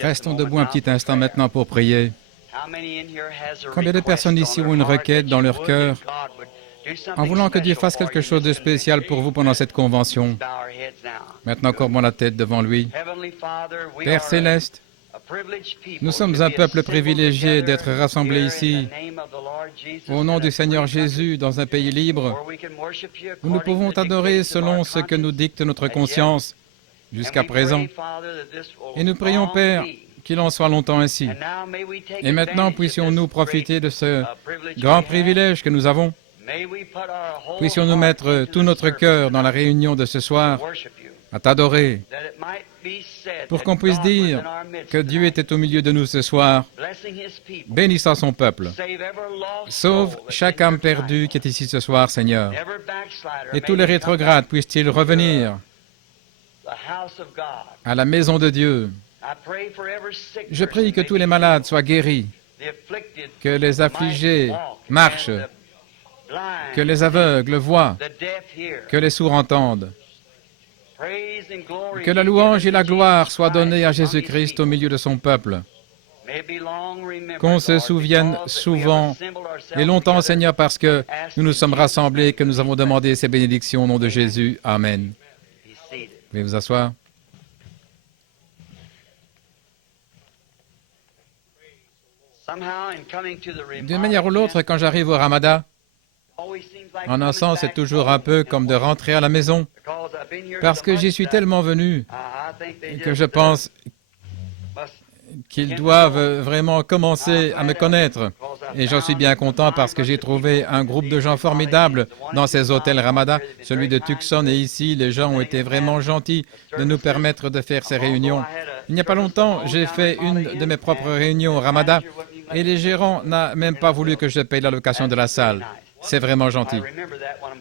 Restons debout un petit instant maintenant pour prier. Combien de personnes ici ont une requête dans leur cœur en voulant que Dieu fasse quelque chose de spécial pour vous pendant cette convention? Maintenant, courbons la tête devant lui. Père Céleste, nous sommes un peuple privilégié d'être rassemblés ici, au nom du Seigneur Jésus, dans un pays libre, où nous pouvons t'adorer selon ce que nous dicte notre conscience jusqu'à présent. Et nous prions, Père, qu'il en soit longtemps ainsi. Et maintenant, puissions-nous profiter de ce grand privilège que nous avons. Puissions-nous mettre tout notre cœur dans la réunion de ce soir à t'adorer, pour qu'on puisse dire que Dieu était au milieu de nous ce soir, bénissant son peuple. Sauve chaque âme perdue qui est ici ce soir, Seigneur. Et tous les rétrogrades puissent-ils revenir à la maison de Dieu. Je prie que tous les malades soient guéris, que les affligés marchent, que les aveugles voient, que les sourds entendent. Que la louange et la gloire soient données à Jésus-Christ au milieu de son peuple. Qu'on se souvienne souvent et longtemps, Seigneur, parce que nous nous sommes rassemblés et que nous avons demandé ces bénédictions au nom de Jésus. Amen. Veuillez vous asseoir. D'une manière ou l'autre, quand j'arrive au Ramadan, en un sens, c'est toujours un peu comme de rentrer à la maison, parce que j'y suis tellement venu que je pense qu'ils doivent vraiment commencer à me connaître. Et j'en suis bien content parce que j'ai trouvé un groupe de gens formidables dans ces hôtels Ramadan. Celui de Tucson et ici, les gens ont été vraiment gentils de nous permettre de faire ces réunions. Il n'y a pas longtemps, j'ai fait une de mes propres réunions au Ramadan et les gérants n'ont même pas voulu que je paye la location de la salle. C'est vraiment gentil.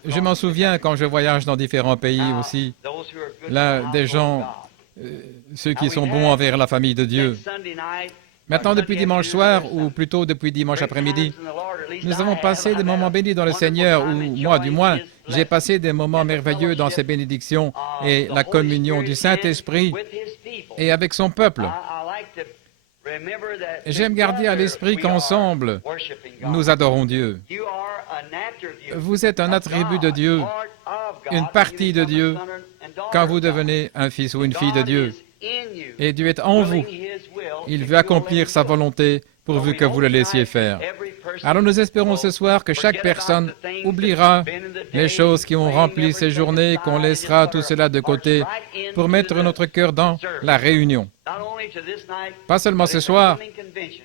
Je m'en souviens quand je voyage dans différents pays aussi. Là, des gens, ceux qui sont bons envers la famille de Dieu. Maintenant, depuis dimanche soir, ou plutôt depuis dimanche après-midi, nous avons passé des moments bénis dans le Seigneur, ou moi du moins, j'ai passé des moments merveilleux dans ses bénédictions et la communion du Saint-Esprit et avec son peuple. J'aime garder à l'esprit qu'ensemble, nous adorons Dieu. Vous êtes un attribut de Dieu, une partie de Dieu, quand vous devenez un fils ou une fille de Dieu. Et Dieu est en vous. Il veut accomplir sa volonté pourvu que vous le laissiez faire. Alors nous espérons ce soir que chaque personne oubliera les choses qui ont rempli ces journées, qu'on laissera tout cela de côté pour mettre notre cœur dans la réunion. Pas seulement ce soir,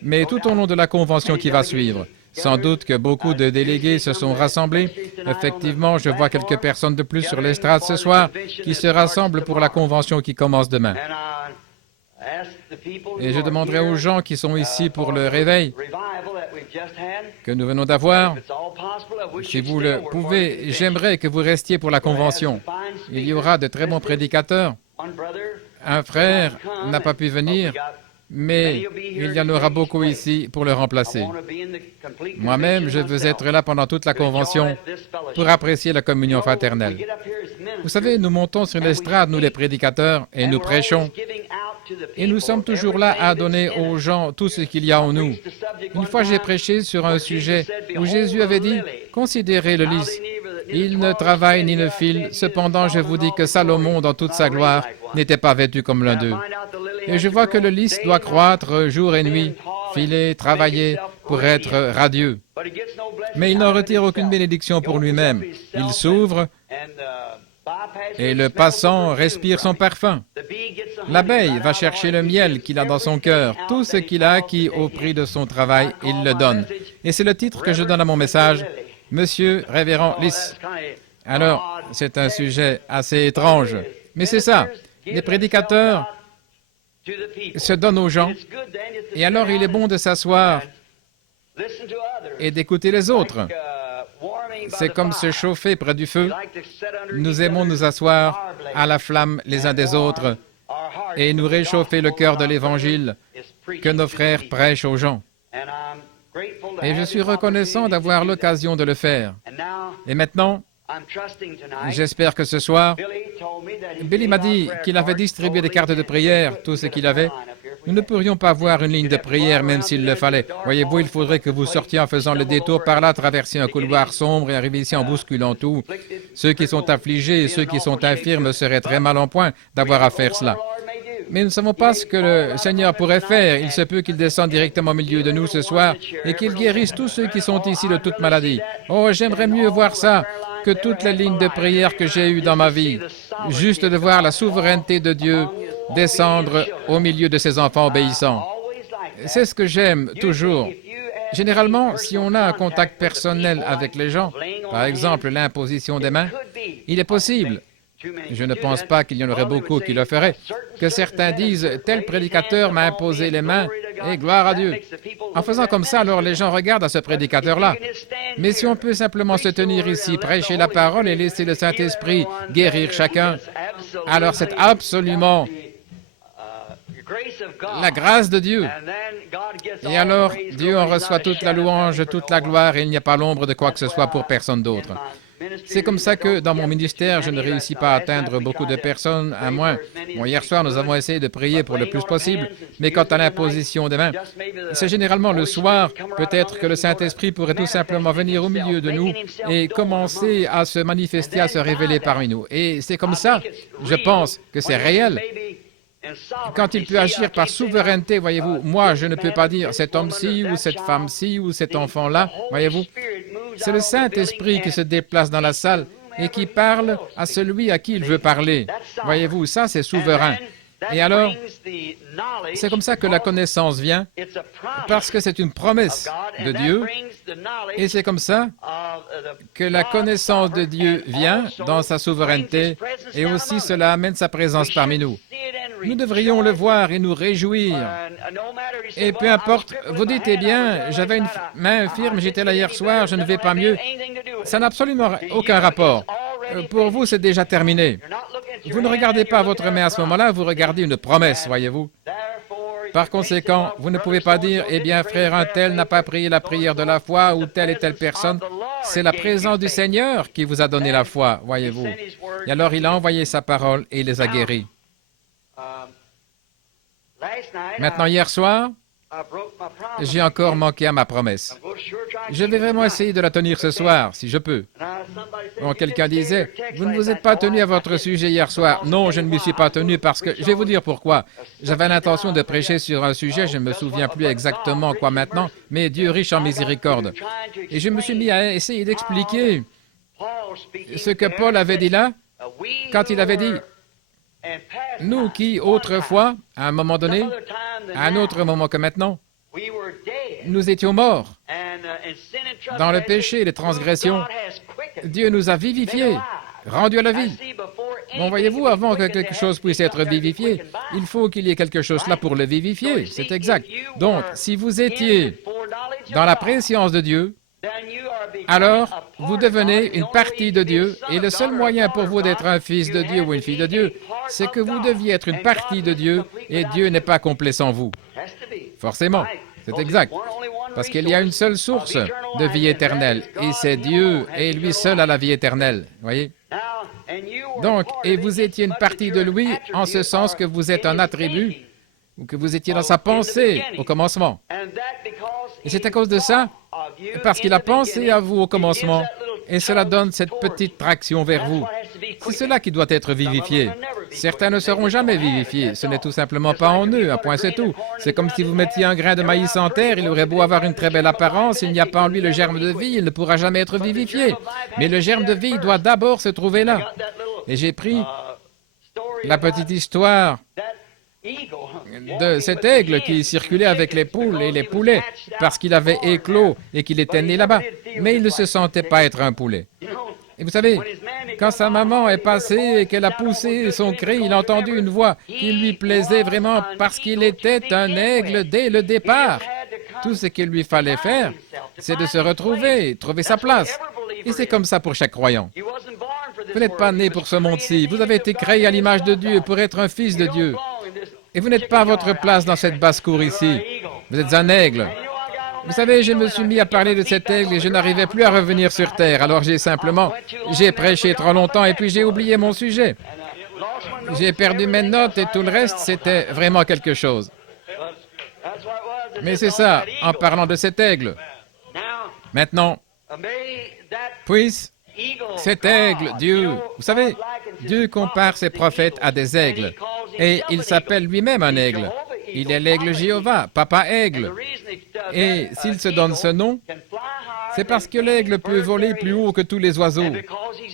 mais tout au long de la convention qui va suivre. Sans doute que beaucoup de délégués se sont rassemblés. Effectivement, je vois quelques personnes de plus sur l'estrade ce soir qui se rassemblent pour la convention qui commence demain. Et je demanderai aux gens qui sont ici pour le réveil que nous venons d'avoir, si vous le pouvez, j'aimerais que vous restiez pour la convention. Il y aura de très bons prédicateurs. Un frère n'a pas pu venir, mais il y en aura beaucoup ici pour le remplacer. Moi-même, je veux être là pendant toute la convention pour apprécier la communion fraternelle. Vous savez, nous montons sur l'estrade, nous les prédicateurs, et nous prêchons. Et nous sommes toujours là à donner aux gens tout ce qu'il y a en nous. Une fois, j'ai prêché sur un sujet où Jésus avait dit « Considérez le lys. Il ne travaille ni ne file. Cependant, je vous dis que Salomon, dans toute sa gloire, n'était pas vêtu comme l'un d'eux. » Et je vois que le lys doit croître jour et nuit, filer, travailler pour être radieux. Mais il n'en retire aucune bénédiction pour lui-même. Il s'ouvre et le passant respire son parfum. L'abeille va chercher le miel qu'il a dans son cœur. Tout ce qu'il a acquis au prix de son travail, il le donne. Et c'est le titre que je donne à mon message, « Monsieur Révérend Lys ». Alors, c'est un sujet assez étrange, mais c'est ça. Les prédicateurs se donnent aux gens, et alors il est bon de s'asseoir et d'écouter les autres. C'est comme se chauffer près du feu. Nous aimons nous asseoir à la flamme les uns des autres et nous réchauffer le cœur de l'Évangile que nos frères prêchent aux gens. Et je suis reconnaissant d'avoir l'occasion de le faire. Et maintenant, J'espère que ce soir, Billy m'a dit qu'il avait distribué des cartes de prière, tout ce qu'il avait. Nous ne pourrions pas voir une ligne de prière même s'il le fallait. Voyez-vous, il faudrait que vous sortiez en faisant le détour par là, traverser un couloir sombre et arriver ici en bousculant tout. Ceux qui sont affligés et ceux qui sont infirmes seraient très mal en point d'avoir à faire cela. Mais nous ne savons pas ce que le Seigneur pourrait faire. Il se peut qu'il descende directement au milieu de nous ce soir et qu'il guérisse tous ceux qui sont ici de toute maladie. Oh, j'aimerais mieux voir ça que toutes les lignes de prière que j'ai eues dans ma vie. Juste de voir la souveraineté de Dieu descendre au milieu de ses enfants obéissants. C'est ce que j'aime toujours. Généralement, si on a un contact personnel avec les gens, par exemple l'imposition des mains, il est possible, je ne pense pas qu'il y en aurait beaucoup qui le feraient, que certains disent « tel prédicateur m'a imposé les mains et gloire à Dieu ». En faisant comme ça, alors les gens regardent à ce prédicateur-là. Mais si on peut simplement se tenir ici, prêcher la parole et laisser le Saint-Esprit guérir chacun, alors c'est absolument la grâce de Dieu. Et alors, Dieu en reçoit toute la louange, toute la gloire, et il n'y a pas l'ombre de quoi que ce soit pour personne d'autre. C'est comme ça que, dans mon ministère, je ne réussis pas à atteindre beaucoup de personnes, à moins. Bon, hier soir, nous avons essayé de prier pour le plus possible, mais quant à l'imposition des mains, c'est généralement le soir. Peut-être que le Saint-Esprit pourrait tout simplement venir au milieu de nous et commencer à se manifester, à se révéler parmi nous. Et c'est comme ça, je pense, que c'est réel. Quand il peut agir par souveraineté, voyez-vous, moi, je ne peux pas dire cet homme-ci ou cette femme-ci ou cet enfant-là, voyez-vous. C'est le Saint-Esprit qui se déplace dans la salle et qui parle à celui à qui il veut parler. Voyez-vous, ça, c'est souverain. Et alors, c'est comme ça que la connaissance vient, parce que c'est une promesse de Dieu, et c'est comme ça que la connaissance de Dieu vient dans sa souveraineté, et aussi cela amène sa présence parmi nous. Nous devrions le voir et nous réjouir. Et peu importe, vous dites, eh bien, j'avais une main infirme, j'étais là hier soir, je ne vais pas mieux. Ça n'a absolument aucun rapport. Pour vous, c'est déjà terminé. Vous ne regardez pas votre main à ce moment-là, vous regardez une promesse, voyez-vous. Par conséquent, vous ne pouvez pas dire, eh bien, frère, un tel n'a pas prié la prière de la foi ou telle et telle personne. C'est la présence du Seigneur qui vous a donné la foi, voyez-vous. Et alors, il a envoyé sa parole et il les a guéris. Maintenant, hier soir, j'ai encore manqué à ma promesse. Je vais vraiment essayer de la tenir ce soir, si je peux. Bon, quelqu'un disait, vous ne vous êtes pas tenu à votre sujet hier soir. Non, je ne m'y suis pas tenu parce que, je vais vous dire pourquoi. J'avais l'intention de prêcher sur un sujet, je ne me souviens plus exactement quoi maintenant, mais Dieu riche en miséricorde. Et je me suis mis à essayer d'expliquer ce que Paul avait dit là, quand il avait dit, nous qui, autrefois, à un moment donné, à un autre moment que maintenant, nous étions morts dans le péché et les transgressions. Dieu nous a vivifiés, rendus à la vie. Bon, voyez-vous, avant que quelque chose puisse être vivifié, il faut qu'il y ait quelque chose là pour le vivifier. C'est exact. Donc, si vous étiez dans la préscience de Dieu, alors vous devenez une partie de Dieu, et le seul moyen pour vous d'être un fils de Dieu ou une fille de Dieu, c'est que vous deviez être une partie de Dieu, et Dieu n'est pas complet sans vous. Forcément, c'est exact. Parce qu'il y a une seule source de vie éternelle, et c'est Dieu, et lui seul a la vie éternelle. Voyez? Donc, et vous étiez une partie de lui, en ce sens que vous êtes un attribut, ou que vous étiez dans sa pensée au commencement. Et c'est à cause de ça, parce qu'il a pensé à vous au commencement, et cela donne cette petite traction vers vous. C'est cela qui doit être vivifié. Certains ne seront jamais vivifiés, ce n'est tout simplement pas en eux, un point c'est tout. C'est comme si vous mettiez un grain de maïs en terre, il aurait beau avoir une très belle apparence, il n'y a pas en lui le germe de vie, il ne pourra jamais être vivifié. Mais le germe de vie doit d'abord se trouver là. Et j'ai pris la petite histoire de cet aigle qui circulait avec les poules et les poulets parce qu'il avait éclos et qu'il était né là-bas. Mais il ne se sentait pas être un poulet. Et vous savez, quand sa maman est passée et qu'elle a poussé son cri, il a entendu une voix qui lui plaisait vraiment parce qu'il était un aigle dès le départ. Tout ce qu'il lui fallait faire, c'est de se retrouver, trouver sa place. Et c'est comme ça pour chaque croyant. Vous n'êtes pas né pour ce monde-ci. Vous avez été créé à l'image de Dieu pour être un fils de Dieu. Et vous n'êtes pas à votre place dans cette basse-cour ici. Vous êtes un aigle. Vous savez, je me suis mis à parler de cet aigle et je n'arrivais plus à revenir sur Terre. Alors j'ai prêché trop longtemps et puis j'ai oublié mon sujet. J'ai perdu mes notes et tout le reste, c'était vraiment quelque chose. Mais c'est ça, en parlant de cet aigle. Maintenant, puisse cet aigle, Dieu, vous savez, Dieu compare ses prophètes à des aigles. Et il s'appelle lui-même un aigle. Il est l'aigle Jéhovah, Papa Aigle. Et s'il se donne ce nom, c'est parce que l'aigle peut voler plus haut que tous les oiseaux.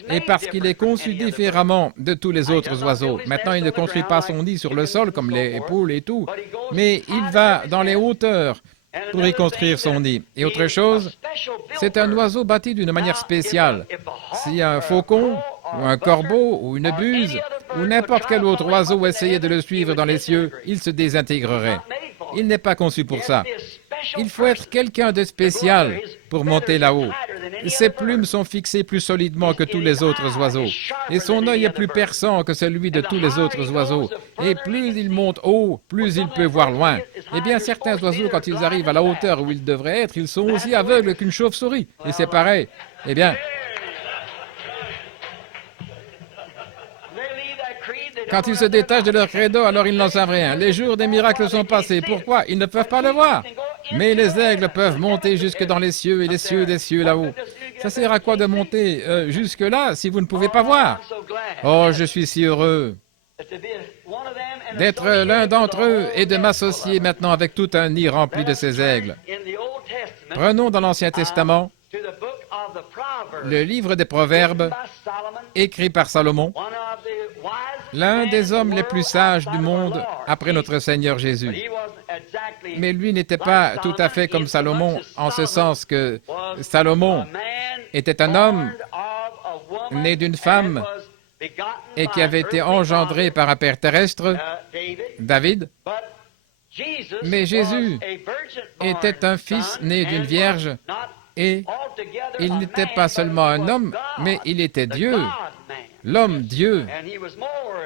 Et parce qu'il est conçu différemment de tous les autres oiseaux. Maintenant, il ne construit pas son nid sur le sol comme les poules et tout, mais il va dans les hauteurs pour y construire son nid. Et autre chose, c'est un oiseau bâti d'une manière spéciale. Si un faucon, ou un corbeau, ou une buse, ou n'importe quel autre oiseau essayait de le suivre dans les cieux, il se désintégrerait. Il n'est pas conçu pour ça. Il faut être quelqu'un de spécial pour monter là-haut. Ses plumes sont fixées plus solidement que tous les autres oiseaux. Et son œil est plus perçant que celui de tous les autres oiseaux. Et plus il monte haut, plus il peut voir loin. Eh bien, certains oiseaux, quand ils arrivent à la hauteur où ils devraient être, ils sont aussi aveugles qu'une chauve-souris. Et c'est pareil. Eh bien, quand ils se détachent de leur credo, alors ils n'en savent rien. Les jours des miracles sont passés. Pourquoi? Ils ne peuvent pas le voir. Mais les aigles peuvent monter jusque dans les cieux et les cieux des cieux là-haut. Ça sert à quoi de monter jusque-là si vous ne pouvez pas voir? Oh, je suis si heureux d'être l'un d'entre eux et de m'associer maintenant avec tout un nid rempli de ces aigles. Prenons dans l'Ancien Testament le livre des Proverbes, écrit par Salomon, l'un des hommes les plus sages du monde après notre Seigneur Jésus. Mais lui n'était pas tout à fait comme Salomon, en ce sens que Salomon était un homme né d'une femme et qui avait été engendré par un père terrestre, David. Mais Jésus était un fils né d'une vierge et il n'était pas seulement un homme, mais il était Dieu, l'homme Dieu.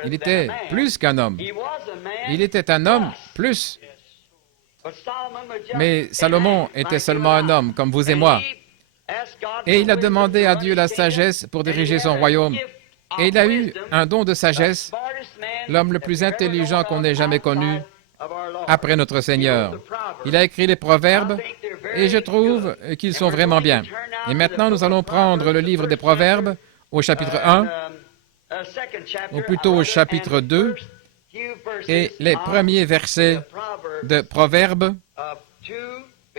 Il était plus qu'un homme. Il était un homme plus. Mais Salomon était seulement un homme, comme vous et moi. Et il a demandé à Dieu la sagesse pour diriger son royaume. Et il a eu un don de sagesse, l'homme le plus intelligent qu'on ait jamais connu, après notre Seigneur. Il a écrit les Proverbes, et je trouve qu'ils sont vraiment bien. Et maintenant, nous allons prendre le livre des Proverbes au chapitre 1, ou plutôt au chapitre 2, et les premiers versets de Proverbes,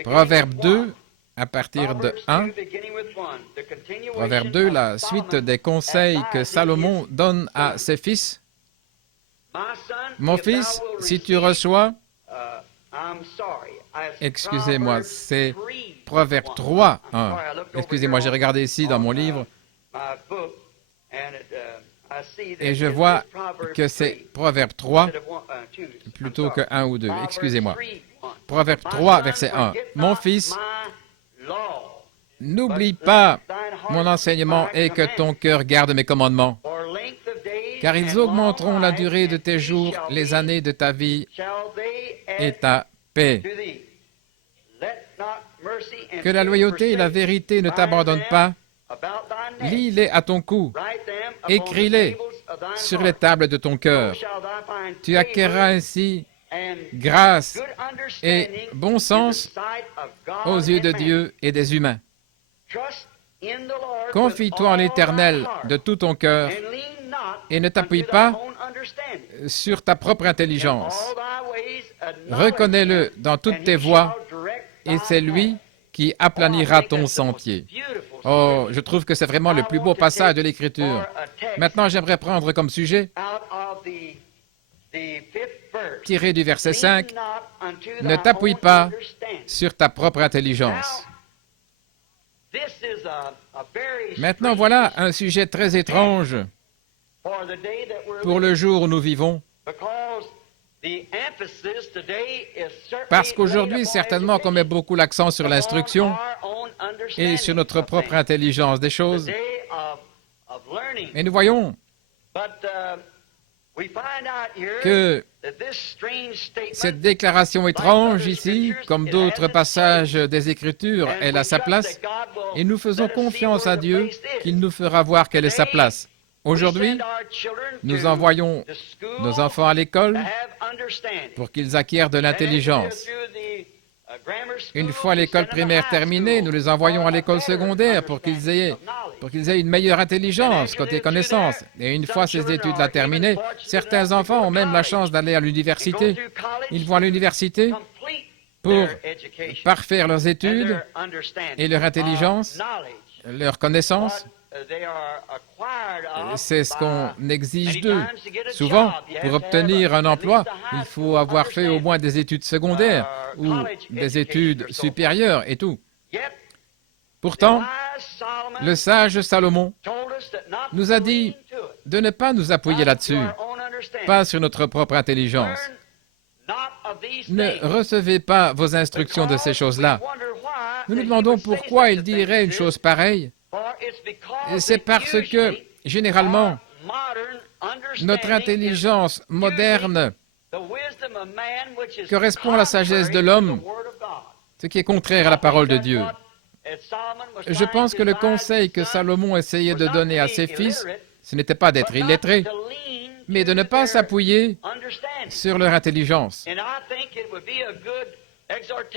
Proverbe 2, à partir de 1. Proverbe 2, la suite des conseils que Salomon donne à ses fils. Mon fils, si tu reçois, excusez-moi, c'est Proverbe 3, 1. Excusez-moi, j'ai regardé ici dans mon livre, et je vois que c'est Proverbe 3 plutôt que 1 ou 2. Excusez-moi. Proverbe 3, verset 1. Mon fils, n'oublie pas mon enseignement et que ton cœur garde mes commandements, car ils augmenteront la durée de tes jours, les années de ta vie et ta paix. Que la loyauté et la vérité ne t'abandonnent pas. Lis-les à ton cou, écris-les sur les tables de ton cœur. Tu acquerras ainsi grâce et bon sens aux yeux de Dieu et des humains. Confie-toi en l'Éternel de tout ton cœur et ne t'appuie pas sur ta propre intelligence. Reconnais-le dans toutes tes voies et c'est lui qui aplanira ton sentier. Oh, je trouve que c'est vraiment le plus beau passage de l'Écriture. Maintenant, j'aimerais prendre comme sujet, tiré du verset 5, « Ne t'appuie pas sur ta propre intelligence. » Maintenant, voilà un sujet très étrange pour le jour où nous vivons. Parce qu'aujourd'hui, certainement qu'on met beaucoup l'accent sur l'instruction et sur notre propre intelligence des choses. Et nous voyons que cette déclaration étrange ici, comme d'autres passages des Écritures, elle a sa place, et nous faisons confiance à Dieu qu'il nous fera voir quelle est sa place. Aujourd'hui, nous envoyons nos enfants à l'école pour qu'ils acquièrent de l'intelligence. Une fois l'école primaire terminée, nous les envoyons à l'école secondaire pour qu'ils aient une meilleure intelligence côté connaissances. Et une fois ces études-là terminées, certains enfants ont même la chance d'aller à l'université. Ils vont à l'université pour parfaire leurs études et leur intelligence, leur connaissance. C'est ce qu'on exige d'eux. Souvent, pour obtenir un emploi, il faut avoir fait au moins des études secondaires ou des études supérieures et tout. Pourtant, le sage Salomon nous a dit de ne pas nous appuyer là-dessus, pas sur notre propre intelligence. Ne recevez pas vos instructions de ces choses-là. Nous nous demandons pourquoi il dirait une chose pareille. C'est parce que, généralement, notre intelligence moderne correspond à la sagesse de l'homme, ce qui est contraire à la parole de Dieu. Je pense que le conseil que Salomon essayait de donner à ses fils, ce n'était pas d'être illettrés, mais de ne pas s'appuyer sur leur intelligence.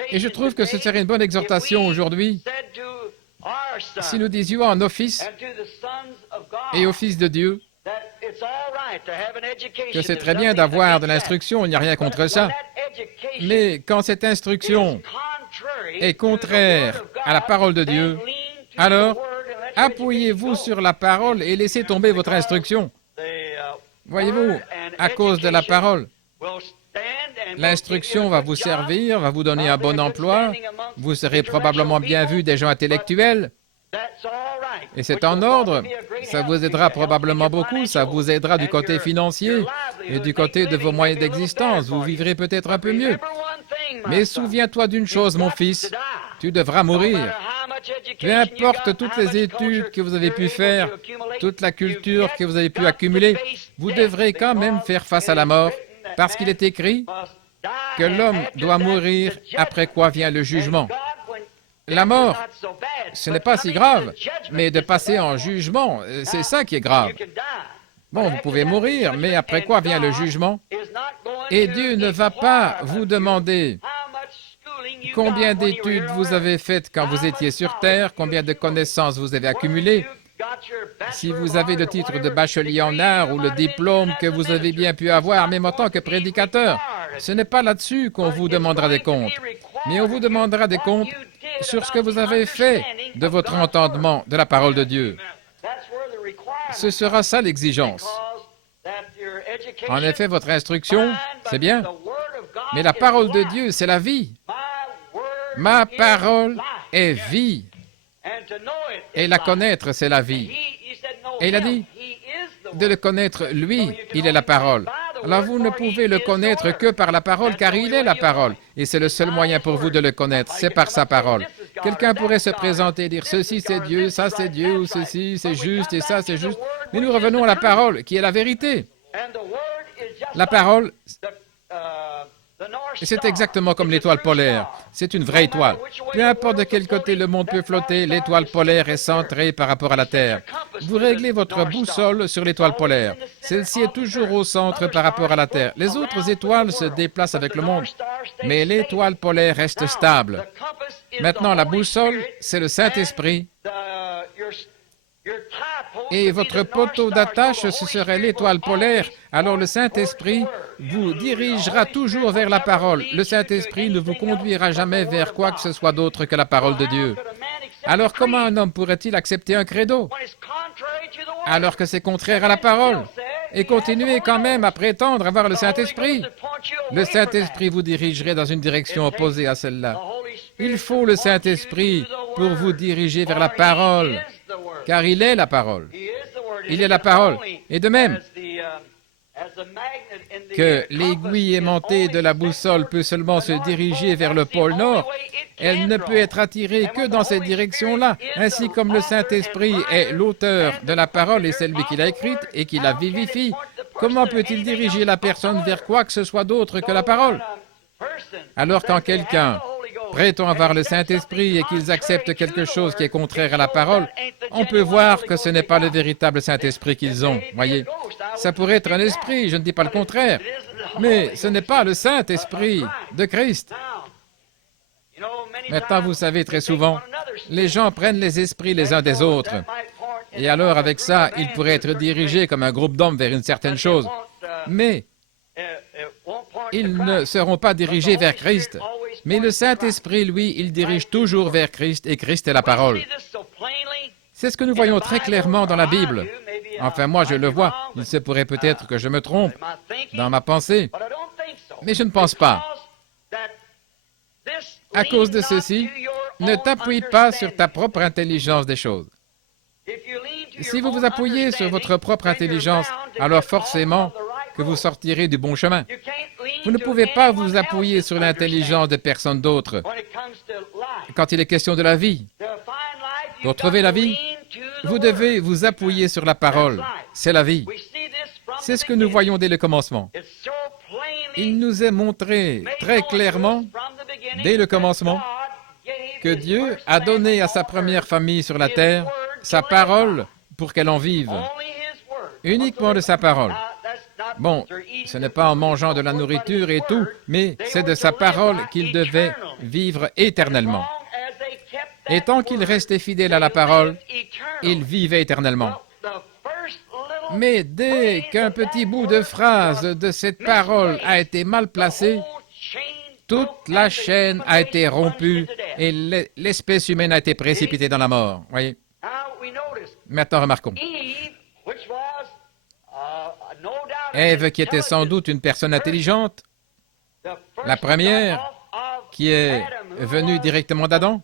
Et je trouve que ce serait une bonne exhortation aujourd'hui si nous disions en office et au Fils de Dieu que c'est très bien d'avoir de l'instruction, il n'y a rien contre ça, mais quand cette instruction est contraire à la parole de Dieu, alors appuyez-vous sur la parole et laissez tomber votre instruction. Voyez-vous, à cause de la parole, l'instruction va vous servir, va vous donner un bon emploi, vous serez probablement bien vu des gens intellectuels, et c'est en ordre, ça vous aidera probablement beaucoup, ça vous aidera du côté financier et du côté de vos moyens d'existence, vous vivrez peut-être un peu mieux. Mais souviens-toi d'une chose, mon fils, tu devras mourir. Peu importe toutes les études que vous avez pu faire, toute la culture que vous avez pu accumuler, vous devrez quand même faire face à la mort, parce qu'il est écrit que l'homme doit mourir, après quoi vient le jugement. La mort, ce n'est pas si grave, mais de passer en jugement, c'est ça qui est grave. Bon, vous pouvez mourir, mais après quoi vient le jugement? Et Dieu ne va pas vous demander combien d'études vous avez faites quand vous étiez sur Terre, combien de connaissances vous avez accumulées. Si vous avez le titre de bachelier en art ou le diplôme que vous avez bien pu avoir, même en tant que prédicateur, ce n'est pas là-dessus qu'on vous demandera des comptes, mais on vous demandera des comptes sur ce que vous avez fait de votre entendement de la parole de Dieu. Ce sera ça l'exigence. En effet, votre instruction, c'est bien, mais la parole de Dieu, c'est la vie. Ma parole est vie. Et la connaître, c'est la vie. Et il a dit, de le connaître, lui, il est la parole. Alors vous ne pouvez le connaître que par la parole, car il est la parole. Et c'est le seul moyen pour vous de le connaître, c'est par sa parole. Quelqu'un pourrait se présenter et dire, ceci c'est Dieu, ça c'est Dieu, ou ceci c'est juste, et ça c'est juste. Mais nous revenons à la parole, qui est la vérité. La parole, c'est exactement comme l'étoile polaire. C'est une vraie étoile. Peu importe de quel côté le monde peut flotter, l'étoile polaire est centrée par rapport à la Terre. Vous réglez votre boussole sur l'étoile polaire. Celle-ci est toujours au centre par rapport à la Terre. Les autres étoiles se déplacent avec le monde, mais l'étoile polaire reste stable. Maintenant, la boussole, c'est le Saint-Esprit. Et votre poteau d'attache, ce serait l'étoile polaire. Alors le Saint-Esprit vous dirigera toujours vers la parole. Le Saint-Esprit ne vous conduira jamais vers quoi que ce soit d'autre que la parole de Dieu. Alors comment un homme pourrait-il accepter un credo alors que c'est contraire à la parole et continuer quand même à prétendre avoir le Saint-Esprit? Le Saint-Esprit vous dirigerait dans une direction opposée à celle-là. Il faut le Saint-Esprit pour vous diriger vers la parole, car il est la parole. Il est la parole. Et de même que l'aiguille aimantée de la boussole peut seulement se diriger vers le pôle Nord, elle ne peut être attirée que dans cette direction-là, ainsi comme le Saint-Esprit est l'auteur de la parole et celui qui l'a écrite et qui la vivifie. comment peut-il diriger la personne vers quoi que ce soit d'autre que la parole? Alors quand quelqu'un prétend avoir le Saint-Esprit et qu'ils acceptent quelque chose qui est contraire à la parole, on peut voir que ce n'est pas le véritable Saint-Esprit qu'ils ont, voyez. Ça pourrait être un esprit, je ne dis pas le contraire, mais ce n'est pas le Saint-Esprit de Christ. Maintenant, vous savez, très souvent, les gens prennent les esprits les uns des autres. Et alors, avec ça, ils pourraient être dirigés comme un groupe d'hommes vers une certaine chose. Mais ils ne seront pas dirigés vers Christ. Mais le Saint-Esprit, lui, il dirige toujours vers Christ, et Christ est la parole. C'est ce que nous voyons très clairement dans la Bible. Enfin, moi, je le vois. Il se pourrait peut-être que je me trompe dans ma pensée, mais je ne pense pas. À cause de ceci, ne t'appuie pas sur ta propre intelligence des choses. Si vous vous appuyez sur votre propre intelligence, alors forcément que vous sortirez du bon chemin. Vous ne pouvez pas vous appuyer sur l'intelligence de personne d'autre quand il est question de la vie. Pour trouver la vie, vous devez vous appuyer sur la parole. C'est la vie. C'est ce que nous voyons dès le commencement. Il nous est montré très clairement, dès le commencement, que Dieu a donné à sa première famille sur la terre sa parole pour qu'elle en vive. Uniquement de sa parole. Bon, ce n'est pas en mangeant de la nourriture et tout, mais c'est de sa parole qu'il devait vivre éternellement. Et tant qu'il restait fidèle à la parole, il vivait éternellement. Mais dès qu'un petit bout de phrase de cette parole a été mal placé, toute la chaîne a été rompue et l'espèce humaine a été précipitée dans la mort. Voyez? Maintenant, remarquons. Ève, qui était sans doute une personne intelligente, la première, qui est venue directement d'Adam,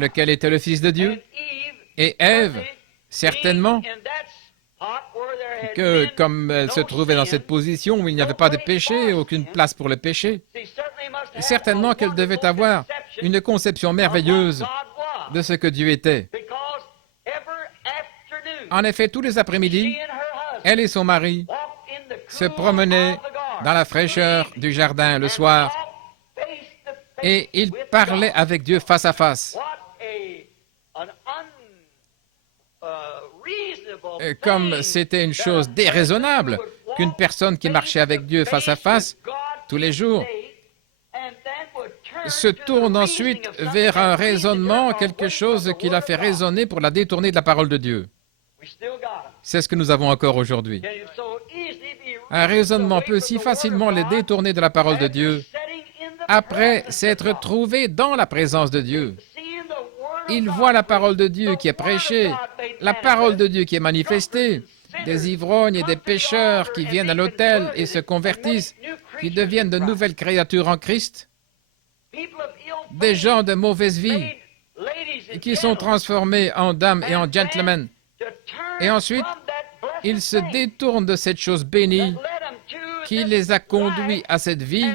lequel était le Fils de Dieu, et Ève, certainement, que comme elle se trouvait dans cette position où il n'y avait pas de péché, aucune place pour le péché, certainement qu'elle devait avoir une conception merveilleuse de ce que Dieu était. En effet, tous les après-midi, elle et son mari se promenaient dans la fraîcheur du jardin le soir et ils parlaient avec Dieu face à face. Comme c'était une chose déraisonnable qu'une personne qui marchait avec Dieu face à face tous les jours se tourne ensuite vers un raisonnement, quelque chose qui l'a fait raisonner pour la détourner de la parole de Dieu. C'est ce que nous avons encore aujourd'hui. Un raisonnement peut si facilement les détourner de la parole de Dieu après s'être trouvé dans la présence de Dieu. Ils voient la parole de Dieu qui est prêchée, la parole de Dieu qui est manifestée, des ivrognes et des pécheurs qui viennent à l'autel et se convertissent, qui deviennent de nouvelles créatures en Christ, des gens de mauvaise vie qui sont transformés en dames et en gentlemen. Et ensuite, ils se détournent de cette chose bénie qui les a conduits à cette vie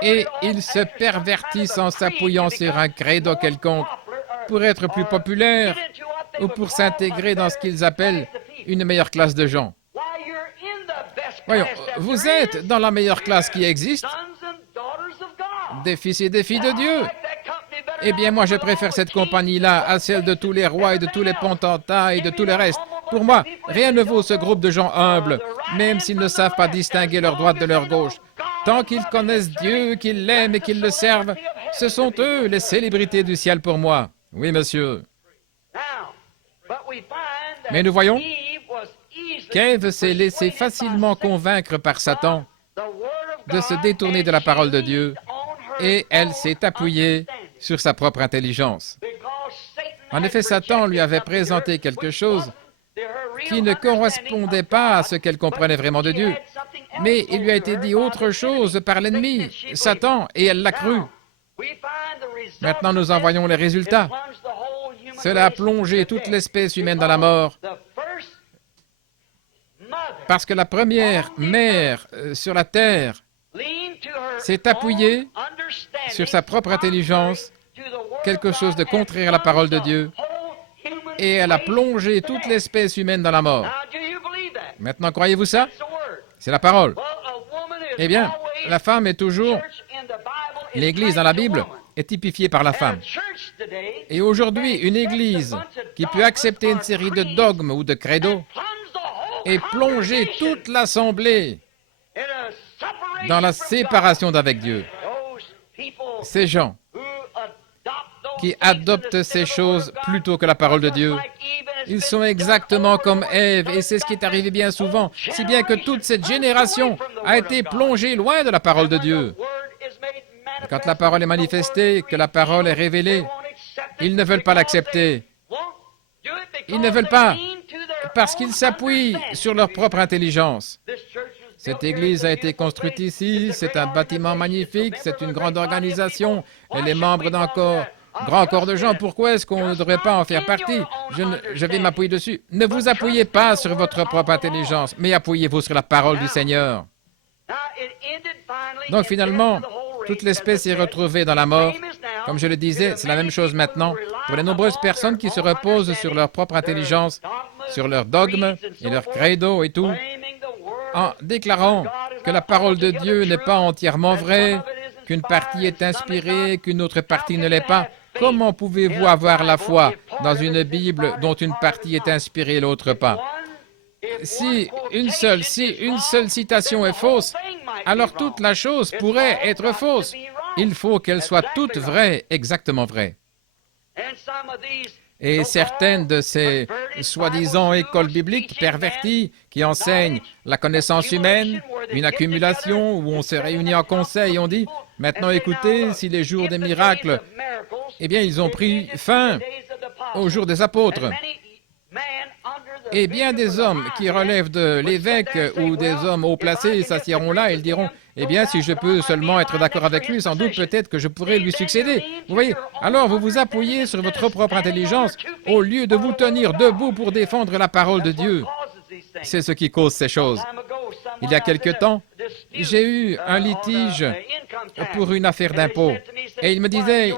et ils se pervertissent en s'appuyant sur un credo quelconque pour être plus populaires ou pour s'intégrer dans ce qu'ils appellent une meilleure classe de gens. Voyons, vous êtes dans la meilleure classe qui existe, des fils et des filles de Dieu. Eh bien, moi, je préfère cette compagnie-là à celle de tous les rois et de tous les potentats et de tout le reste. Pour moi, rien ne vaut ce groupe de gens humbles, même s'ils ne savent pas distinguer leur droite de leur gauche. Tant qu'ils connaissent Dieu, qu'ils l'aiment et qu'ils le servent, ce sont eux les célébrités du ciel pour moi. Oui, monsieur. Mais nous voyons qu'Ève s'est laissée facilement convaincre par Satan de se détourner de la parole de Dieu et elle s'est appuyée sur sa propre intelligence. En effet, Satan lui avait présenté quelque chose qui ne correspondait pas à ce qu'elle comprenait vraiment de Dieu. Mais il lui a été dit autre chose par l'ennemi, Satan, et elle l'a cru. Maintenant, nous en voyons les résultats. Cela a plongé toute l'espèce humaine dans la mort. Parce que la première mère sur la terre s'est appuyée sur sa propre intelligence, quelque chose de contraire à la parole de Dieu, et elle a plongé toute l'espèce humaine dans la mort. Maintenant, croyez-vous ça? C'est la parole. Eh bien, la femme est toujours... L'Église dans la Bible est typifiée par la femme. Et aujourd'hui, une Église qui peut accepter une série de dogmes ou de credos et plonger toute l'Assemblée dans la séparation d'avec Dieu. Ces gens qui adoptent ces choses plutôt que la parole de Dieu, ils sont exactement comme Ève, et c'est ce qui est arrivé bien souvent, si bien que toute cette génération a été plongée loin de la parole de Dieu. Et quand la parole est manifestée, que la parole est révélée, ils ne veulent pas l'accepter. Ils ne veulent pas, parce qu'ils s'appuient sur leur propre intelligence. Cette église a été construite ici, c'est un bâtiment magnifique, c'est une grande organisation, elle est membre d'un grand corps de gens. Pourquoi est-ce qu'on ne devrait pas en faire partie? Je vais m'appuyer dessus. Ne vous appuyez pas sur votre propre intelligence, mais appuyez-vous sur la parole du Seigneur. Donc finalement, toute l'espèce est retrouvée dans la mort. Comme je le disais, c'est la même chose maintenant pour les nombreuses personnes qui se reposent sur leur propre intelligence, sur leurs dogmes et leurs credos et tout, en déclarant que la parole de Dieu n'est pas entièrement vraie, qu'une partie est inspirée, qu'une autre partie ne l'est pas. Comment pouvez-vous avoir la foi dans une Bible dont une partie est inspirée et l'autre pas? Si une seule citation est fausse, alors toute la chose pourrait être fausse. Il faut qu'elle soit toute vraie, exactement vraie. Et certaines de ces soi-disant écoles bibliques perverties qui enseignent la connaissance humaine, une accumulation où on se réunit en conseil et on dit « Maintenant écoutez, si les jours des miracles, eh bien ils ont pris fin aux jours des apôtres. » Et bien des hommes qui relèvent de l'évêque ou des hommes haut placés s'assieront là et ils diront « Eh bien, si je peux seulement être d'accord avec lui, sans doute peut-être que je pourrais lui succéder. » Vous voyez, alors vous vous appuyez sur votre propre intelligence au lieu de vous tenir debout pour défendre la parole de Dieu. C'est ce qui cause ces choses. Il y a quelque temps, j'ai eu un litige pour une affaire d'impôt. Et il disait,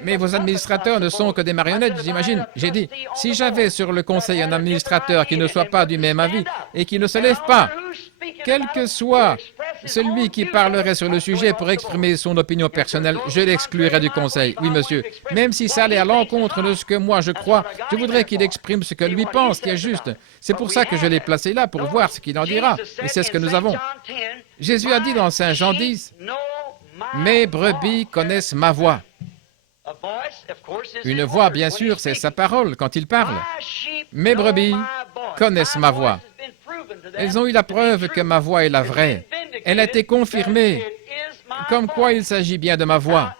mais vos administrateurs ne sont que des marionnettes, j'imagine. J'ai dit, si j'avais sur le conseil un administrateur qui ne soit pas du même avis et qui ne se lève pas, quel que soit celui qui parlerait sur le sujet pour exprimer son opinion personnelle, je l'exclurais du conseil. Oui, monsieur. Même si ça allait à l'encontre de ce que moi je crois, je voudrais qu'il exprime ce que lui pense, qui est juste. C'est pour ça que je l'ai placé là, pour voir ce qu'il en dira. Et c'est ce que nous avons. Jésus a dit dans Saint Jean 10, « Mes brebis connaissent ma voix. » Une voix, bien sûr, c'est sa parole quand il parle. « Mes brebis connaissent ma voix. » Elles ont eu la preuve que ma voix est la vraie. Elle a été confirmée, comme quoi il s'agit bien de ma voix.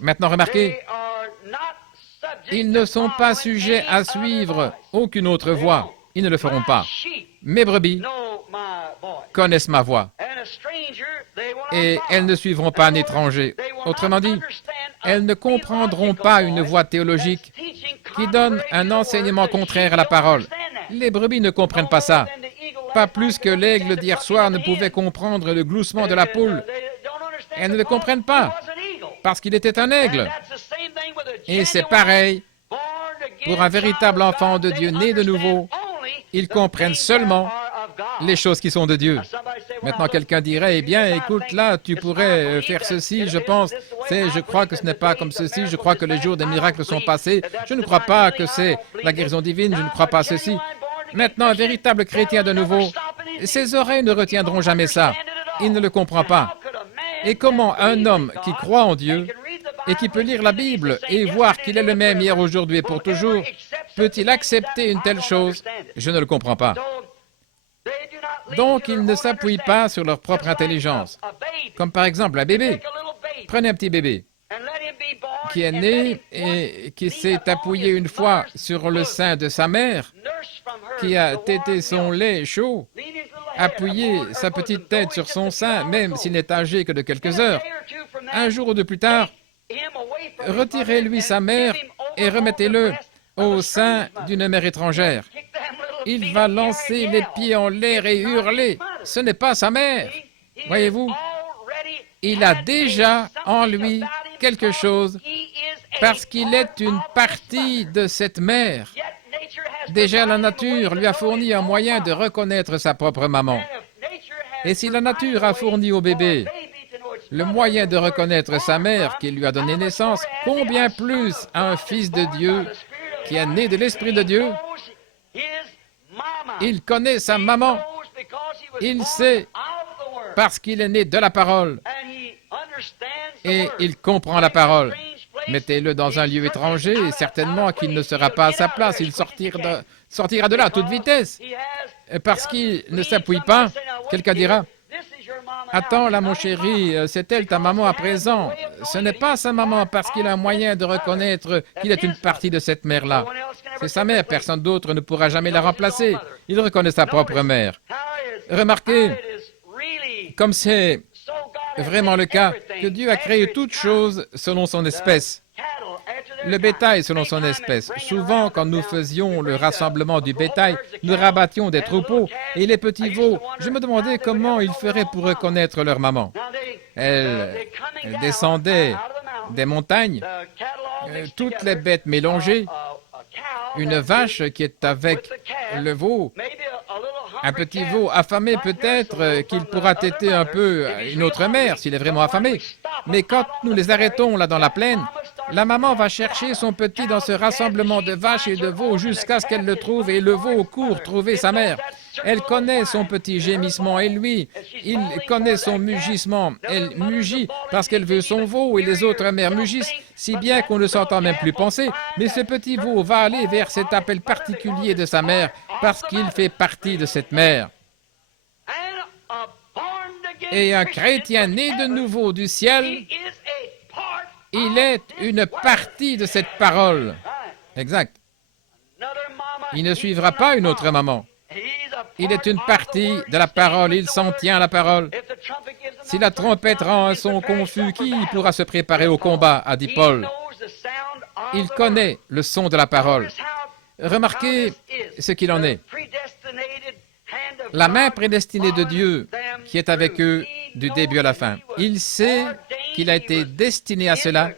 Maintenant, remarquez, ils ne sont pas sujets à suivre aucune autre voix. Ils ne le feront pas. Mes brebis connaissent ma voix. Et elles ne suivront pas un étranger. Autrement dit, elles ne comprendront pas une voix théologique qui donne un enseignement contraire à la parole. Les brebis ne comprennent pas ça. Pas plus que l'aigle d'hier soir ne pouvait comprendre le gloussement de la poule. Elles ne le comprennent pas, parce qu'il était un aigle. Et c'est pareil pour un véritable enfant de Dieu né de nouveau. Ils comprennent seulement les choses qui sont de Dieu. Maintenant, quelqu'un dirait, eh bien, écoute, là, tu pourrais faire ceci, je pense, je crois que ce n'est pas comme ceci, je crois que les jours des miracles sont passés, je ne crois pas que c'est la guérison divine, je ne crois pas ceci. Maintenant, un véritable chrétien de nouveau, ses oreilles ne retiendront jamais ça. Il ne le comprend pas. Et comment un homme qui croit en Dieu et qui peut lire la Bible et voir qu'il est le même hier, aujourd'hui et pour toujours, peut-il accepter une telle chose? Je ne le comprends pas. Donc, ils ne s'appuient pas sur leur propre intelligence. Comme par exemple un bébé. Prenez un petit bébé qui est né et qui s'est appuyé une fois sur le sein de sa mère, qui a tété son lait chaud, appuyé sa petite tête sur son sein, même s'il n'est âgé que de quelques heures. Un jour ou deux plus tard, retirez-lui sa mère et remettez-le au sein d'une mère étrangère. Il va lancer les pieds en l'air et hurler. Ce n'est pas sa mère. Voyez-vous, il a déjà en lui quelque chose parce qu'il est une partie de cette mère. Déjà, la nature lui a fourni un moyen de reconnaître sa propre maman. Et si la nature a fourni au bébé le moyen de reconnaître sa mère qui lui a donné naissance, combien plus un fils de Dieu qui est né de l'Esprit de Dieu, il connaît sa maman, il sait parce qu'il est né de la parole et il comprend la parole. Mettez-le dans un lieu étranger et certainement qu'il ne sera pas à sa place, il sortira de là à toute vitesse. Parce qu'il ne s'appuie pas, quelqu'un dira, « Attends là mon chéri, c'est elle ta maman à présent. » Ce n'est pas sa maman parce qu'il a un moyen de reconnaître qu'il est une partie de cette mère-là. C'est sa mère, personne d'autre ne pourra jamais la remplacer. Il reconnaît sa propre mère. Remarquez, comme c'est vraiment le cas, que Dieu a créé toutes choses selon son espèce. Le bétail selon son espèce. Souvent, quand nous faisions le rassemblement du bétail, nous rabattions des troupeaux et les petits veaux. Je me demandais comment ils feraient pour reconnaître leur maman. Elles descendaient des montagnes, toutes les bêtes mélangées, une vache qui est avec le veau, un petit veau affamé peut-être qu'il pourra téter un peu une autre mère s'il est vraiment affamé. Mais quand nous les arrêtons là dans la plaine, la maman va chercher son petit dans ce rassemblement de vaches et de veaux jusqu'à ce qu'elle le trouve et le veau court trouver sa mère. Elle connaît son petit gémissement et lui, il connaît son mugissement. Elle mugit parce qu'elle veut son veau et les autres mères mugissent, si bien qu'on ne s'entend même plus penser. Mais ce petit veau va aller vers cet appel particulier de sa mère parce qu'il fait partie de cette mère. Et un chrétien né de nouveau du ciel, il est une partie de cette parole. Exact. Il ne suivra pas une autre maman. Il est une partie de la parole, il s'en tient à la parole. Si la trompette rend un son confus, qui pourra se préparer au combat, a dit Paul. Il connaît le son de la parole. Remarquez ce qu'il en est. La main prédestinée de Dieu qui est avec eux du début à la fin. Il sait qu'il a été destiné à cela,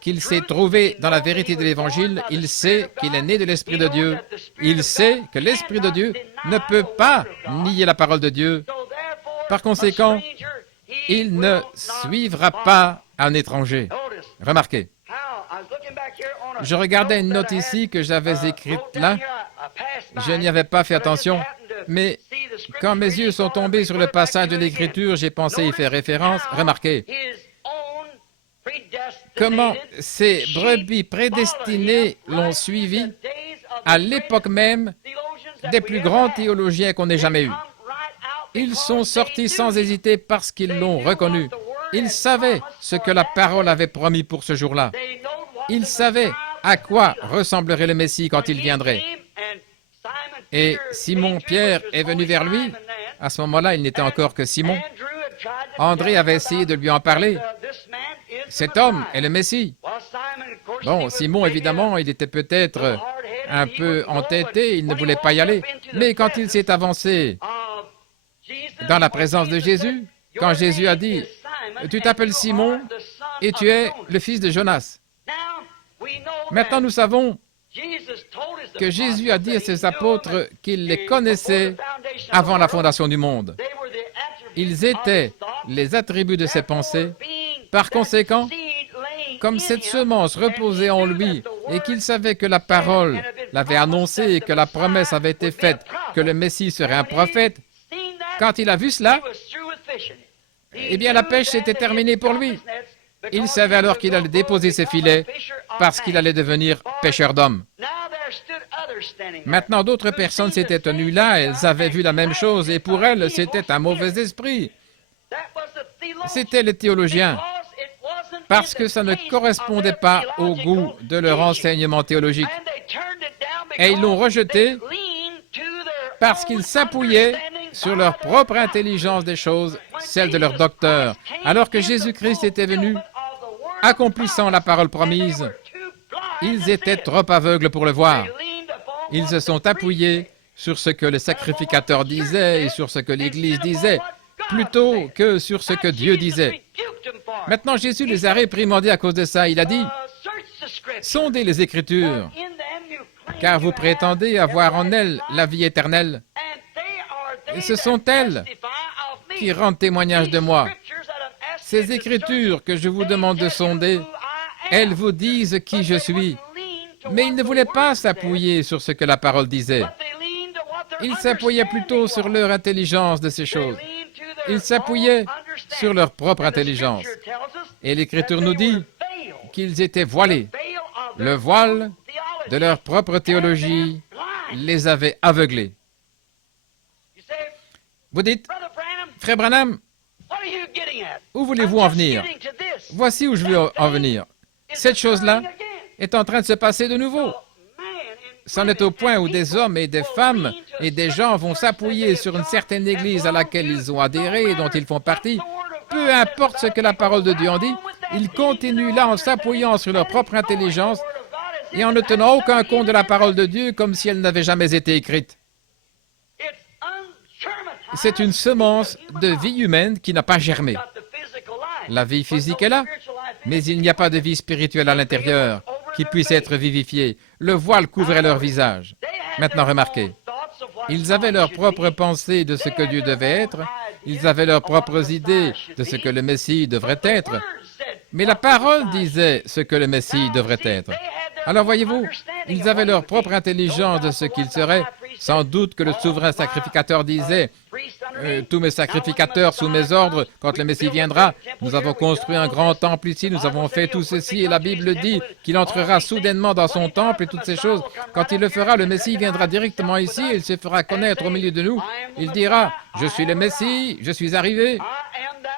qu'il s'est trouvé dans la vérité de l'Évangile, il sait qu'il est né de l'Esprit de Dieu, il sait que l'Esprit de Dieu ne peut pas nier la parole de Dieu. Par conséquent, il ne suivra pas un étranger. Remarquez, je regardais une note ici que j'avais écrite là. Je n'y avais pas fait attention, mais quand mes yeux sont tombés sur le passage de l'Écriture, j'ai pensé y faire référence. Remarquez comment ces brebis prédestinées l'ont suivi à l'époque même des plus grands théologiens qu'on ait jamais eus. Ils sont sortis sans hésiter parce qu'ils l'ont reconnu. Ils savaient ce que la parole avait promis pour ce jour-là. Ils savaient à quoi ressemblerait le Messie quand il viendrait. Et Simon-Pierre est venu vers lui. À ce moment-là, il n'était encore que Simon. André avait essayé de lui en parler. Cet homme est le Messie. Bon, Simon, évidemment, il était peut-être un peu entêté, il ne voulait pas y aller. Mais quand il s'est avancé dans la présence de Jésus, quand Jésus a dit, « Tu t'appelles Simon et tu es le fils de Jonas. » Maintenant, nous savons que Jésus a dit à ses apôtres qu'il les connaissait avant la fondation du monde. Ils étaient les attributs de ses pensées. Par conséquent, comme cette semence reposait en lui et qu'il savait que la parole l'avait annoncé et que la promesse avait été faite que le Messie serait un prophète, quand il a vu cela, eh bien la pêche s'était terminée pour lui. Il savait alors qu'il allait déposer ses filets parce qu'il allait devenir pêcheur d'hommes. Maintenant, d'autres personnes s'étaient tenues là, elles avaient vu la même chose et pour elles, c'était un mauvais esprit. C'étaient les théologiens, parce que ça ne correspondait pas au goût de leur enseignement théologique. Et ils l'ont rejeté parce qu'ils s'appouillaient sur leur propre intelligence des choses, celle de leur docteur, alors que Jésus-Christ était venu, accomplissant la parole promise. Ils étaient trop aveugles pour le voir. Ils se sont appuyés sur ce que le sacrificateur disait et sur ce que l'Église disait, plutôt que sur ce que Dieu disait. Maintenant, Jésus les a réprimandés à cause de ça. Il a dit, « Sondez les Écritures, car vous prétendez avoir en elles la vie éternelle. Et ce sont elles qui rendent témoignage de moi. Ces Écritures que je vous demande de sonder, elles vous disent qui je suis. Mais ils ne voulaient pas s'appuyer sur ce que la parole disait. Ils s'appuyaient plutôt sur leur intelligence de ces choses. Ils s'appuyaient sur leur propre intelligence. Et l'Écriture nous dit qu'ils étaient voilés. Le voile de leur propre théologie les avait aveuglés. Vous dites, Frère Branham, où voulez-vous en venir? Voici où je veux en venir. Cette chose-là est en train de se passer de nouveau. C'en est au point où des hommes et des femmes et des gens vont s'appuyer sur une certaine église à laquelle ils ont adhéré et dont ils font partie. Peu importe ce que la parole de Dieu en dit, ils continuent là en s'appuyant sur leur propre intelligence et en ne tenant aucun compte de la parole de Dieu comme si elle n'avait jamais été écrite. C'est une semence de vie humaine qui n'a pas germé. La vie physique est là, mais il n'y a pas de vie spirituelle à l'intérieur qui puisse être vivifiée. Le voile couvrait leur visage. Maintenant, remarquez, ils avaient leurs propres pensées de ce que Dieu devait être, ils avaient leurs propres idées de ce que le Messie devrait être, mais la parole disait ce que le Messie devrait être. Alors voyez-vous, ils avaient leur propre intelligence de ce qu'il serait. Sans doute que le souverain sacrificateur disait « Tous mes sacrificateurs sous mes ordres, quand le Messie viendra, nous avons construit un grand temple ici, nous avons fait tout ceci, et la Bible dit qu'il entrera soudainement dans son temple et toutes ces choses. Quand il le fera, le Messie viendra directement ici, et il se fera connaître au milieu de nous. Il dira « Je suis le Messie, je suis arrivé,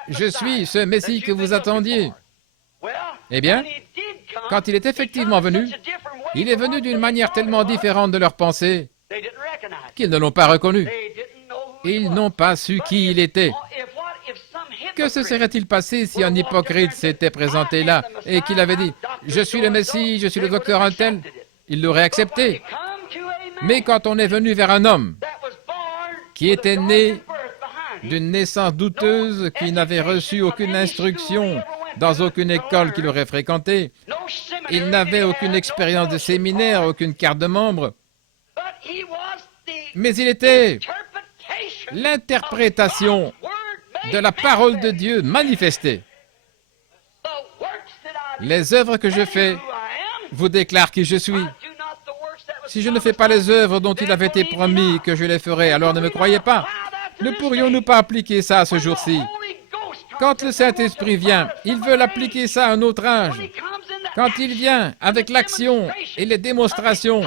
je suis ce Messie que vous attendiez. » Eh bien, quand il est effectivement venu, il est venu d'une manière tellement différente de leur pensée qu'ils ne l'ont pas reconnu. Ils n'ont pas su qui il était. Que se serait-il passé si un hypocrite s'était présenté là et qu'il avait dit « Je suis le Messie, je suis le docteur un tel », il l'aurait accepté. Mais quand on est venu vers un homme qui était né d'une naissance douteuse, qui n'avait reçu aucune instruction dans aucune école qu'il aurait fréquentée, il n'avait aucune expérience de séminaire, aucune carte de membre, mais il était l'interprétation de la parole de Dieu manifestée. Les œuvres que je fais vous déclarent qui je suis. Si je ne fais pas les œuvres dont il avait été promis que je les ferais, alors ne me croyez pas. Ne pourrions-nous pas appliquer ça à ce jour-ci? Quand le Saint-Esprit vient, il veut l'appliquer ça à un autre âge. Quand il vient avec l'action et les démonstrations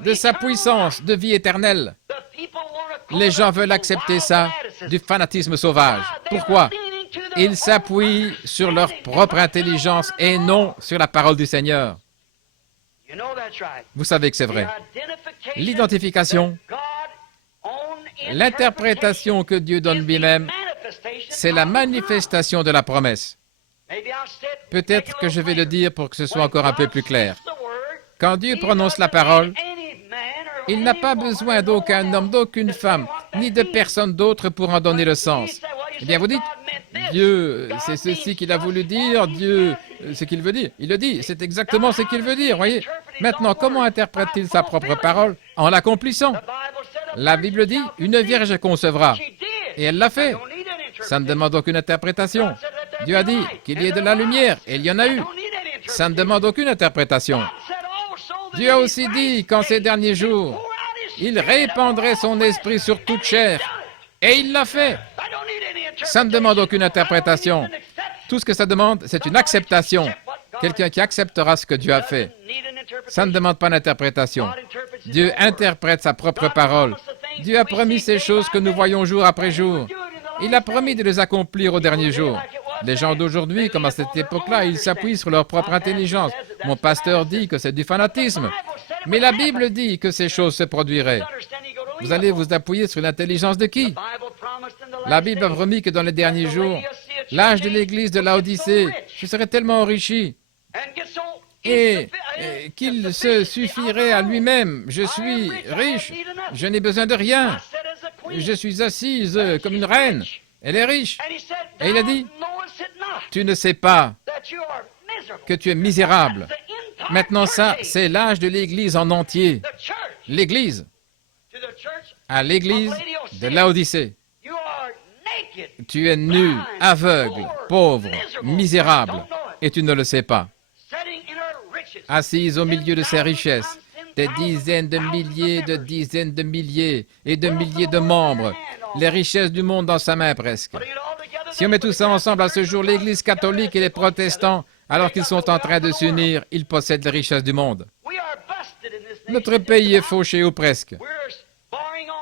de sa puissance de vie éternelle, les gens veulent accepter ça du fanatisme sauvage. Pourquoi? Ils s'appuient sur leur propre intelligence et non sur la parole du Seigneur. Vous savez que c'est vrai. L'identification, l'interprétation que Dieu donne lui-même, c'est la manifestation de la promesse. Peut-être que je vais le dire pour que ce soit encore un peu plus clair. Quand Dieu prononce la parole, il n'a pas besoin d'aucun homme, d'aucune femme, ni de personne d'autre pour en donner le sens. Eh bien, vous dites, Dieu, c'est ceci qu'il a voulu dire, Dieu, ce qu'il veut dire. Il le dit, c'est exactement ce qu'il veut dire, voyez. Maintenant, comment interprète-t-il sa propre parole? En l'accomplissant. La Bible dit, une vierge concevra. Et elle l'a fait. Ça ne demande aucune interprétation. Dieu a dit qu'il y ait de la lumière, et il y en a eu. Ça ne demande aucune interprétation. Dieu a aussi dit qu'en ces derniers jours, il répandrait son esprit sur toute chair. Et il l'a fait. Ça ne demande aucune interprétation. Tout ce que ça demande, c'est une acceptation. Quelqu'un qui acceptera ce que Dieu a fait. Ça ne demande pas d'interprétation. Dieu interprète sa propre parole. Dieu a promis ces choses que nous voyons jour après jour. Il a promis de les accomplir au dernier jour. Les gens d'aujourd'hui, comme à cette époque-là, ils s'appuient sur leur propre intelligence. Mon pasteur dit que c'est du fanatisme. Mais la Bible dit que ces choses se produiraient. Vous allez vous appuyer sur l'intelligence de qui? La Bible a promis que dans les derniers jours, l'âge de l'Église de Laodicée se serait tellement enrichi et qu'il se suffirait à lui-même. Je suis riche, je n'ai besoin de rien. Je suis assise comme une reine. Elle est riche. Et il a dit, tu ne sais pas que tu es misérable. Maintenant ça, c'est l'âge de l'Église en entier. L'Église, à l'Église de Laodicée. Tu es nu, aveugle, pauvre, misérable, et tu ne le sais pas. Assise au milieu de ses richesses, des dizaines de milliers et de milliers de membres, les richesses du monde dans sa main presque. Si on met tout ça ensemble à ce jour, l'Église catholique et les protestants, alors qu'ils sont en train de s'unir, ils possèdent les richesses du monde. Notre pays est fauché ou presque.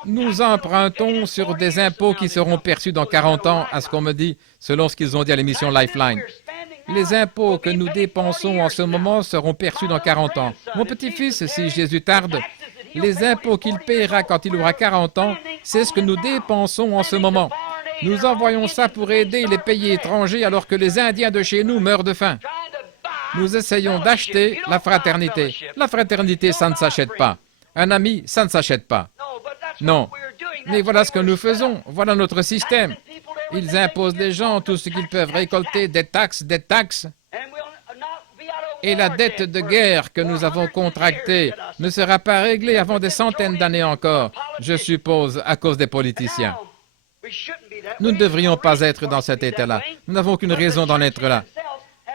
Nous empruntons sur des impôts qui seront perçus dans 40 ans, à ce qu'on me dit, selon ce qu'ils ont dit à l'émission Lifeline. Les impôts que nous dépensons en ce moment seront perçus dans 40 ans. Mon petit-fils, si Jésus tarde, les impôts qu'il paiera quand il aura 40 ans, c'est ce que nous dépensons en ce moment. Nous envoyons ça pour aider les pays étrangers alors que les Indiens de chez nous meurent de faim. Nous essayons d'acheter la fraternité. La fraternité, ça ne s'achète pas. Un ami, ça ne s'achète pas. Non. Mais voilà ce que nous faisons. Voilà notre système. Ils imposent les gens tout ce qu'ils peuvent récolter, des taxes. Et la dette de guerre que nous avons contractée ne sera pas réglée avant des centaines d'années encore, je suppose, à cause des politiciens. Nous ne devrions pas être dans cet état-là. Nous n'avons aucune raison d'en être là.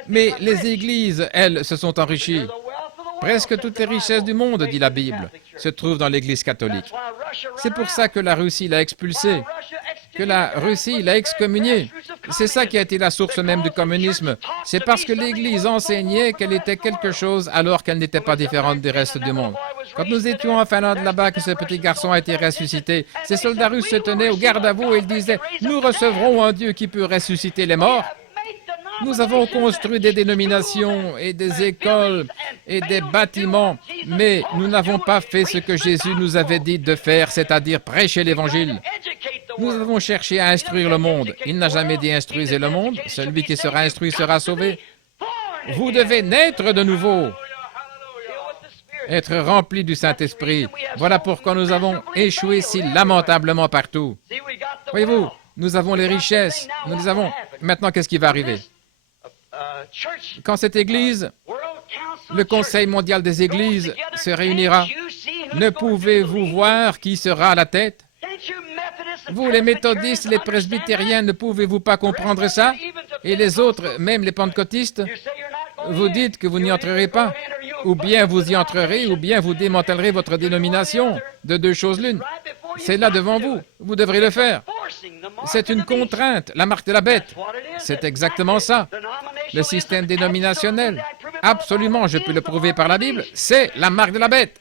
Mais les églises, elles, se sont enrichies. Presque toutes les richesses du monde, dit la Bible, se trouvent dans l'Église catholique. C'est pour ça que la Russie l'a expulsé, que la Russie l'a excommunié. C'est ça qui a été la source même du communisme. C'est parce que l'Église enseignait qu'elle était quelque chose alors qu'elle n'était pas différente du reste du monde. Quand nous étions en Finlande là-bas, que ce petit garçon a été ressuscité, ces soldats russes se tenaient au garde à vous et ils disaient « Nous recevrons un Dieu qui peut ressusciter les morts ». Nous avons construit des dénominations et des écoles et des bâtiments, mais nous n'avons pas fait ce que Jésus nous avait dit de faire, c'est-à-dire prêcher l'Évangile. Nous avons cherché à instruire le monde. Il n'a jamais dit « instruisez le monde ». Celui qui sera instruit sera sauvé. Vous devez naître de nouveau, être rempli du Saint-Esprit. Voilà pourquoi nous avons échoué si lamentablement partout. Voyez-vous, nous avons les richesses, nous les avons. Maintenant, qu'est-ce qui va arriver? Quand cette Église, le Conseil mondial des Églises, se réunira, ne pouvez-vous voir qui sera à la tête? Vous, les méthodistes, les presbytériens, ne pouvez-vous pas comprendre ça? Et les autres, même les pentecôtistes, vous dites que vous n'y entrerez pas. Ou bien vous y entrerez, ou bien vous démantèlerez votre dénomination. De deux choses l'une. C'est là devant vous. Vous devrez le faire. C'est une contrainte, la marque de la bête. C'est exactement ça. Le système dénominationnel. Absolument, je peux le prouver par la Bible. C'est la marque de la bête.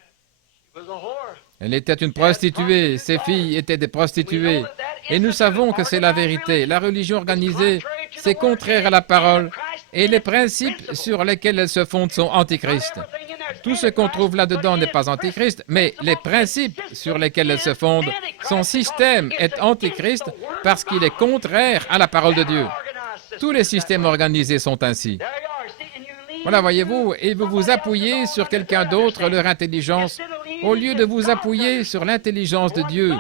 Elle était une prostituée. Ses filles étaient des prostituées. Et nous savons que c'est la vérité. La religion organisée, c'est contraire à la parole. Et les principes sur lesquels elle se fonde sont antichrist. Tout ce qu'on trouve là-dedans n'est pas antichrist, mais les principes sur lesquels elle se fonde, son système est antichrist parce qu'il est contraire à la parole de Dieu. Tous les systèmes organisés sont ainsi. Voilà, voyez-vous, et vous vous appuyez sur quelqu'un d'autre, leur intelligence, au lieu de vous appuyer sur l'intelligence de Dieu,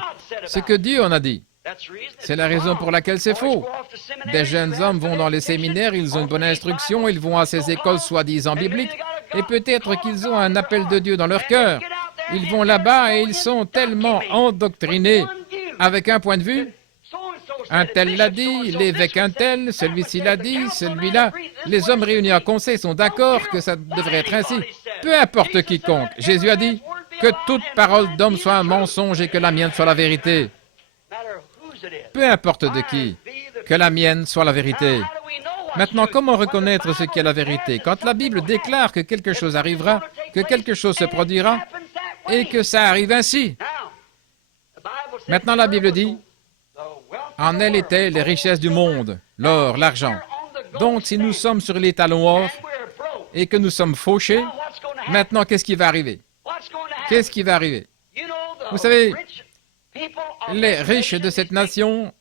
ce que Dieu en a dit. C'est la raison pour laquelle c'est faux. Des jeunes hommes vont dans les séminaires, ils ont une bonne instruction, ils vont à ces écoles soi-disant bibliques, et peut-être qu'ils ont un appel de Dieu dans leur cœur. Ils vont là-bas et ils sont tellement endoctrinés avec un point de vue. Un tel l'a dit, l'évêque un tel, celui-ci l'a dit, celui-là. Les hommes réunis en conseil sont d'accord que ça devrait être ainsi. Peu importe quiconque. Jésus a dit que toute parole d'homme soit un mensonge et que la mienne soit la vérité. Peu importe de qui, que la mienne soit la vérité. Maintenant, comment reconnaître ce qui est la vérité? Quand la Bible déclare que quelque chose arrivera, que quelque chose se produira, et que ça arrive ainsi. Maintenant, la Bible dit, en elle étaient les richesses du monde, l'or, l'argent. Donc, si nous sommes sur les talons or et que nous sommes fauchés, maintenant, qu'est-ce qui va arriver? Qu'est-ce qui va arriver? Vous savez, les riches de cette nation,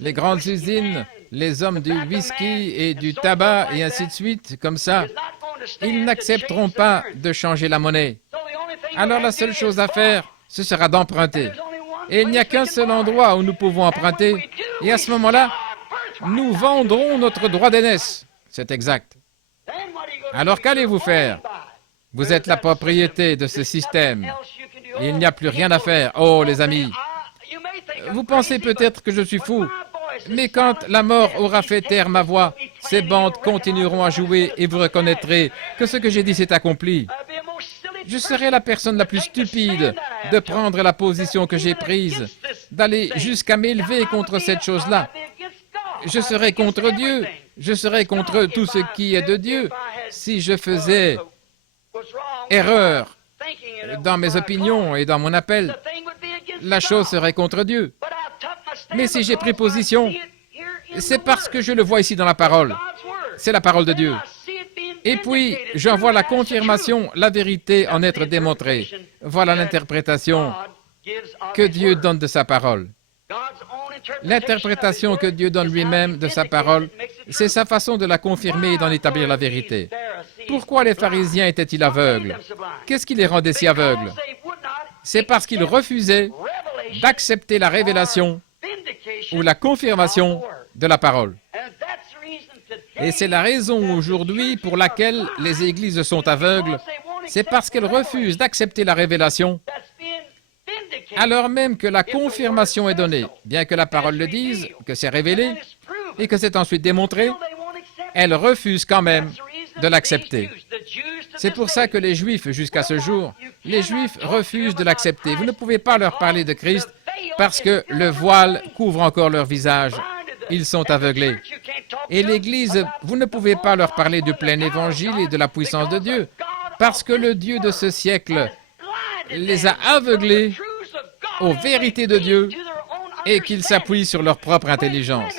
les grandes usines, les hommes du whisky et du tabac et ainsi de suite, comme ça, ils n'accepteront pas de changer la monnaie. Alors la seule chose à faire, ce sera d'emprunter. Et il n'y a qu'un seul endroit où nous pouvons emprunter. Et à ce moment-là, nous vendrons notre droit d'aînesse. C'est exact. Alors qu'allez-vous faire? Vous êtes la propriété de ce système. Et il n'y a plus rien à faire. Oh, les amis, vous pensez peut-être que je suis fou, mais quand la mort aura fait taire ma voix, ces bandes continueront à jouer et vous reconnaîtrez que ce que j'ai dit s'est accompli. Je serai la personne la plus stupide de prendre la position que j'ai prise, d'aller jusqu'à m'élever contre cette chose-là. Je serai contre Dieu, je serai contre tout ce qui est de Dieu si je faisais erreur dans mes opinions et dans mon appel. La chose serait contre Dieu. Mais si j'ai pris position, c'est parce que je le vois ici dans la parole. C'est la parole de Dieu. Et puis, j'en vois la confirmation, la vérité en être démontrée. Voilà l'interprétation que Dieu donne de sa parole. L'interprétation que Dieu donne lui-même de sa parole, c'est sa façon de la confirmer et d'en établir la vérité. Pourquoi les pharisiens étaient-ils aveugles? Qu'est-ce qui les rendait si aveugles? C'est parce qu'ils refusaient d'accepter la révélation ou la confirmation de la parole. Et c'est la raison aujourd'hui pour laquelle les églises sont aveugles. C'est parce qu'elles refusent d'accepter la révélation, alors même que la confirmation est donnée. Bien que la parole le dise, que c'est révélé, et que c'est ensuite démontré, elles refusent quand même de l'accepter. C'est pour ça que les Juifs, jusqu'à ce jour, les Juifs refusent de l'accepter. Vous ne pouvez pas leur parler de Christ parce que le voile couvre encore leur visage. Ils sont aveuglés. Et l'Église, vous ne pouvez pas leur parler du plein évangile et de la puissance de Dieu, parce que le Dieu de ce siècle les a aveuglés aux vérités de Dieu et qu'ils s'appuient sur leur propre intelligence.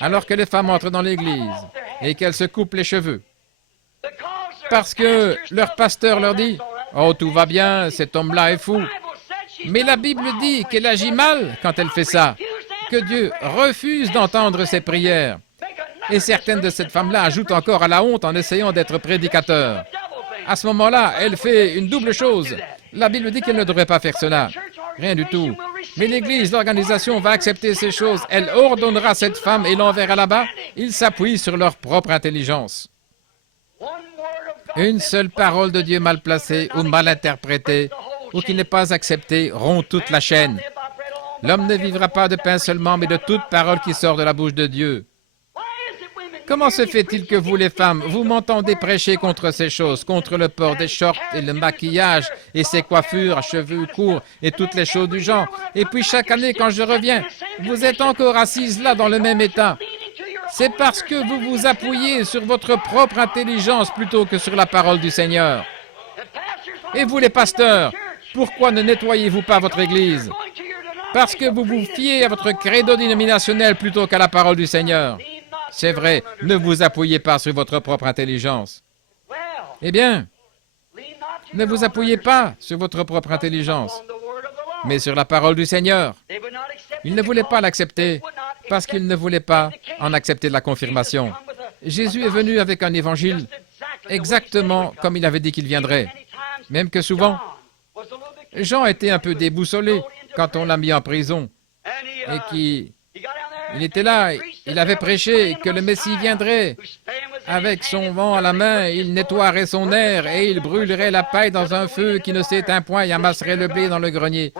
Alors que les femmes entrent dans l'Église et qu'elles se coupent les cheveux, parce que leur pasteur leur dit « Oh, tout va bien, cet homme-là est fou ». Mais la Bible dit qu'elle agit mal quand elle fait ça, que Dieu refuse d'entendre ses prières. Et certaines de ces femmes-là ajoutent encore à la honte en essayant d'être prédicateurs. À ce moment-là, elle fait une double chose. La Bible dit qu'elle ne devrait pas faire cela. Rien du tout. Mais l'Église, l'organisation va accepter ces choses. Elle ordonnera cette femme et l'enverra là-bas. Ils s'appuient sur leur propre intelligence. Une seule parole de Dieu mal placée ou mal interprétée ou qui n'est pas acceptée rompt toute la chaîne. L'homme ne vivra pas de pain seulement, mais de toute parole qui sort de la bouche de Dieu. Comment se fait-il que vous, les femmes, vous m'entendez prêcher contre ces choses, contre le port des shorts et le maquillage et ces coiffures à cheveux courts et toutes les choses du genre? Et puis chaque année, quand je reviens, vous êtes encore assises là dans le même état. C'est parce que vous vous appuyez sur votre propre intelligence plutôt que sur la parole du Seigneur. Et vous, les pasteurs, pourquoi ne nettoyez-vous pas votre Église? Parce que vous vous fiez à votre credo dénominationnel plutôt qu'à la parole du Seigneur. C'est vrai, ne vous appuyez pas sur votre propre intelligence. Eh bien, ne vous appuyez pas sur votre propre intelligence, mais sur la parole du Seigneur. Ils ne voulaient pas l'accepter parce qu'ils ne voulaient pas en accepter la confirmation. Jésus est venu avec un évangile exactement comme il avait dit qu'il viendrait. Même que souvent, Jean était un peu déboussolé quand on l'a mis en prison et il était là, il avait prêché que le Messie viendrait. Avec son vent à la main, il nettoierait son air et il brûlerait la paille dans un feu qui ne s'éteint point et amasserait le blé dans le grenier.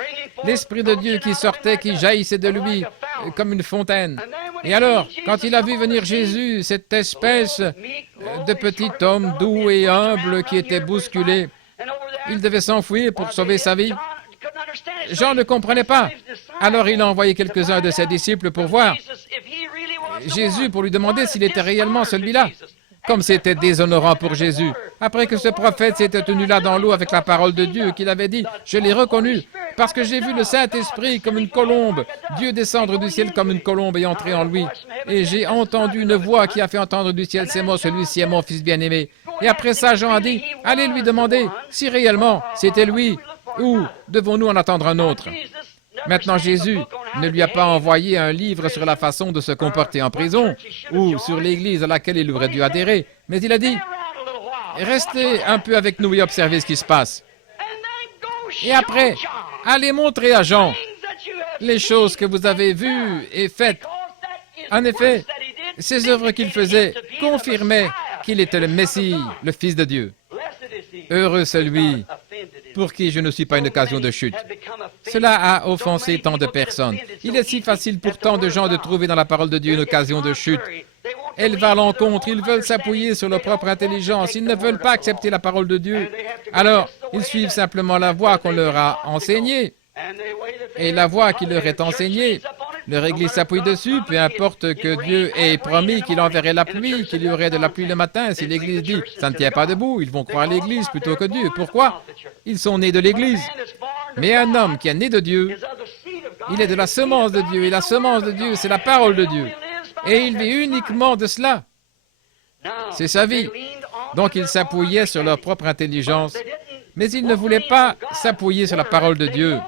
L'Esprit de Dieu qui sortait, qui jaillissait de lui comme une fontaine. Et alors, quand il a vu venir Jésus, cette espèce de petit homme doux et humble qui était bousculé, il devait s'enfuir pour sauver sa vie. Jean ne comprenait pas. Alors il a envoyé quelques-uns de ses disciples pour voir Jésus, pour lui demander s'il était réellement celui-là. Comme c'était déshonorant pour Jésus. Après que ce prophète s'était tenu là dans l'eau avec la parole de Dieu, qu'il avait dit « Je l'ai reconnu, parce que j'ai vu le Saint-Esprit comme une colombe, Dieu descendre du ciel comme une colombe et entrer en lui. Et j'ai entendu une voix qui a fait entendre du ciel, c'est moi, celui-ci est mon fils bien-aimé. » Et après ça, Jean a dit « Allez lui demander si réellement c'était lui, ou devons-nous en attendre un autre ?» Maintenant, Jésus ne lui a pas envoyé un livre sur la façon de se comporter en prison ou sur l'Église à laquelle il aurait dû adhérer, mais il a dit « Restez un peu avec nous et observez ce qui se passe. Et après, allez montrer à Jean les choses que vous avez vues et faites. » En effet, ces œuvres qu'il faisait confirmaient qu'il était le Messie, le Fils de Dieu. Heureux celui pour qui je ne suis pas une occasion de chute. Cela a offensé tant de personnes. Il est si facile pour tant de gens de trouver dans la parole de Dieu une occasion de chute. Elle va à l'encontre, ils veulent s'appuyer sur leur propre intelligence, ils ne veulent pas accepter la parole de Dieu. Alors, ils suivent simplement la voie qu'on leur a enseignée. Et la voie qui leur est enseignée, leur Église s'appuie dessus, peu importe que Dieu ait promis qu'il enverrait la pluie, qu'il y aurait de la pluie le matin. Si l'Église dit « ça ne tient pas debout », ils vont croire l'Église plutôt que Dieu. Pourquoi? Ils sont nés de l'Église. Mais un homme qui est né de Dieu, il est de la semence de Dieu, et la semence de Dieu, c'est la parole de Dieu. Et il vit uniquement de cela. C'est sa vie. Donc ils s'appuyaient sur leur propre intelligence, mais ils ne voulaient pas s'appuyer sur la parole de Dieu.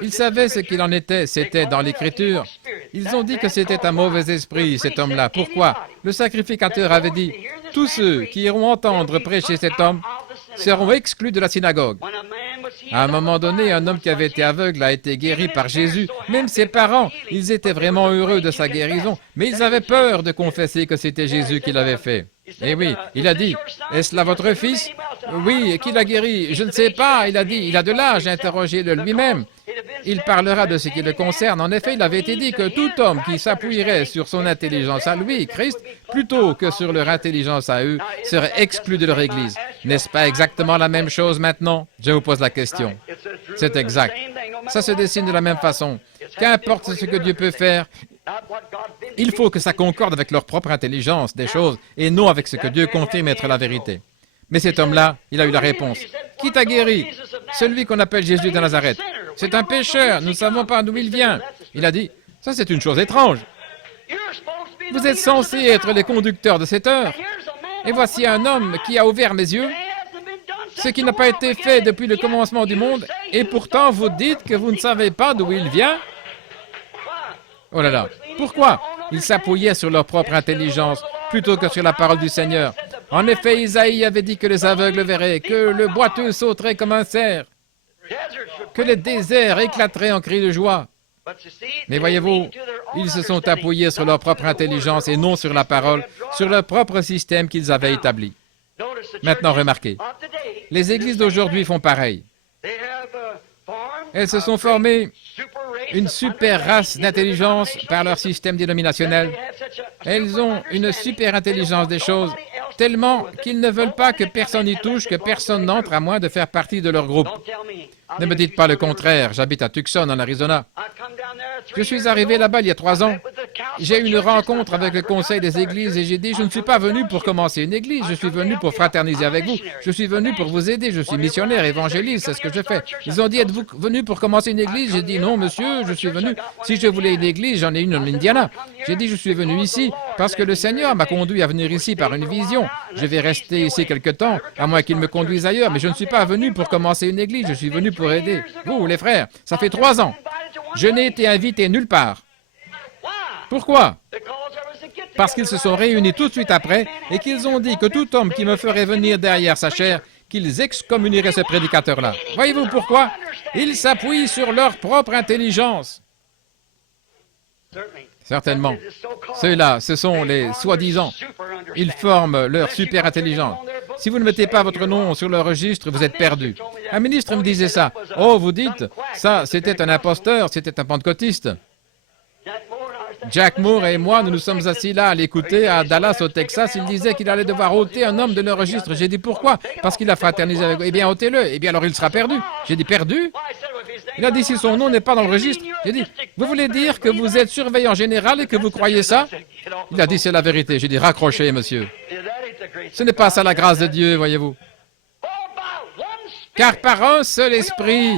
Ils savaient ce qu'il en était, c'était dans l'Écriture. Ils ont dit que c'était un mauvais esprit, cet homme-là. Pourquoi? Le sacrificateur avait dit, « Tous ceux qui iront entendre prêcher cet homme seront exclus de la synagogue. » À un moment donné, un homme qui avait été aveugle a été guéri par Jésus. Même ses parents, ils étaient vraiment heureux de sa guérison, mais ils avaient peur de confesser que c'était Jésus qui l'avait fait. Et oui, il a dit, « Est-ce là votre fils? » Oui, qui l'a guéri? Je ne sais pas. Il a dit, « Il a de l'âge, interrogez-le lui-même. » Il parlera de ce qui le concerne. En effet, il avait été dit que tout homme qui s'appuierait sur son intelligence à lui, Christ, plutôt que sur leur intelligence à eux, serait exclu de leur Église. N'est-ce pas exactement la même chose maintenant? Je vous pose la question. C'est exact. Ça se dessine de la même façon. Qu'importe ce que Dieu peut faire, il faut que ça concorde avec leur propre intelligence des choses et non avec ce que Dieu confirme être la vérité. Mais cet homme-là, il a eu la réponse. Qui t'a guéri? Celui qu'on appelle Jésus de Nazareth. C'est un pécheur, nous ne savons pas d'où il vient. Il a dit, ça c'est une chose étrange. Vous êtes censés être les conducteurs de cette heure. Et voici un homme qui a ouvert mes yeux, ce qui n'a pas été fait depuis le commencement du monde, et pourtant vous dites que vous ne savez pas d'où il vient? Oh là là, pourquoi? Ils s'appuyaient sur leur propre intelligence plutôt que sur la parole du Seigneur. En effet, Isaïe avait dit que les aveugles verraient, que le boiteux sauterait comme un cerf, que les déserts éclateraient en cris de joie. Mais voyez-vous, ils se sont appuyés sur leur propre intelligence et non sur la parole, sur leur propre système qu'ils avaient établi. Maintenant, remarquez, les églises d'aujourd'hui font pareil. Elles se sont formées une super race d'intelligence par leur système dénominationnel. Elles ont une super intelligence des choses, tellement qu'ils ne veulent pas que personne y touche, que personne n'entre à moins de faire partie de leur groupe. Ne me dites pas le contraire, j'habite à Tucson, en Arizona. Je suis arrivé là-bas il y a 3 ans. J'ai eu une rencontre avec le conseil des églises et j'ai dit, je ne suis pas venu pour commencer une église, je suis venu pour fraterniser avec vous, je suis venu pour vous aider, je suis missionnaire, évangéliste, c'est ce que je fais. Ils ont dit, êtes-vous venu pour commencer une église? J'ai dit, non monsieur, je suis venu, si je voulais une église, j'en ai une en Indiana. J'ai dit, je suis venu ici parce que le Seigneur m'a conduit à venir ici par une vision. Je vais rester ici quelque temps, à moins qu'il me conduise ailleurs, mais je ne suis pas venu pour commencer une église, je suis venu pour aider. Vous, les frères, ça fait 3 ans. Je n'ai été invité nulle part. Pourquoi? Parce qu'ils se sont réunis tout de suite après et qu'ils ont dit que tout homme qui me ferait venir derrière sa chair, qu'ils excommunieraient ce prédicateur-là. Voyez-vous pourquoi? Ils s'appuient sur leur propre intelligence. Certainement. Ceux-là, ce sont les soi-disant. Ils forment leur super intelligence. Si vous ne mettez pas votre nom sur le registre, vous êtes perdu. Un ministre me disait ça. Oh, vous dites, ça, c'était un imposteur, c'était un pentecôtiste. Jack Moore et moi, nous nous sommes assis là à l'écouter à Dallas, au Texas. Il disait qu'il allait devoir ôter un homme de leur registre. J'ai dit, pourquoi? Parce qu'il a fraternisé avec... Eh bien, ôtez-le. Eh bien, alors il sera perdu. J'ai dit, perdu? Il a dit, si son nom n'est pas dans le registre. J'ai dit, vous voulez dire que vous êtes surveillant général et que vous croyez ça? Il a dit, c'est la vérité. J'ai dit, raccrochez, monsieur. Ce n'est pas ça la grâce de Dieu, voyez-vous. Car par un seul esprit,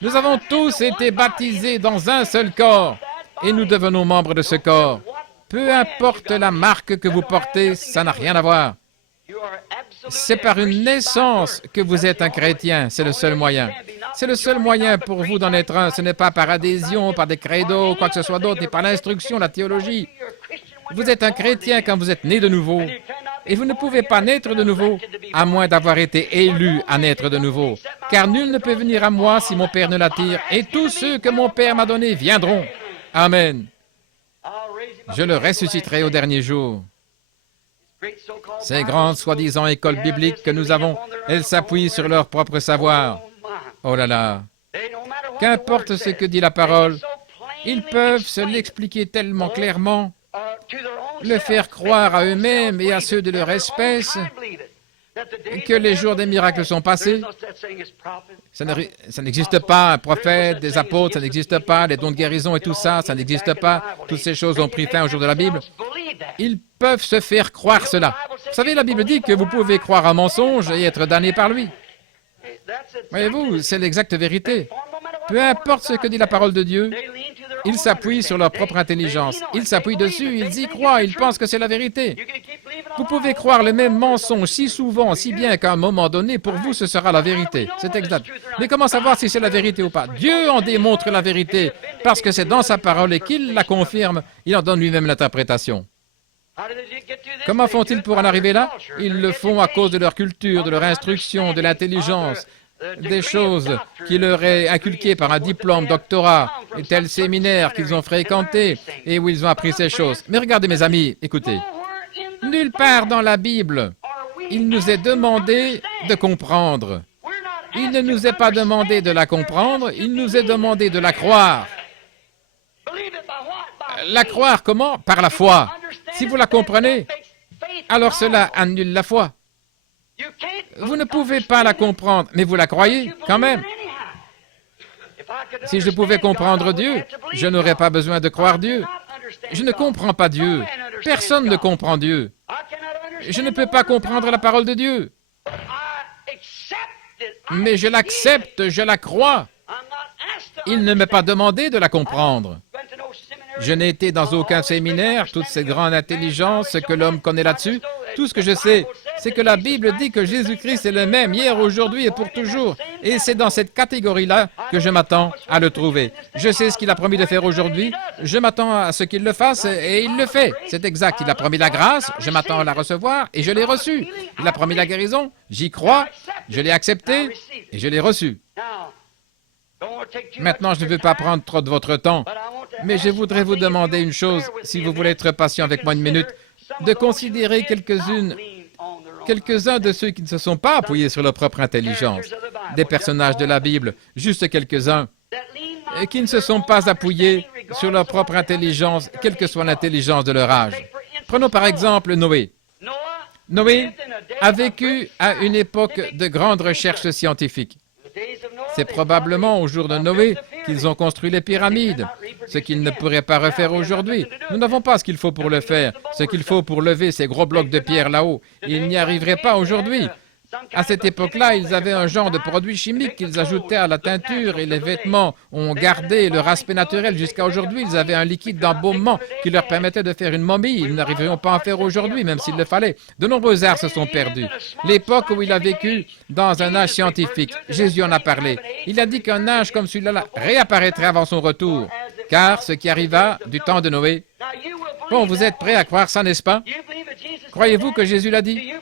nous avons tous été baptisés dans un seul corps et nous devenons membres de ce corps. Peu importe la marque que vous portez, ça n'a rien à voir. C'est par une naissance que vous êtes un chrétien, c'est le seul moyen. C'est le seul moyen pour vous d'en être un. Ce n'est pas par adhésion, par des credos, quoi que ce soit d'autre, mais par l'instruction, la théologie. Vous êtes un chrétien quand vous êtes né de nouveau. Et vous ne pouvez pas naître de nouveau, à moins d'avoir été élu à naître de nouveau. Car nul ne peut venir à moi si mon Père ne l'attire, et tous ceux que mon Père m'a donnés viendront. Amen. Je le ressusciterai au dernier jour. Ces grandes soi-disant écoles bibliques que nous avons, elles s'appuient sur leur propre savoir. Oh là là! Qu'importe ce que dit la parole, ils peuvent se l'expliquer tellement clairement, le faire croire à eux-mêmes et à ceux de leur espèce, que les jours des miracles sont passés. Ça n'existe pas, un prophète, des apôtres, ça n'existe pas, les dons de guérison et tout ça, ça n'existe pas. Toutes ces choses ont pris fin au jour de la Bible. Ils peuvent se faire croire cela. Vous savez, la Bible dit que vous pouvez croire un mensonge et être damné par lui. Voyez-vous, c'est l'exacte vérité. Peu importe ce que dit la parole de Dieu, ils s'appuient sur leur propre intelligence. Ils s'appuient dessus, ils y croient, ils pensent que c'est la vérité. Vous pouvez croire le même mensonge si souvent, si bien qu'à un moment donné, pour vous, ce sera la vérité. C'est exact. Mais comment savoir si c'est la vérité ou pas? Dieu en démontre la vérité, parce que c'est dans sa parole et qu'il la confirme, il en donne lui-même l'interprétation. Comment font-ils pour en arriver là? Ils le font à cause de leur culture, de leur instruction, de l'intelligence, des choses qui leur est inculquées par un diplôme, doctorat, et tel séminaire qu'ils ont fréquenté et où ils ont appris ces choses. Mais regardez mes amis, écoutez, nulle part dans la Bible, il nous est demandé de comprendre. Il ne nous est pas demandé de la comprendre, il nous est demandé de la croire. La croire comment? Par la foi. Si vous la comprenez, alors cela annule la foi. Vous ne pouvez pas la comprendre, mais vous la croyez quand même. Si je pouvais comprendre Dieu, je n'aurais pas besoin de croire Dieu. Je ne comprends pas Dieu. Personne ne comprend Dieu. Je ne peux pas comprendre la parole de Dieu. Mais je l'accepte, je la crois. Il ne m'est pas demandé de la comprendre. Je n'ai été dans aucun séminaire, toute cette grande intelligence que l'homme connaît là-dessus. Tout ce que je sais, c'est que la Bible dit que Jésus-Christ est le même hier, aujourd'hui et pour toujours. Et c'est dans cette catégorie-là que je m'attends à le trouver. Je sais ce qu'il a promis de faire aujourd'hui. Je m'attends à ce qu'il le fasse et il le fait. C'est exact. Il a promis la grâce, je m'attends à la recevoir et je l'ai reçue. Il a promis la guérison, j'y crois, je l'ai accepté et je l'ai reçue. Maintenant, je ne veux pas prendre trop de votre temps, mais je voudrais vous demander une chose, si vous voulez être patient avec moi une minute, de considérer quelques-uns de ceux qui ne se sont pas appuyés sur leur propre intelligence, des personnages de la Bible, juste quelques-uns, qui ne se sont pas appuyés sur leur propre intelligence, quelle que soit l'intelligence de leur âge. Prenons par exemple Noé. Noé a vécu à une époque de grande recherche scientifique. C'est probablement au jour de Noé qu'ils ont construit les pyramides, ce qu'ils ne pourraient pas refaire aujourd'hui. Nous n'avons pas ce qu'il faut pour le faire, ce qu'il faut pour lever ces gros blocs de pierre là-haut. Ils n'y arriveraient pas aujourd'hui. À cette époque-là, ils avaient un genre de produit chimique qu'ils ajoutaient à la teinture et les vêtements ont gardé leur aspect naturel jusqu'à aujourd'hui. Ils avaient un liquide d'embaumement qui leur permettait de faire une momie. Ils n'arriverions pas à en faire aujourd'hui, même s'il le fallait. De nombreux arts se sont perdus. L'époque où il a vécu dans un âge scientifique, Jésus en a parlé. Il a dit qu'un âge comme celui-là réapparaîtrait avant son retour, car ce qui arriva du temps de Noé. Bon, vous êtes prêts à croire ça, n'est-ce pas? Croyez-vous que Jésus l'a dit?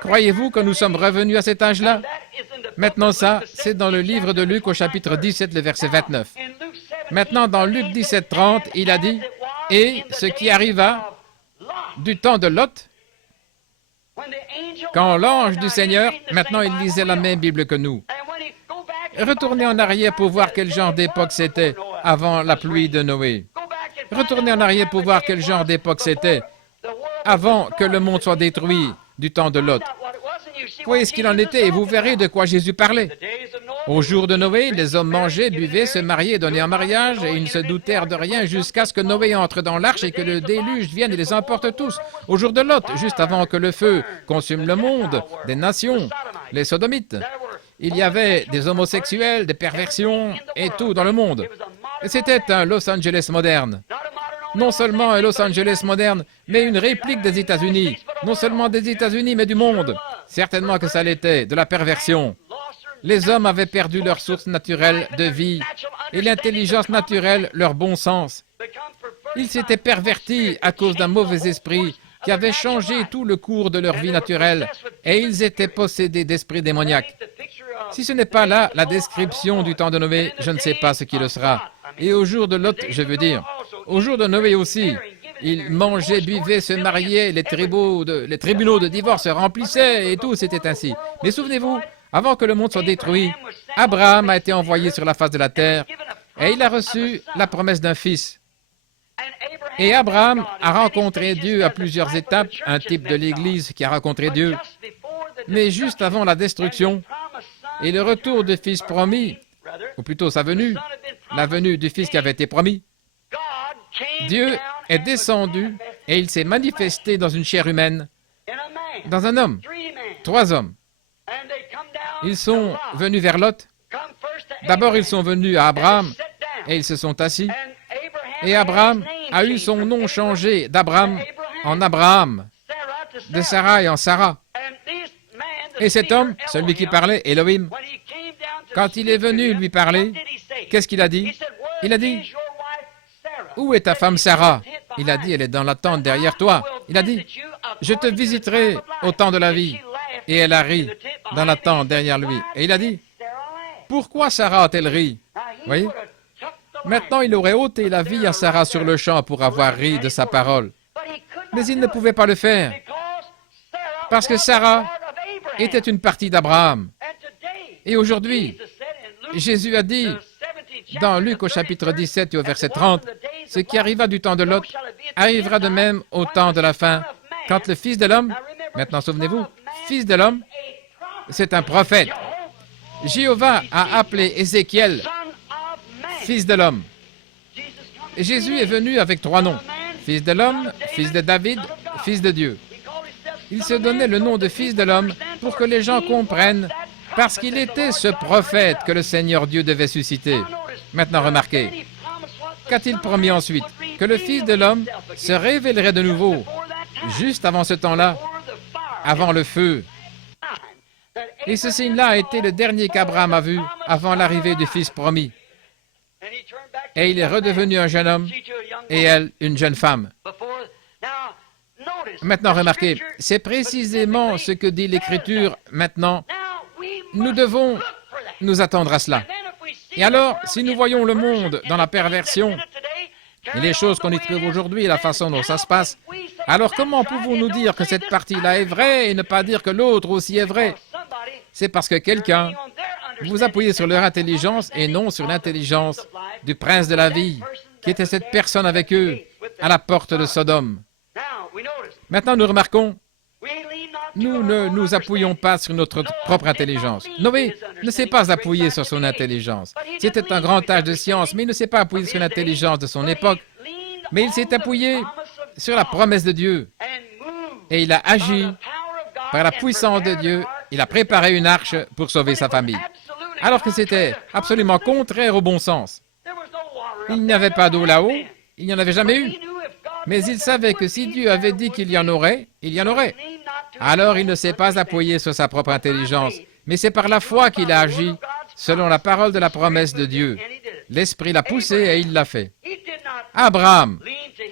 Croyez-vous que nous sommes revenus à cet âge-là? Maintenant ça, c'est dans le livre de Luc au chapitre 17, le verset 29. Maintenant, dans Luc 17, 30, il a dit, « Et ce qui arriva du temps de Lot, quand l'ange du Seigneur, maintenant il lisait la même Bible que nous. Retournez en arrière pour voir quel genre d'époque c'était avant la pluie de Noé. Retournez en arrière pour voir quel genre d'époque c'était avant que le monde soit détruit du temps de Lot. Voyez ce qu'il en était et vous verrez de quoi Jésus parlait. Au jour de Noé, les hommes mangeaient, buvaient, se mariaient, donnaient en mariage et ils ne se doutèrent de rien jusqu'à ce que Noé entre dans l'arche et que le déluge vienne et les emporte tous. Au jour de Lot, juste avant que le feu consume le monde, des nations, les sodomites, il y avait des homosexuels, des perversions et tout dans le monde. Et c'était un Los Angeles moderne. Non seulement un Los Angeles moderne, mais une réplique des États-Unis. Non seulement des États-Unis, mais du monde. Certainement que ça l'était, de la perversion. Les hommes avaient perdu leur source naturelle de vie et l'intelligence naturelle, leur bon sens. Ils s'étaient pervertis à cause d'un mauvais esprit qui avait changé tout le cours de leur vie naturelle et ils étaient possédés d'esprits démoniaques. Si ce n'est pas là la description du temps de Noé, je ne sais pas ce qui le sera. Et au jour de Lot, je veux dire, au jour de Noé aussi, Ils mangeaient, buvaient, se mariaient, les tribunaux de divorce se remplissaient et tout, c'était ainsi. Mais souvenez-vous, avant que le monde soit détruit, Abraham a été envoyé sur la face de la terre et il a reçu la promesse d'un fils. Et Abraham a rencontré Dieu à plusieurs étapes, un type de l'Église qui a rencontré Dieu. Mais juste avant la destruction et le retour du Fils promis, ou plutôt sa venue, la venue du Fils qui avait été promis, Dieu est descendu et il s'est manifesté dans une chair humaine, dans un homme, 3 hommes. Ils sont venus vers Lot. D'abord, ils sont venus à Abraham et ils se sont assis. Et Abraham a eu son nom changé d'Abraham en Abraham, de Sarai en Sarah. Et cet homme, celui qui parlait, Elohim, quand il est venu lui parler, qu'est-ce qu'il a dit? Il a dit, « Où est ta femme Sarah ?» Il a dit, « Elle est dans la tente derrière toi. » Il a dit, « Je te visiterai au temps de la vie. » Et elle a ri dans la tente derrière lui. Et il a dit, « Pourquoi Sarah a-t-elle ri ?» Vous voyez? Maintenant, il aurait ôté la vie à Sarah sur le champ pour avoir ri de sa parole. Mais il ne pouvait pas le faire, parce que Sarah était une partie d'Abraham. Et aujourd'hui, Jésus a dit, dans Luc au chapitre 17 et au verset 30, « Ce qui arriva du temps de Lot arrivera de même au temps de la fin, quand le Fils de l'homme, maintenant souvenez-vous, Fils de l'homme, c'est un prophète. Jéhovah a appelé Ézéchiel Fils de l'homme. Et Jésus est venu avec 3 noms. Fils de l'homme, Fils de David, Fils de Dieu. Il se donnait le nom de Fils de l'homme pour que les gens comprennent, parce qu'il était ce prophète que le Seigneur Dieu devait susciter. Maintenant remarquez, qu'a-t-il promis ensuite? Que le Fils de l'homme se révélerait de nouveau, juste avant ce temps-là, avant le feu. Et ce signe-là a été le dernier qu'Abraham a vu avant l'arrivée du Fils promis. Et il est redevenu un jeune homme, et elle, une jeune femme. Maintenant, remarquez, c'est précisément ce que dit l'Écriture maintenant. Nous devons nous attendre à cela. Et alors, si nous voyons le monde dans la perversion, et les choses qu'on y trouve aujourd'hui et la façon dont ça se passe, alors comment pouvons-nous dire que cette partie-là est vraie et ne pas dire que l'autre aussi est vraie? C'est parce que quelqu'un vous appuyez sur leur intelligence et non sur l'intelligence du prince de la vie, qui était cette personne avec eux à la porte de Sodome. Maintenant, nous remarquons, nous ne nous appuyons pas sur notre propre intelligence. Noé ne s'est pas appuyé sur son intelligence. C'était un grand âge de science, mais il ne s'est pas appuyé sur l'intelligence de son époque. Mais il s'est appuyé sur la promesse de Dieu. Et il a agi par la puissance de Dieu. Il a préparé une arche pour sauver sa famille. Alors que c'était absolument contraire au bon sens. Il n'y avait pas d'eau là-haut, il n'y en avait jamais eu. Mais il savait que si Dieu avait dit qu'il y en aurait, il y en aurait. Alors il ne s'est pas appuyé sur sa propre intelligence, mais c'est par la foi qu'il a agi, selon la parole de la promesse de Dieu. L'Esprit l'a poussé et il l'a fait. Abraham,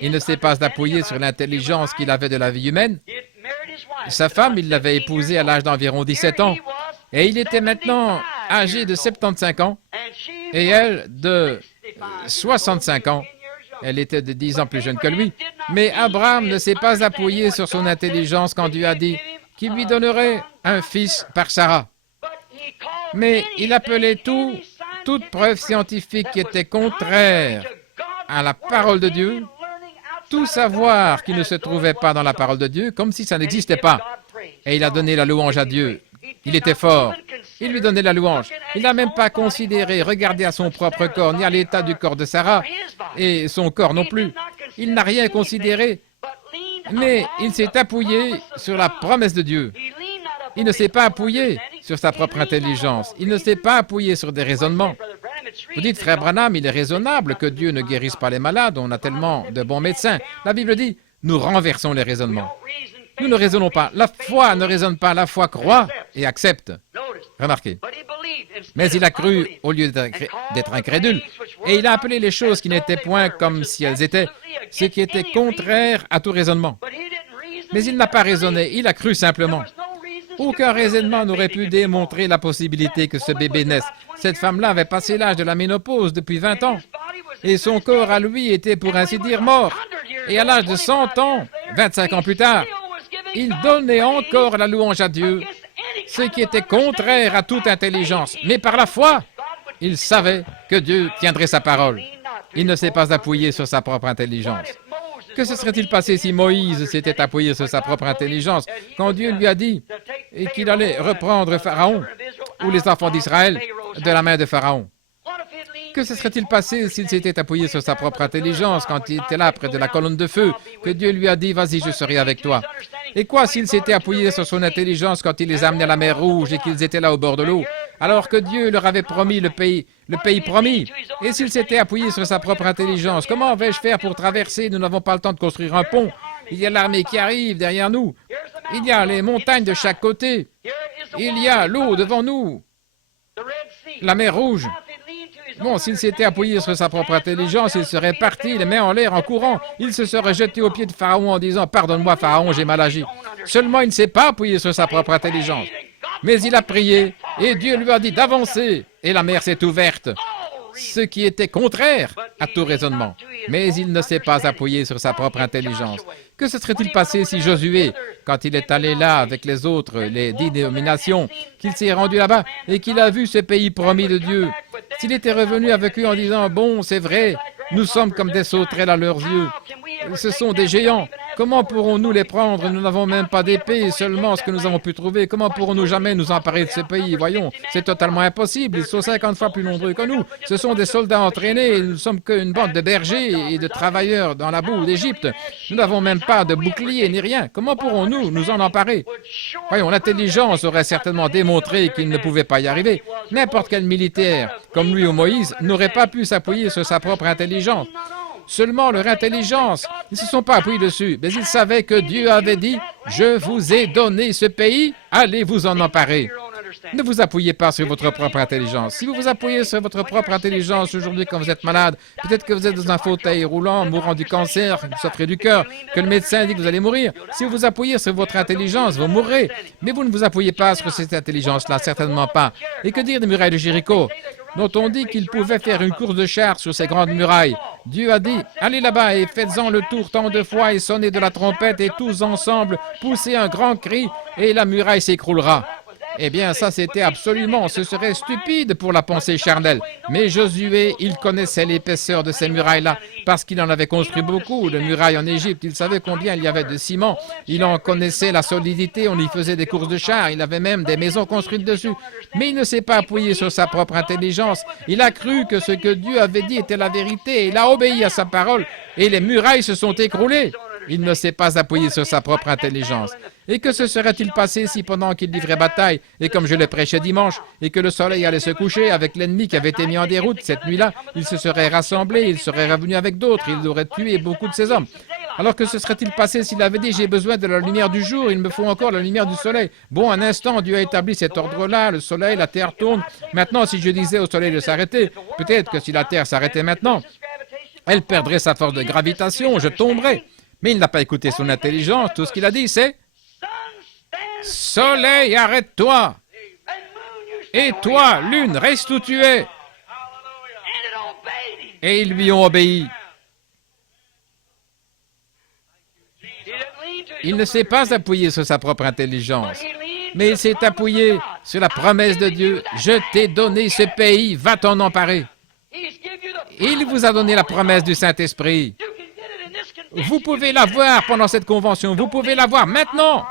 il ne s'est pas appuyé sur l'intelligence qu'il avait de la vie humaine. Sa femme, il l'avait épousée à l'âge d'environ 17 ans. Et il était maintenant âgé de 75 ans, et elle de 65 ans. Elle était de 10 ans plus jeune que lui. Mais Abraham ne s'est pas appuyé sur son intelligence quand Dieu a dit qu'il lui donnerait un fils par Sarah. Mais il appelait toute preuve scientifique qui était contraire à la parole de Dieu, tout savoir qui ne se trouvait pas dans la parole de Dieu, comme si ça n'existait pas. Et il a donné la louange à Dieu. Il était fort. Il lui donnait la louange. Il n'a même pas considéré, regardé à son propre corps, ni à l'état du corps de Sarah, et son corps non plus. Il n'a rien considéré, mais il s'est appuyé sur la promesse de Dieu. Il ne s'est pas appuyé sur sa propre intelligence. Il ne s'est pas appuyé sur des raisonnements. Vous dites, frère Branham, il est raisonnable que Dieu ne guérisse pas les malades, on a tellement de bons médecins. La Bible dit, nous renversons les raisonnements. Nous ne raisonnons pas. La foi ne raisonne pas, la foi croit et accepte. Remarquez. Mais il a cru au lieu d'être incrédule. Et il a appelé les choses qui n'étaient point comme si elles étaient, ce qui était contraire à tout raisonnement. Mais il n'a pas raisonné, il a cru simplement. Aucun raisonnement n'aurait pu démontrer la possibilité que ce bébé naisse. Cette femme-là avait passé l'âge de la ménopause depuis 20 ans. Et son corps à lui était, pour ainsi dire, mort. Et à l'âge de 100 ans, 25 ans plus tard, il donnait encore la louange à Dieu, ce qui était contraire à toute intelligence. Mais par la foi, il savait que Dieu tiendrait sa parole. Il ne s'est pas appuyé sur sa propre intelligence. Que se serait-il passé si Moïse s'était appuyé sur sa propre intelligence quand Dieu lui a dit qu'il allait reprendre Pharaon ou les enfants d'Israël de la main de Pharaon? Que se serait-il passé s'il s'était appuyé sur sa propre intelligence quand il était là près de la colonne de feu, que Dieu lui a dit « Vas-y, je serai avec toi ». Et quoi s'il s'était appuyé sur son intelligence quand il les amenait à la mer Rouge et qu'ils étaient là au bord de l'eau, alors que Dieu leur avait promis le pays promis? Et s'il s'était appuyé sur sa propre intelligence, comment vais-je faire pour traverser? Nous n'avons pas le temps de construire un pont. Il y a l'armée qui arrive derrière nous. Il y a les montagnes de chaque côté. Il y a l'eau devant nous. La mer Rouge. Bon, s'il s'était appuyé sur sa propre intelligence, il serait parti, les mains en l'air, en courant. Il se serait jeté aux pieds de Pharaon en disant « Pardonne-moi, Pharaon, j'ai mal agi. » Seulement, il ne s'est pas appuyé sur sa propre intelligence. Mais il a prié, et Dieu lui a dit d'avancer, et la mer s'est ouverte, ce qui était contraire à tout raisonnement. Mais il ne s'est pas appuyé sur sa propre intelligence. Que se serait-il passé si Josué, quand il est allé là avec les autres, les 10 dénominations, qu'il s'est rendu là-bas et qu'il a vu ce pays promis de Dieu, s'il était revenu avec eux en disant « Bon, c'est vrai, nous sommes comme des sauterelles à leurs yeux. Ce sont des géants. Comment pourrons-nous les prendre? Nous n'avons même pas d'épée, seulement ce que nous avons pu trouver. Comment pourrons-nous jamais nous emparer de ce pays? Voyons, c'est totalement impossible. Ils sont 50 fois plus nombreux que nous. Ce sont des soldats entraînés et nous ne sommes qu'une bande de bergers et de travailleurs dans la boue d'Égypte. Nous n'avons même pas de bouclier ni rien. Comment pourrons-nous nous en emparer? Voyons, l'intelligence aurait certainement démontré qu'il ne pouvait pas y arriver. N'importe quel militaire, comme lui ou Moïse, n'aurait pas pu s'appuyer sur sa propre intelligence. Seulement leur intelligence, ils ne se sont pas appuyés dessus, mais ils savaient que Dieu avait dit « Je vous ai donné ce pays, allez vous en emparer ». Ne vous appuyez pas sur votre propre intelligence. Si vous vous appuyez sur votre propre intelligence aujourd'hui quand vous êtes malade, peut-être que vous êtes dans un fauteuil roulant, mourant du cancer, vous souffrez du cœur, que le médecin dit que vous allez mourir. Si vous vous appuyez sur votre intelligence, vous mourrez. Mais vous ne vous appuyez pas sur cette intelligence-là, certainement pas. Et que dire des murailles de Jéricho, dont on dit qu'ils pouvaient faire une course de chars sur ces grandes murailles? Dieu a dit, allez là-bas et faites-en le tour tant de fois et sonnez de la trompette et tous ensemble poussez un grand cri et la muraille s'écroulera. Eh bien, ça c'était absolument, ce serait stupide pour la pensée charnelle. Mais Josué, il connaissait l'épaisseur de ces murailles-là, parce qu'il en avait construit beaucoup de murailles en Égypte. Il savait combien il y avait de ciment. Il en connaissait la solidité, on y faisait des courses de chars, il avait même des maisons construites dessus. Mais il ne s'est pas appuyé sur sa propre intelligence. Il a cru que ce que Dieu avait dit était la vérité. Il a obéi à sa parole et les murailles se sont écroulées. Il ne s'est pas appuyé sur sa propre intelligence. Et que se serait-il passé si pendant qu'il livrait bataille, et comme je le prêchais dimanche, et que le soleil allait se coucher avec l'ennemi qui avait été mis en déroute cette nuit-là, il se serait rassemblé, il serait revenu avec d'autres, il aurait tué beaucoup de ses hommes. Alors que se serait-il passé s'il avait dit « J'ai besoin de la lumière du jour, il me faut encore la lumière du soleil ». Bon, un instant, Dieu a établi cet ordre-là, le soleil, la terre tourne. Maintenant, si je disais au soleil de s'arrêter, peut-être que si la terre s'arrêtait maintenant, elle perdrait sa force de gravitation, je tomberais. Mais il n'a pas écouté son intelligence, tout ce qu'il a dit c'est « Soleil, arrête-toi ! Et toi, lune, reste où tu es !» Et ils lui ont obéi. Il ne s'est pas appuyé sur sa propre intelligence, mais il s'est appuyé sur la promesse de Dieu. « Je t'ai donné ce pays, va t'en emparer. » Il vous a donné la promesse du Saint-Esprit. Vous pouvez l'avoir pendant cette convention, vous pouvez l'avoir maintenant.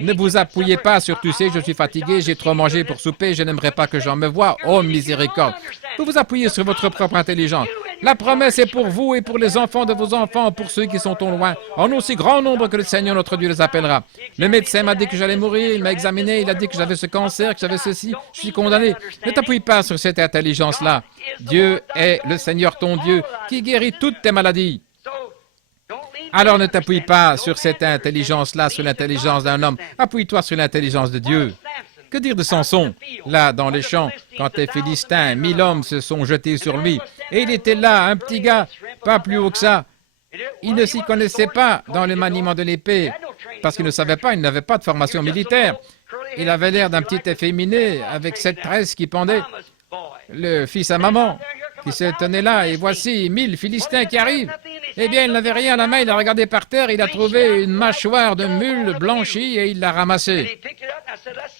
Ne vous appuyez pas sur « Tu sais, je suis fatigué, j'ai trop mangé pour souper, je n'aimerais pas que j'en me voie. Oh, miséricorde !» Vous vous appuyez sur votre propre intelligence. La promesse est pour vous et pour les enfants de vos enfants, pour ceux qui sont au loin, en aussi grand nombre que le Seigneur notre Dieu les appellera. Le médecin m'a dit que j'allais mourir, il m'a examiné, il a dit que j'avais ce cancer, que j'avais ceci, je suis condamné. Ne t'appuie pas sur cette intelligence-là. Dieu est le Seigneur ton Dieu qui guérit toutes tes maladies. Alors ne t'appuie pas sur cette intelligence-là, sur l'intelligence d'un homme. Appuie-toi sur l'intelligence de Dieu. Que dire de Samson? Là, dans les champs, quand les Philistins, 1000 hommes se sont jetés sur lui. Et il était là, un petit gars, pas plus haut que ça. Il ne s'y connaissait pas dans le maniement de l'épée, parce qu'il ne savait pas, il n'avait pas de formation militaire. Il avait l'air d'un petit efféminé, avec cette tresse qui pendait. Le fils à maman, qui se tenait là, et voici 1000 Philistins qui arrivent. Eh bien, il n'avait rien à la main, il a regardé par terre, il a trouvé une mâchoire de mule blanchie et il l'a ramassée.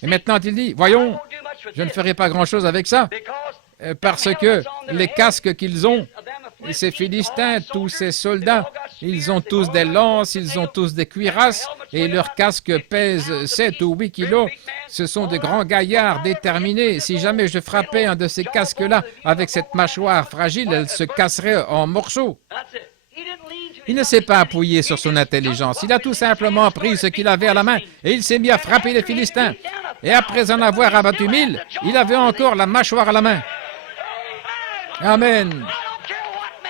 Et maintenant, il dit, voyons, je ne ferai pas grand-chose avec ça, parce que les casques qu'ils ont, ces Philistins, tous ces soldats, ils ont tous des lances, ils ont tous des cuirasses, et leurs casques pèsent 7 ou 8 kilos. Ce sont de grands gaillards déterminés. Si jamais je frappais un de ces casques-là avec cette mâchoire fragile, elle se casserait en morceaux. Il ne s'est pas appuyé sur son intelligence. Il a tout simplement pris ce qu'il avait à la main et il s'est mis à frapper les Philistins. Et après en avoir abattu 1000, il avait encore la mâchoire à la main. Amen.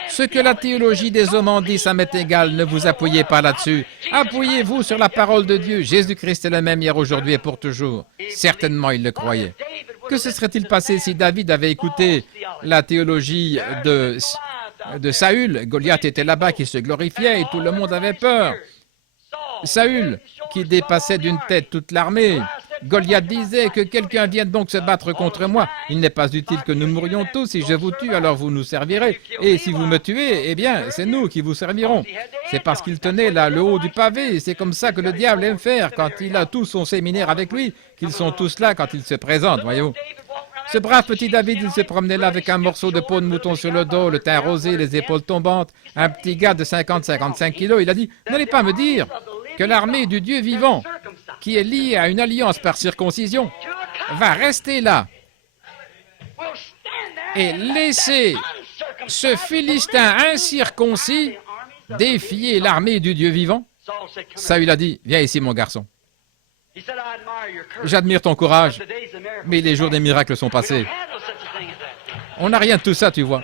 Ce que la théologie des hommes en dit, ça m'est égal. Ne vous appuyez pas là-dessus. Appuyez-vous sur la parole de Dieu. Jésus-Christ est le même hier, aujourd'hui et pour toujours. Certainement, il le croyait. Que se serait-il passé si David avait écouté la théologie de Saül? Goliath était là-bas qui se glorifiait et tout le monde avait peur. Saül, qui dépassait d'une tête toute l'armée. Goliath disait que quelqu'un vienne donc se battre contre moi. Il n'est pas utile que nous mourions tous. Si je vous tue, alors vous nous servirez. Et si vous me tuez, eh bien, c'est nous qui vous servirons. C'est parce qu'il tenait là le haut du pavé. C'est comme ça que le diable aime faire quand il a tout son séminaire avec lui, qu'ils sont tous là quand il se présente, voyez-vous. Ce brave petit David, il se promenait là avec un morceau de peau de mouton sur le dos, le teint rosé, les épaules tombantes, un petit gars de 50-55 kilos. Il a dit, n'allez pas me dire que l'armée du Dieu vivant, qui est liée à une alliance par circoncision, va rester là et laisser ce Philistin incirconcis défier l'armée du Dieu vivant. Saül a dit, viens ici mon garçon. J'admire ton courage, mais les jours des miracles sont passés. On n'a rien de tout ça, tu vois.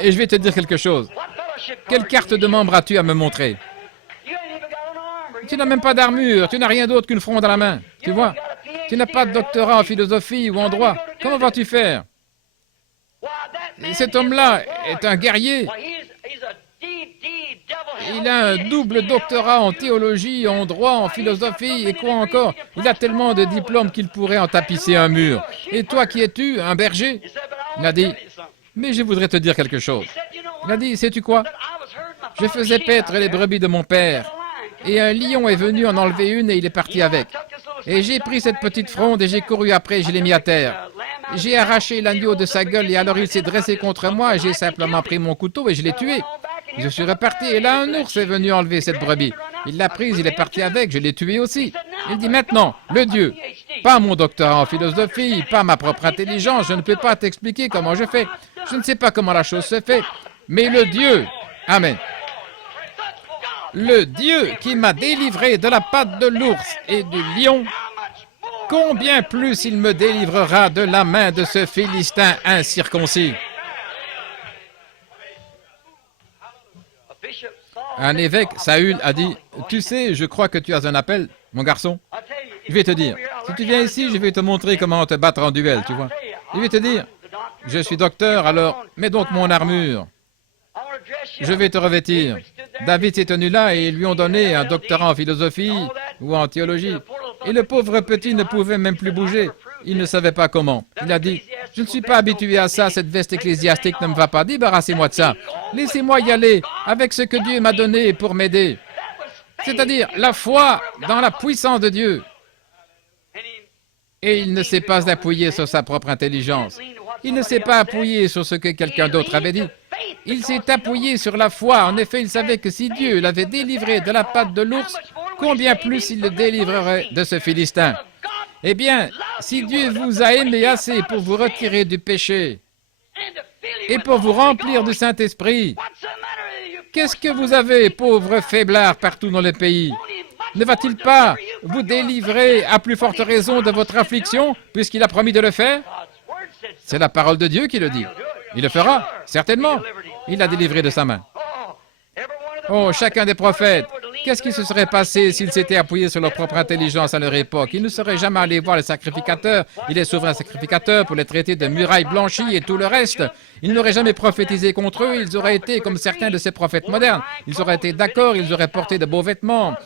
Et je vais te dire quelque chose. Quelle carte de membre as-tu à me montrer? Tu n'as même pas d'armure, tu n'as rien d'autre qu'une fronde à la main, tu vois. Tu n'as pas de doctorat en philosophie ou en droit. Comment vas-tu faire? Cet homme-là est un guerrier. Il a un double doctorat en théologie, en droit, en philosophie et quoi encore. Il a tellement de diplômes qu'il pourrait en tapisser un mur. Et toi, qui es-tu? Un berger? Il a dit, mais je voudrais te dire quelque chose. Il a dit, sais-tu quoi? Je faisais paître les brebis de mon père. Et un lion est venu en enlever une et il est parti avec. Et j'ai pris cette petite fronde et j'ai couru après, je l'ai mis à terre. J'ai arraché l'agneau de sa gueule et alors il s'est dressé contre moi et j'ai simplement pris mon couteau et je l'ai tué. Je suis reparti et là un ours est venu enlever cette brebis. Il l'a prise, il est parti avec, je l'ai tué aussi. Il dit maintenant, le Dieu, pas mon doctorat en philosophie, pas ma propre intelligence, je ne peux pas t'expliquer comment je fais. Je ne sais pas comment la chose se fait, mais le Dieu, amen. Le Dieu qui m'a délivré de la patte de l'ours et du lion, combien plus il me délivrera de la main de ce Philistin incirconcis. Un évêque, Saül, a dit, tu sais, je crois que tu as un appel, mon garçon. Je vais te dire, si tu viens ici, je vais te montrer comment te battre en duel, tu vois. Je vais te dire, je suis docteur, alors mets donc mon armure. Je vais te revêtir. David s'est tenu là et ils lui ont donné un doctorat en philosophie ou en théologie. Et le pauvre petit ne pouvait même plus bouger. Il ne savait pas comment. Il a dit, je ne suis pas habitué à ça, cette veste ecclésiastique ne me va pas. Débarrassez-moi de ça. Laissez-moi y aller avec ce que Dieu m'a donné pour m'aider. C'est-à-dire la foi dans la puissance de Dieu. Et il ne s'est pas appuyé sur sa propre intelligence. Il ne s'est pas appuyé sur ce que quelqu'un d'autre avait dit. Il s'est appuyé sur la foi. En effet, il savait que si Dieu l'avait délivré de la patte de l'ours, combien plus il le délivrerait de ce Philistin. Eh bien, si Dieu vous a aimé assez pour vous retirer du péché et pour vous remplir du Saint-Esprit, qu'est-ce que vous avez, pauvres faiblards, partout dans le pays? Ne va-t-il pas vous délivrer à plus forte raison de votre affliction, puisqu'il a promis de le faire? C'est la parole de Dieu qui le dit. Il le fera, certainement. Il l'a délivré de sa main. Oh, chacun des prophètes, qu'est-ce qui se serait passé s'ils s'étaient appuyés sur leur propre intelligence à leur époque? Ils ne seraient jamais allés voir les sacrificateurs et les souverains sacrificateurs pour les traiter de murailles blanchies et tout le reste. Ils n'auraient jamais prophétisé contre eux, ils auraient été comme certains de ces prophètes modernes. Ils auraient été d'accord, ils auraient porté de beaux vêtements,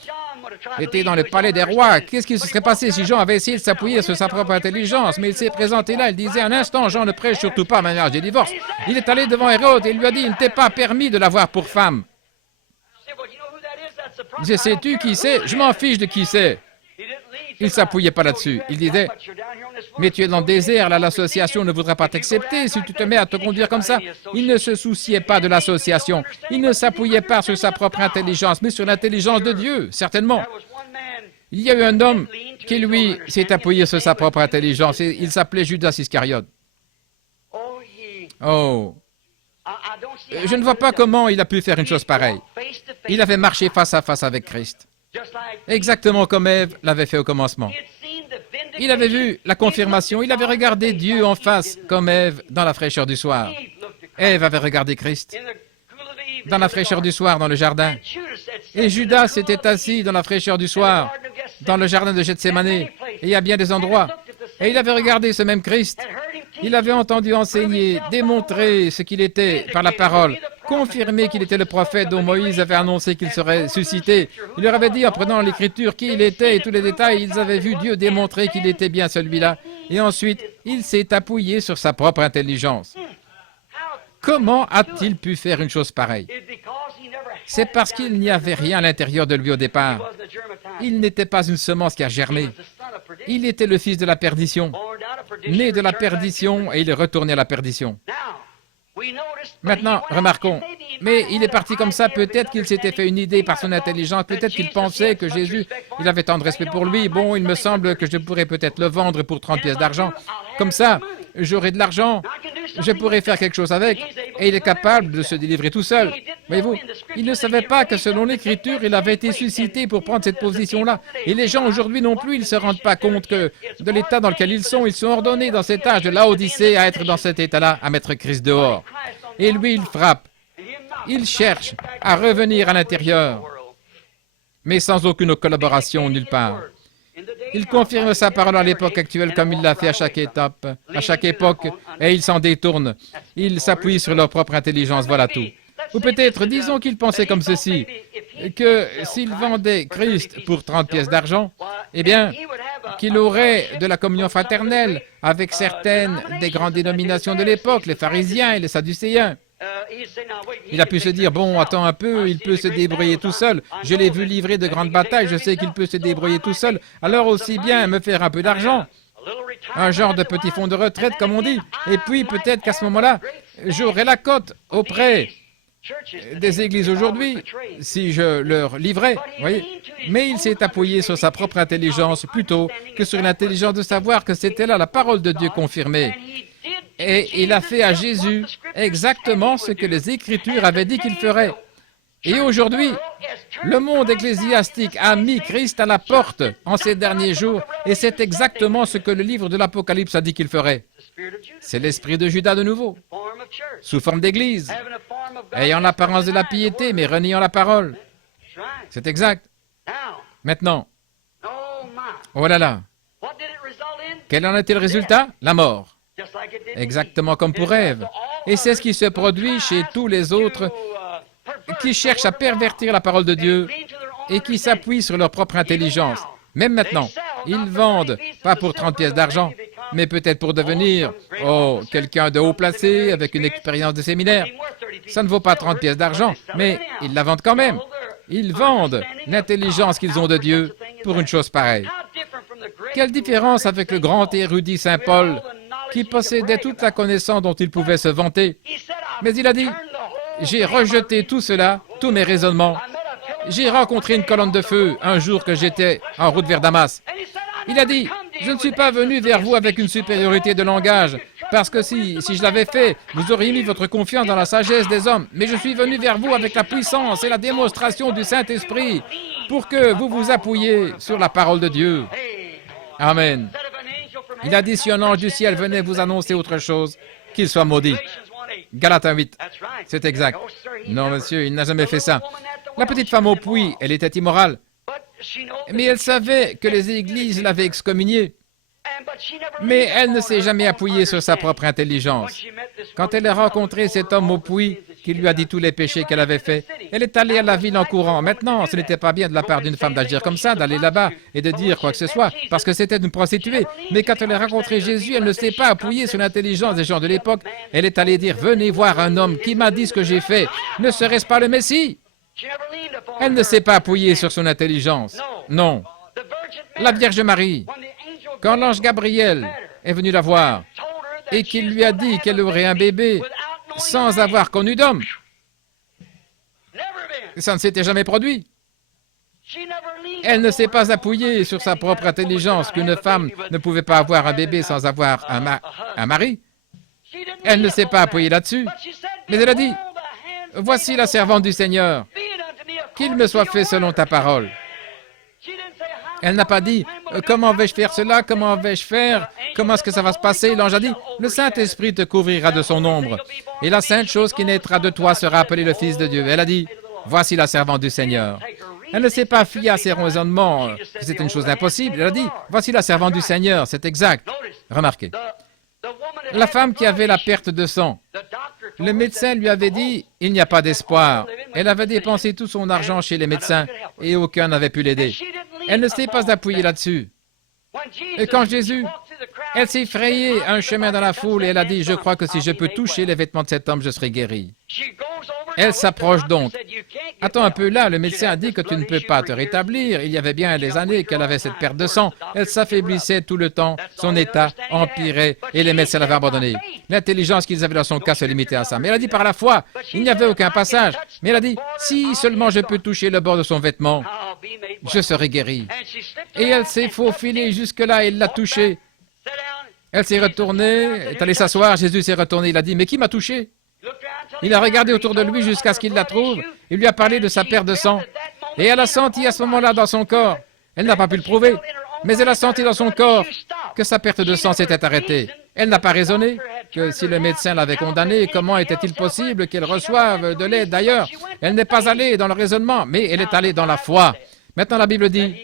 étaient dans le palais des rois. Qu'est-ce qui se serait passé si Jean avait essayé de s'appuyer sur sa propre intelligence? Mais il s'est présenté là, il disait un instant, Jean ne prêche surtout pas mariage et divorce. Il est allé devant Hérode et il lui a dit, il ne t'est pas permis de l'avoir pour femme. Il disait, sais-tu qui c'est? Je m'en fiche de qui c'est. Il ne s'appuyait pas là-dessus. Il disait, mais tu es dans le désert, là, l'association ne voudra pas t'accepter si tu te mets à te conduire comme ça. Il ne se souciait pas de l'association. Il ne s'appuyait pas sur sa propre intelligence, mais sur l'intelligence de Dieu, certainement. Il y a eu un homme qui, lui, s'est appuyé sur sa propre intelligence. Et il s'appelait Judas Iscariote. Oh, je ne vois pas comment il a pu faire une chose pareille. Il avait marché face à face avec Christ, exactement comme Ève l'avait fait au commencement. Il avait vu la confirmation, il avait regardé Dieu en face, comme Ève dans la fraîcheur du soir. Ève avait regardé Christ dans la fraîcheur du soir dans le jardin. Et Judas s'était assis dans la fraîcheur du soir, dans le jardin de Gethsémane, et il y a bien des endroits. Et il avait regardé ce même Christ. Il avait entendu enseigner, démontrer ce qu'il était par la parole, confirmer qu'il était le prophète dont Moïse avait annoncé qu'il serait suscité. Il leur avait dit, en prenant l'Écriture, qui il était et tous les détails, ils avaient vu Dieu démontrer qu'il était bien celui-là. Et ensuite, il s'est appuyé sur sa propre intelligence. Comment a-t-il pu faire une chose pareille? C'est parce qu'il n'y avait rien à l'intérieur de lui au départ. Il n'était pas une semence qui a germé. Il était le fils de la perdition, né de la perdition, et il est retourné à la perdition. Maintenant, remarquons, mais il est parti comme ça, peut-être qu'il s'était fait une idée par son intelligence, peut-être qu'il pensait que Jésus, il avait tant de respect pour lui, bon, il me semble que je pourrais peut-être le vendre pour 30 pièces d'argent. Comme ça, j'aurai de l'argent, je pourrais faire quelque chose avec, et il est capable de se délivrer tout seul. Voyez-vous, il ne savait pas que selon l'Écriture, il avait été suscité pour prendre cette position-là. Et les gens aujourd'hui non plus, ils ne se rendent pas compte que de l'état dans lequel ils sont ordonnés dans cet âge de Laodicée à être dans cet état-là, à mettre Christ dehors. Et lui, il frappe. Il cherche à revenir à l'intérieur, mais sans aucune collaboration nulle part. Il confirme sa parole à l'époque actuelle comme il l'a fait à chaque étape, à chaque époque, et il s'en détourne. Il s'appuie sur leur propre intelligence, voilà tout. Ou peut-être, disons qu'il pensait comme ceci, que s'il vendait Christ pour 30 pièces d'argent, eh bien, qu'il aurait de la communion fraternelle avec certaines des grandes dénominations de l'époque, les pharisiens et les sadducéens. Il a pu se dire, bon, attends un peu, il peut se débrouiller tout seul. Je l'ai vu livrer de grandes batailles, je sais qu'il peut se débrouiller tout seul. Alors aussi bien me faire un peu d'argent, un genre de petit fonds de retraite, comme on dit. Et puis peut-être qu'à ce moment-là, j'aurai la cote auprès des églises aujourd'hui, si je leur livrais, voyez. Mais il s'est appuyé sur sa propre intelligence plutôt que sur l'intelligence de savoir que c'était là la parole de Dieu confirmée. Et il a fait à Jésus exactement ce que les Écritures avaient dit qu'il ferait. Et aujourd'hui, le monde ecclésiastique a mis Christ à la porte en ces derniers jours, et c'est exactement ce que le livre de l'Apocalypse a dit qu'il ferait. C'est l'esprit de Judas de nouveau, sous forme d'église, ayant l'apparence de la piété, mais reniant la parole. C'est exact. Maintenant, oh là là, quel en était le résultat? La mort. Exactement comme pour Ève. Et c'est ce qui se produit chez tous les autres qui cherchent à pervertir la parole de Dieu et qui s'appuient sur leur propre intelligence. Même maintenant, ils vendent, pas pour 30 pièces d'argent, mais peut-être pour devenir, quelqu'un de haut placé avec une expérience de séminaire. Ça ne vaut pas 30 pièces d'argent, mais ils la vendent quand même. Ils vendent l'intelligence qu'ils ont de Dieu pour une chose pareille. Quelle différence avec le grand érudit Saint Paul qui possédait toute la connaissance dont il pouvait se vanter. Mais il a dit, j'ai rejeté tout cela, tous mes raisonnements. J'ai rencontré une colonne de feu un jour que j'étais en route vers Damas. Il a dit, je ne suis pas venu vers vous avec une supériorité de langage, parce que si je l'avais fait, vous auriez mis votre confiance dans la sagesse des hommes. Mais je suis venu vers vous avec la puissance et la démonstration du Saint-Esprit, pour que vous vous appuyiez sur la parole de Dieu. Amen. Il a dit, si un ange du ciel venait vous annoncer autre chose, qu'il soit maudit. Galates 8. C'est exact. Non, monsieur, il n'a jamais fait ça. La petite femme au puits, elle était immorale. Mais elle savait que les églises l'avaient excommuniée. Mais elle ne s'est jamais appuyée sur sa propre intelligence. Quand elle a rencontré cet homme au puits, qui lui a dit tous les péchés qu'elle avait faits, elle est allée à la ville en courant. Maintenant, ce n'était pas bien de la part d'une femme d'agir comme ça, d'aller là-bas et de dire quoi que ce soit, parce que c'était une prostituée. Mais quand elle a rencontré Jésus, elle ne s'est pas appuyée sur l'intelligence des gens de l'époque. Elle est allée dire, venez voir un homme qui m'a dit ce que j'ai fait. Ne serait-ce pas le Messie? Elle ne s'est pas appuyée sur son intelligence. Non. La Vierge Marie, quand l'ange Gabriel est venu la voir et qu'il lui a dit qu'elle aurait un bébé sans avoir connu d'homme, ça ne s'était jamais produit. Elle ne s'est pas appuyée sur sa propre intelligence qu'une femme ne pouvait pas avoir un bébé sans avoir un mari. Elle ne s'est pas appuyée là-dessus, mais elle a dit, « Voici la servante du Seigneur, qu'il me soit fait selon ta parole. » Elle n'a pas dit, « Comment vais-je faire cela? Comment vais-je faire? Comment est-ce que ça va se passer? » L'ange a dit, « Le Saint-Esprit te couvrira de son ombre, et la sainte chose qui naîtra de toi sera appelée le Fils de Dieu. » Elle a dit, « Voici la servante du Seigneur. » Elle ne s'est pas fiée à ses raisonnements, que c'était une chose impossible. Elle a dit, « Voici la servante du Seigneur. » C'est exact. Remarquez. La femme qui avait la perte de sang, le médecin lui avait dit, « Il n'y a pas d'espoir. » Elle avait dépensé tout son argent chez les médecins et aucun n'avait pu l'aider. Elle ne s'est pas appuyée là-dessus. Et quand Jésus, elle s'est frayé un chemin dans la foule et elle a dit, « Je crois que si je peux toucher les vêtements de cet homme, je serai guéri. » Elle s'approche donc. Attends un peu là, le médecin a dit que tu ne peux pas te rétablir. Il y avait bien des années qu'elle avait cette perte de sang. Elle s'affaiblissait tout le temps, son état empirait et les médecins l'avaient abandonnée. L'intelligence qu'ils avaient dans son cas se limitait à ça. Mais elle a dit par la foi, il n'y avait aucun passage. Mais elle a dit, si seulement je peux toucher le bord de son vêtement, je serai guérie. Et elle s'est faufilée jusque-là, elle l'a touché. Elle s'est retournée, est allée s'asseoir, Jésus s'est retourné, il a dit, mais qui m'a touché? Il a regardé autour de lui jusqu'à ce qu'il la trouve. Il lui a parlé de sa perte de sang. Et elle a senti à ce moment-là dans son corps, elle n'a pas pu le prouver, mais elle a senti dans son corps que sa perte de sang s'était arrêtée. Elle n'a pas raisonné que si le médecin l'avait condamnée, comment était-il possible qu'elle reçoive de l'aide d'ailleurs? Elle n'est pas allée dans le raisonnement, mais elle est allée dans la foi. Maintenant, la Bible dit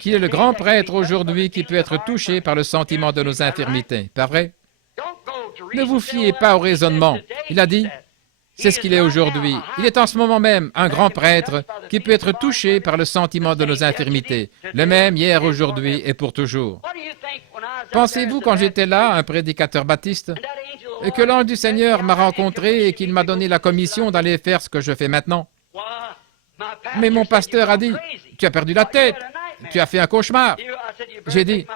qu'il est le grand prêtre aujourd'hui qui peut être touché par le sentiment de nos infirmités. Pas vrai? Ne vous fiez pas au raisonnement. Il a dit, c'est ce qu'il est aujourd'hui. Il est en ce moment même un grand prêtre qui peut être touché par le sentiment de nos infirmités. Le même hier, aujourd'hui et pour toujours. Pensez-vous quand j'étais là, un prédicateur baptiste, que l'ange du Seigneur m'a rencontré et qu'il m'a donné la commission d'aller faire ce que je fais maintenant? Mais mon pasteur a dit, tu as perdu la tête, tu as fait un cauchemar. J'ai dit,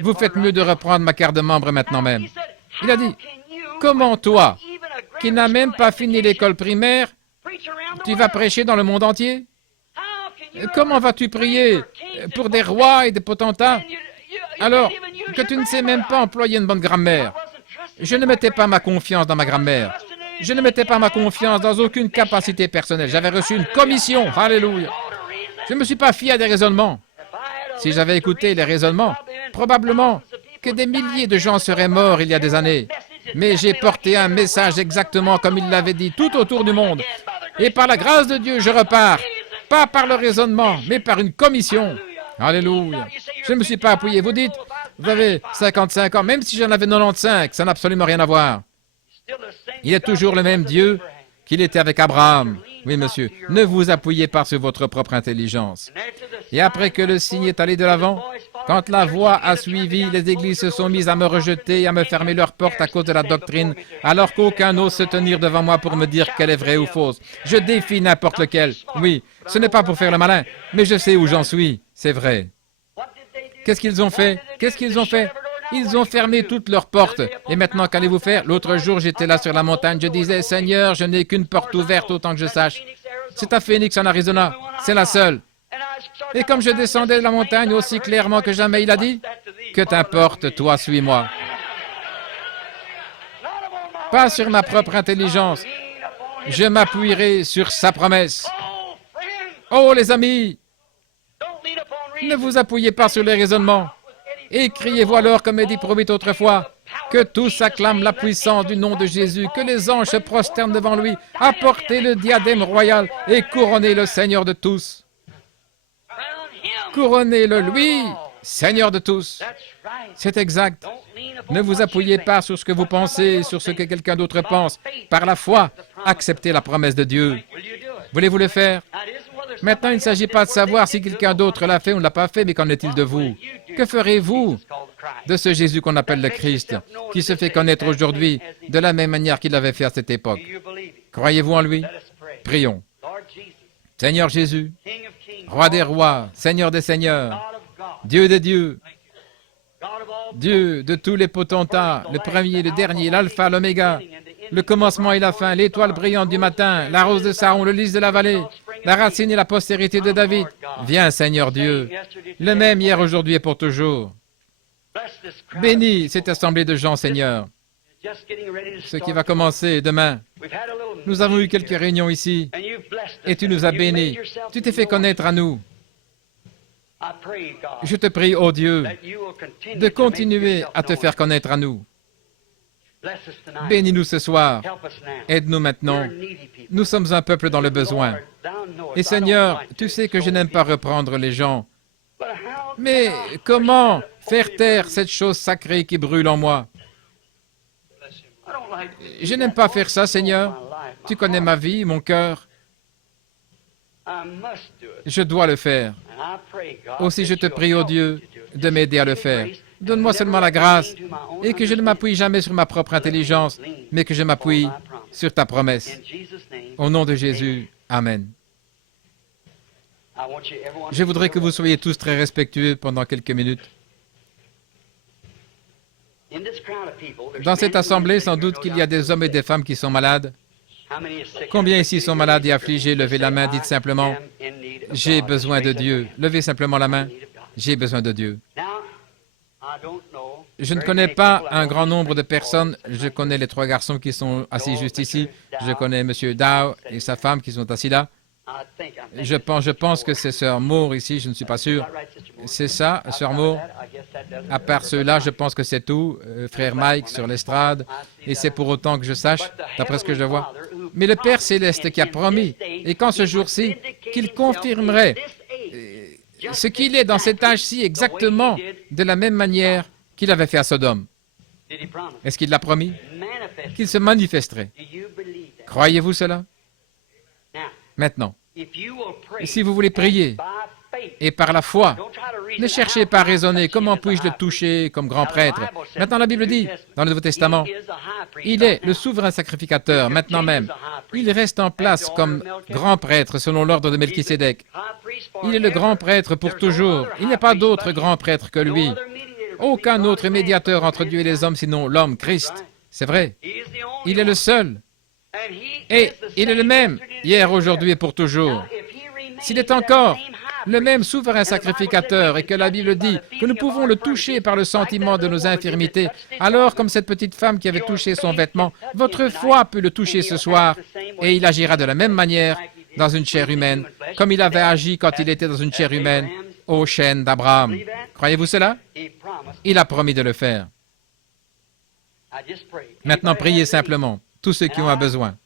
vous faites mieux de reprendre ma carte de membre maintenant même. Il a dit, comment toi, qui n'as même pas fini l'école primaire, tu vas prêcher dans le monde entier? Comment vas-tu prier pour des rois et des potentats alors que tu ne sais même pas employer une bonne grammaire? Je ne mettais pas ma confiance dans ma grammaire. Je ne mettais pas ma confiance dans aucune capacité personnelle. J'avais reçu une commission. Alléluia. Je ne me suis pas fié à des raisonnements. Si j'avais écouté les raisonnements, probablement que des milliers de gens seraient morts il y a des années. Mais j'ai porté un message exactement comme il l'avait dit tout autour du monde. Et par la grâce de Dieu, je repars. Pas par le raisonnement, mais par une commission. Alléluia. Je ne me suis pas appuyé. Vous dites, vous avez 55 ans, même si j'en avais 95, ça n'a absolument rien à voir. Il est toujours le même Dieu qu'il était avec Abraham. Oui, monsieur, ne vous appuyez pas sur votre propre intelligence. Et après que le signe est allé de l'avant, quand la voix a suivi, les églises se sont mises à me rejeter et à me fermer leurs portes à cause de la doctrine, alors qu'aucun n'ose se tenir devant moi pour me dire qu'elle est vraie ou fausse. Je défie n'importe lequel. Oui, ce n'est pas pour faire le malin, mais je sais où j'en suis. C'est vrai. Qu'est-ce qu'ils ont fait? Qu'est-ce qu'ils ont fait? Ils ont fermé toutes leurs portes. Et maintenant, qu'allez-vous faire? L'autre jour, j'étais là sur la montagne. Je disais, Seigneur, je n'ai qu'une porte ouverte autant que je sache. C'est à Phoenix, en Arizona. C'est la seule. Et comme je descendais de la montagne aussi clairement que jamais, il a dit, que t'importe, toi, suis-moi. Pas sur ma propre intelligence. Je m'appuierai sur sa promesse. Oh, les amis, ne vous appuyez pas sur les raisonnements. Et criez-vous alors, comme dit Prophète autrefois, que tous acclament la puissance du nom de Jésus, que les anges se prosternent devant lui, apportez le diadème royal et couronnez le Seigneur de tous. Couronnez-le, lui, Seigneur de tous. C'est exact. Ne vous appuyez pas sur ce que vous pensez, sur ce que quelqu'un d'autre pense. Par la foi, acceptez la promesse de Dieu. Voulez-vous le faire? Maintenant, il ne s'agit pas de savoir si quelqu'un d'autre l'a fait ou ne l'a pas fait, mais qu'en est-il de vous? Que ferez-vous de ce Jésus qu'on appelle le Christ, qui se fait connaître aujourd'hui de la même manière qu'il l'avait fait à cette époque? Croyez-vous en lui? Prions. Seigneur Jésus, Roi des rois, Seigneur des seigneurs, Dieu des dieux, Dieu de tous les potentats, le premier, le dernier, l'alpha, l'oméga, le commencement et la fin, l'étoile brillante du matin, la rose de Saron, le lys de la vallée, la racine et la postérité de David. Viens, Seigneur Dieu, le même hier, aujourd'hui et pour toujours. Bénis cette assemblée de gens, Seigneur, ce qui va commencer demain. Nous avons eu quelques réunions ici, et tu nous as bénis. Tu t'es fait connaître à nous. Je te prie, ô Dieu, de continuer à te faire connaître à nous. Bénis-nous ce soir. Aide-nous maintenant. Nous sommes un peuple dans le besoin. Et Seigneur, tu sais que je n'aime pas reprendre les gens. Mais comment faire taire cette chose sacrée qui brûle en moi? Je n'aime pas faire ça, Seigneur. Tu connais ma vie, mon cœur. Je dois le faire. Aussi, je te prie, ô Dieu, de m'aider à le faire. Donne-moi seulement la grâce et que je ne m'appuie jamais sur ma propre intelligence, mais que je m'appuie sur ta promesse. Au nom de Jésus, Amen. Je voudrais que vous soyez tous très respectueux pendant quelques minutes. Dans cette assemblée, sans doute qu'il y a des hommes et des femmes qui sont malades. Combien ici sont malades et affligés? Levez la main, dites simplement, « J'ai besoin de Dieu ». Levez simplement la main, « J'ai besoin de Dieu ». Je ne connais pas un grand nombre de personnes. Je connais les trois garçons qui sont assis juste ici. Je connais M. Dow et sa femme qui sont assis là. Je pense que c'est Sœur Moore ici, je ne suis pas sûr. C'est ça, Sœur Moore? À part ceux-là, je pense que c'est tout. Frère Mike sur l'estrade. Et c'est pour autant que je sache, d'après ce que je vois. Mais le Père Céleste qui a promis, et qu'en ce jour-ci, qu'il confirmerait ce qu'il est dans cet âge-ci exactement de la même manière qu'il avait fait à Sodome. Est-ce qu'il l'a promis? Qu'il se manifesterait. Croyez-vous cela? Maintenant, si vous voulez prier, et par la foi, ne cherchez pas à raisonner, comment puis-je le toucher comme grand prêtre? Maintenant, la Bible dit, dans le Nouveau Testament, il est le souverain sacrificateur, maintenant même. Il reste en place comme grand prêtre selon l'ordre de Melchisédek. Il est le grand prêtre pour toujours. Il n'y a pas d'autre grand prêtre que lui. Aucun autre médiateur entre Dieu et les hommes sinon l'homme, Christ. C'est vrai. Il est le seul. Et il est le même, hier, aujourd'hui et pour toujours. S'il est encore le même souverain sacrificateur et que la Bible dit que nous pouvons le toucher par le sentiment de nos infirmités, alors comme cette petite femme qui avait touché son vêtement, votre foi peut le toucher ce soir et il agira de la même manière dans une chair humaine, comme il avait agi quand il était dans une chair humaine au chêne d'Abraham. Croyez-vous cela? Il a promis de le faire. Maintenant, priez simplement, tous ceux qui ont un besoin.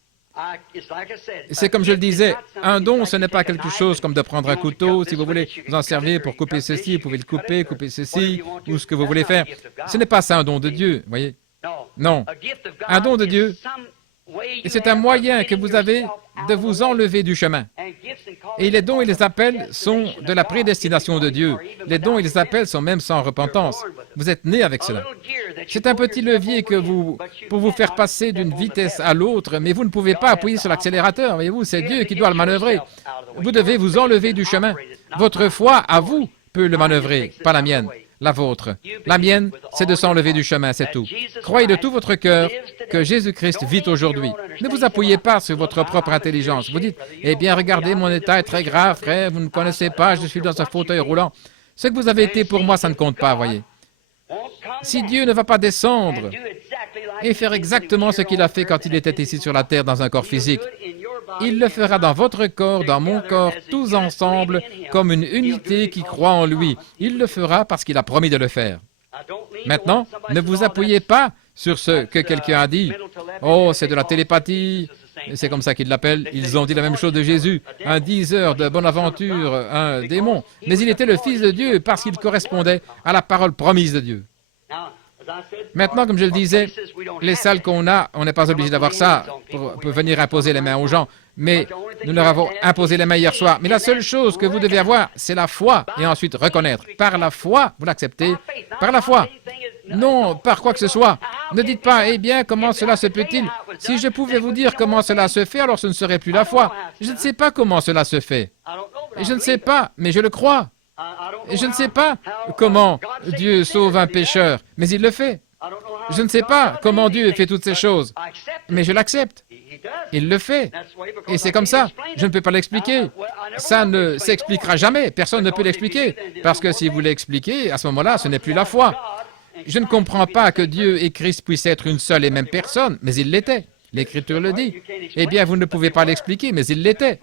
C'est comme je le disais, un don, ce n'est pas quelque chose comme de prendre un couteau. Si vous voulez vous en servir pour couper ceci, vous pouvez le couper, couper ceci, ou ce que vous voulez faire. Ce n'est pas ça un don de Dieu, voyez. Non. Un don de Dieu, c'est un moyen que vous avez de vous enlever du chemin. Et les dons et les appels sont de la prédestination de Dieu. Les dons et les appels sont même sans repentance. Vous êtes né avec cela. C'est un petit levier pour vous faire passer d'une vitesse à l'autre, mais vous ne pouvez pas appuyer sur l'accélérateur, voyez-vous, c'est Dieu qui doit le manœuvrer. Vous devez vous enlever du chemin. Votre foi, à vous, peut le manœuvrer, pas la mienne. La vôtre. La mienne, c'est de s'enlever du chemin, c'est tout. Croyez de tout votre cœur que Jésus-Christ vit aujourd'hui. Ne vous appuyez pas sur votre propre intelligence. Vous dites, eh bien, regardez, mon état est très grave, frère, vous ne connaissez pas, je suis dans un fauteuil roulant. Ce que vous avez été pour moi, ça ne compte pas, voyez. Si Dieu ne va pas descendre et faire exactement ce qu'il a fait quand il était ici sur la terre dans un corps physique, il le fera dans votre corps, dans mon corps, tous ensemble, comme une unité qui croit en lui. Il le fera parce qu'il a promis de le faire. Maintenant, ne vous appuyez pas sur ce que quelqu'un a dit. Oh, c'est de la télépathie. C'est comme ça qu'ils l'appellent. Ils ont dit la même chose de Jésus. Un diseur de bonne aventure, un démon. Mais il était le Fils de Dieu parce qu'il correspondait à la parole promise de Dieu. Maintenant, comme je le disais, les salles qu'on a, on n'est pas obligé d'avoir ça pour venir imposer les mains aux gens. Mais nous leur avons imposé les mains hier soir. Mais la seule chose que vous devez avoir, c'est la foi et ensuite reconnaître. Par la foi, vous l'acceptez. Par la foi. Non, par quoi que ce soit. Ne dites pas, eh bien, comment cela se peut-il? Si je pouvais vous dire comment cela se fait, alors ce ne serait plus la foi. Je ne sais pas comment cela se fait. Et je ne sais pas, mais je le crois. Et je ne sais pas comment Dieu sauve un pécheur, mais il le fait. Je ne sais pas comment Dieu fait toutes ces choses, mais je l'accepte. Il le fait. Et c'est comme ça. Je ne peux pas l'expliquer. Ça ne s'expliquera jamais. Personne ne peut l'expliquer. Parce que si vous l'expliquez, à ce moment-là, ce n'est plus la foi. Je ne comprends pas que Dieu et Christ puissent être une seule et même personne, mais il l'était. L'Écriture le dit. Eh bien, vous ne pouvez pas l'expliquer, mais il l'était.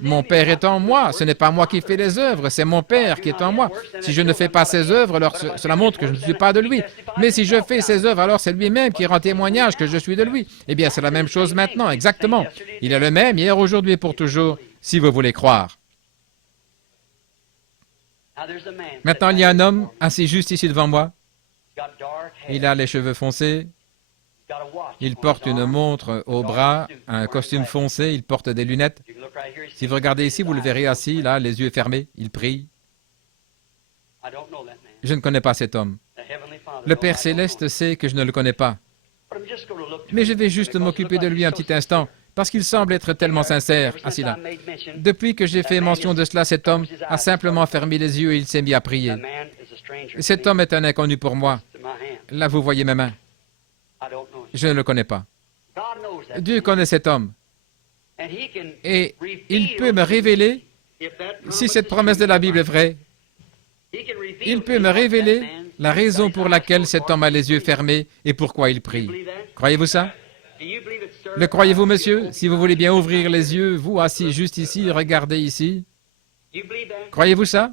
Mon Père est en moi. Ce n'est pas moi qui fais les œuvres, c'est mon Père qui est en moi. Si je ne fais pas ses œuvres, alors cela montre que je ne suis pas de lui. Mais si je fais ses œuvres, alors c'est lui-même qui rend témoignage que je suis de lui. Eh bien, c'est la même chose maintenant, exactement. Il est le même hier, aujourd'hui et pour toujours, si vous voulez croire. Maintenant, il y a un homme assis juste ici devant moi. Il a les cheveux foncés. Il porte une montre au bras, un costume foncé, il porte des lunettes. Si vous regardez ici, vous le verrez assis, là, les yeux fermés, il prie. Je ne connais pas cet homme. Le Père Céleste sait que je ne le connais pas. Mais je vais juste m'occuper de lui un petit instant, parce qu'il semble être tellement sincère, assis là. Depuis que j'ai fait mention de cela, cet homme a simplement fermé les yeux et il s'est mis à prier. Cet homme est un inconnu pour moi. Là, vous voyez mes mains. Je ne le connais pas. Dieu connaît cet homme. Et il peut me révéler, si cette promesse de la Bible est vraie, il peut me révéler la raison pour laquelle cet homme a les yeux fermés et pourquoi il prie. Croyez-vous ça? Le croyez-vous, monsieur? Si vous voulez bien ouvrir les yeux, vous assis juste ici, regardez ici. Croyez-vous ça?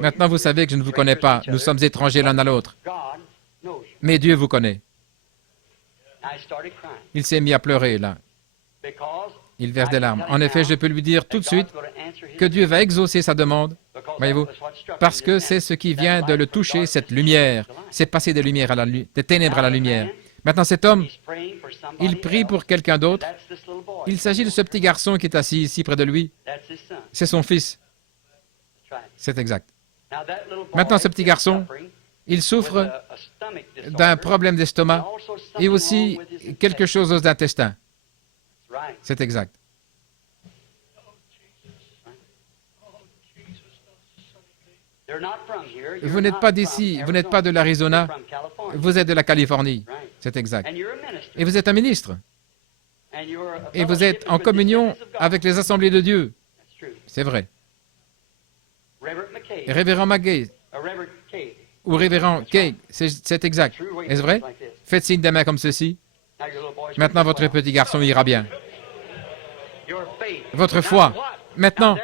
Maintenant, vous savez que je ne vous connais pas. Nous sommes étrangers l'un à l'autre. Mais Dieu vous connaît. Il s'est mis à pleurer, là. Il verse des larmes. En effet, je peux lui dire tout de suite que Dieu va exaucer sa demande. Voyez-vous? Parce que c'est ce qui vient de le toucher, cette lumière. C'est passer des lumières à des ténèbres à la lumière. Maintenant, cet homme, il prie pour quelqu'un d'autre. Il s'agit de ce petit garçon qui est assis ici près de lui. C'est son fils. C'est exact. Maintenant, ce petit garçon, il souffre d'un problème d'estomac et aussi quelque chose aux intestins. C'est exact. Vous n'êtes pas d'ici, vous n'êtes pas de l'Arizona, vous êtes de la Californie. C'est exact. Et vous êtes un ministre. Et vous êtes en communion avec les assemblées de Dieu. C'est vrai. Révérend McGay ou Révérend Kay, c'est exact. Est-ce vrai? Faites signe des mains comme ceci. Maintenant, votre petit garçon ira bien. Votre foi. Maintenant,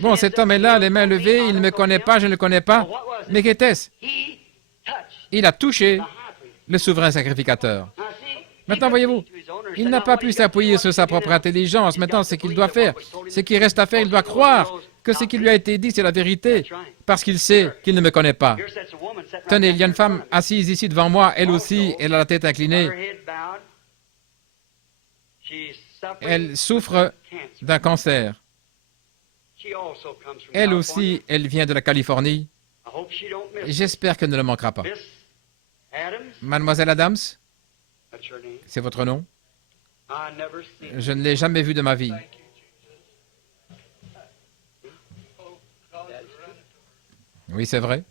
bon, cet homme est là, les mains levées, il ne me connaît pas, je ne le connais pas. Mais qu'était-ce? Il a touché le souverain sacrificateur. Maintenant, voyez-vous, il n'a pas pu s'appuyer sur sa propre intelligence. Maintenant, ce qu'il doit faire, ce qui reste à faire, il doit croire que ce qui lui a été dit, c'est la vérité, parce qu'il sait qu'il ne me connaît pas. Tenez, il y a une femme assise ici devant moi, elle aussi, elle a la tête inclinée. Elle souffre d'un cancer. Elle aussi, elle vient de la Californie. J'espère qu'elle ne le manquera pas. Mademoiselle Adams, c'est votre nom? Je ne l'ai jamais vue de ma vie. Oui, c'est vrai.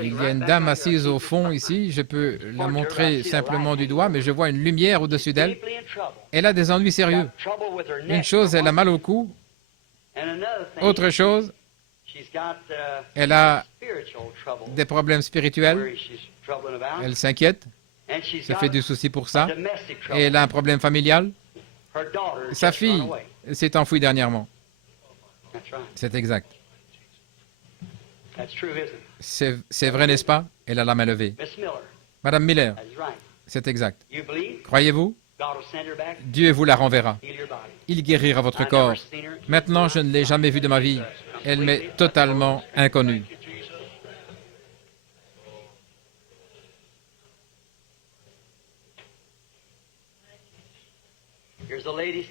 Il y a une dame assise au fond ici, je peux la montrer simplement du doigt, mais je vois une lumière au-dessus d'elle. Elle a des ennuis sérieux. Une chose, elle a mal au cou. Autre chose, elle a des problèmes spirituels. Elle s'inquiète. Ça fait du souci pour ça. Et elle a un problème familial. Sa fille s'est enfuie dernièrement. C'est exact. C'est vrai, n'est-ce pas? Elle a la main levée. Madame Miller, c'est exact. Croyez-vous? Dieu vous la renverra. Il guérira votre corps. Maintenant, je ne l'ai jamais vue de ma vie. Elle m'est totalement inconnue.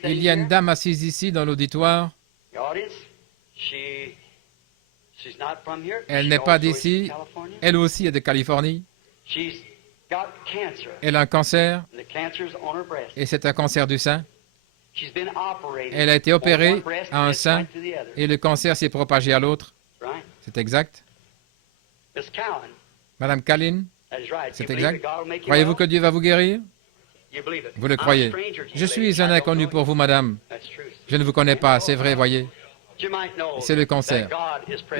Il y a une dame assise ici dans l'auditoire. Elle n'est pas d'ici. Elle aussi est de Californie. Elle a un cancer. Et c'est un cancer du sein. Elle a été opérée à un sein et le cancer s'est propagé à l'autre. C'est exact. Madame Callin, c'est exact. Croyez-vous que Dieu va vous guérir? Vous le croyez. Je suis un inconnu pour vous, madame. Je ne vous connais pas, c'est vrai, voyez. C'est le cancer.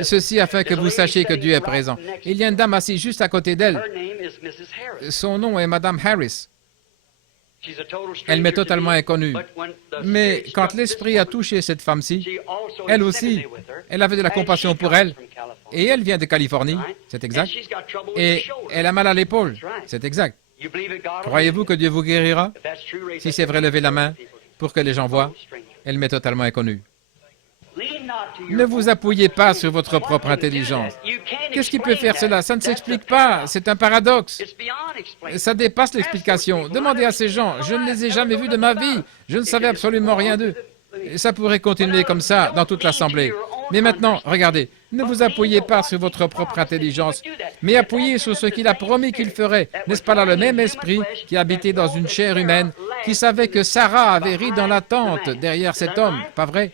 Ceci afin que vous sachiez que Dieu est présent. Il y a une dame assise juste à côté d'elle. Son nom est Madame Harris. Elle m'est totalement inconnue. Mais quand l'Esprit a touché cette femme-ci, elle aussi, elle avait de la compassion pour elle. Et elle vient de Californie, c'est exact. Et elle a mal à l'épaule, c'est exact. Croyez-vous que Dieu vous guérira? Si c'est vrai, levez la main pour que les gens voient. Elle m'est totalement inconnue. Ne vous appuyez pas sur votre propre intelligence. Qu'est-ce qui peut faire cela? Ça ne s'explique pas, c'est un paradoxe. Ça dépasse l'explication. Demandez à ces gens, je ne les ai jamais vus de ma vie, je ne savais absolument rien d'eux. Ça pourrait continuer comme ça dans toute l'Assemblée. Mais maintenant, regardez, ne vous appuyez pas sur votre propre intelligence, mais appuyez sur ce qu'il a promis qu'il ferait. N'est-ce pas là le même esprit qui habitait dans une chair humaine, qui savait que Sarah avait ri dans la tente derrière cet homme, pas vrai?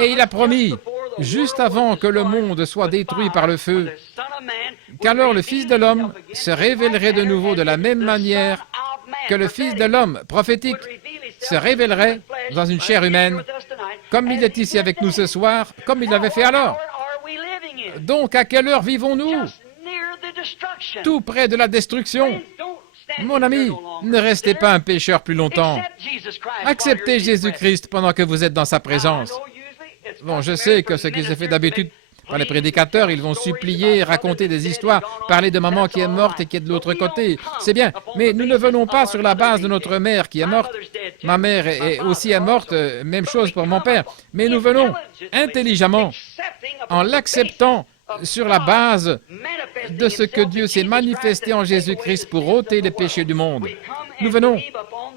Et il a promis, juste avant que le monde soit détruit par le feu, qu'alors le Fils de l'homme se révélerait de nouveau de la même manière que le Fils de l'homme prophétique se révélerait dans une chair humaine, comme il est ici avec nous ce soir, comme il l'avait fait alors. Donc, à quelle heure vivons-nous? Tout près de la destruction. Mon ami, ne restez pas un pécheur plus longtemps. Acceptez Jésus-Christ pendant que vous êtes dans sa présence. Bon, je sais que ce qui se fait d'habitude par les prédicateurs, ils vont supplier, raconter des histoires, parler de maman qui est morte et qui est de l'autre côté. C'est bien, mais nous ne venons pas sur la base de notre mère qui est morte. Ma mère est aussi morte, même chose pour mon père. Mais nous venons intelligemment, en l'acceptant sur la base de ce que Dieu s'est manifesté en Jésus-Christ pour ôter les péchés du monde. Nous venons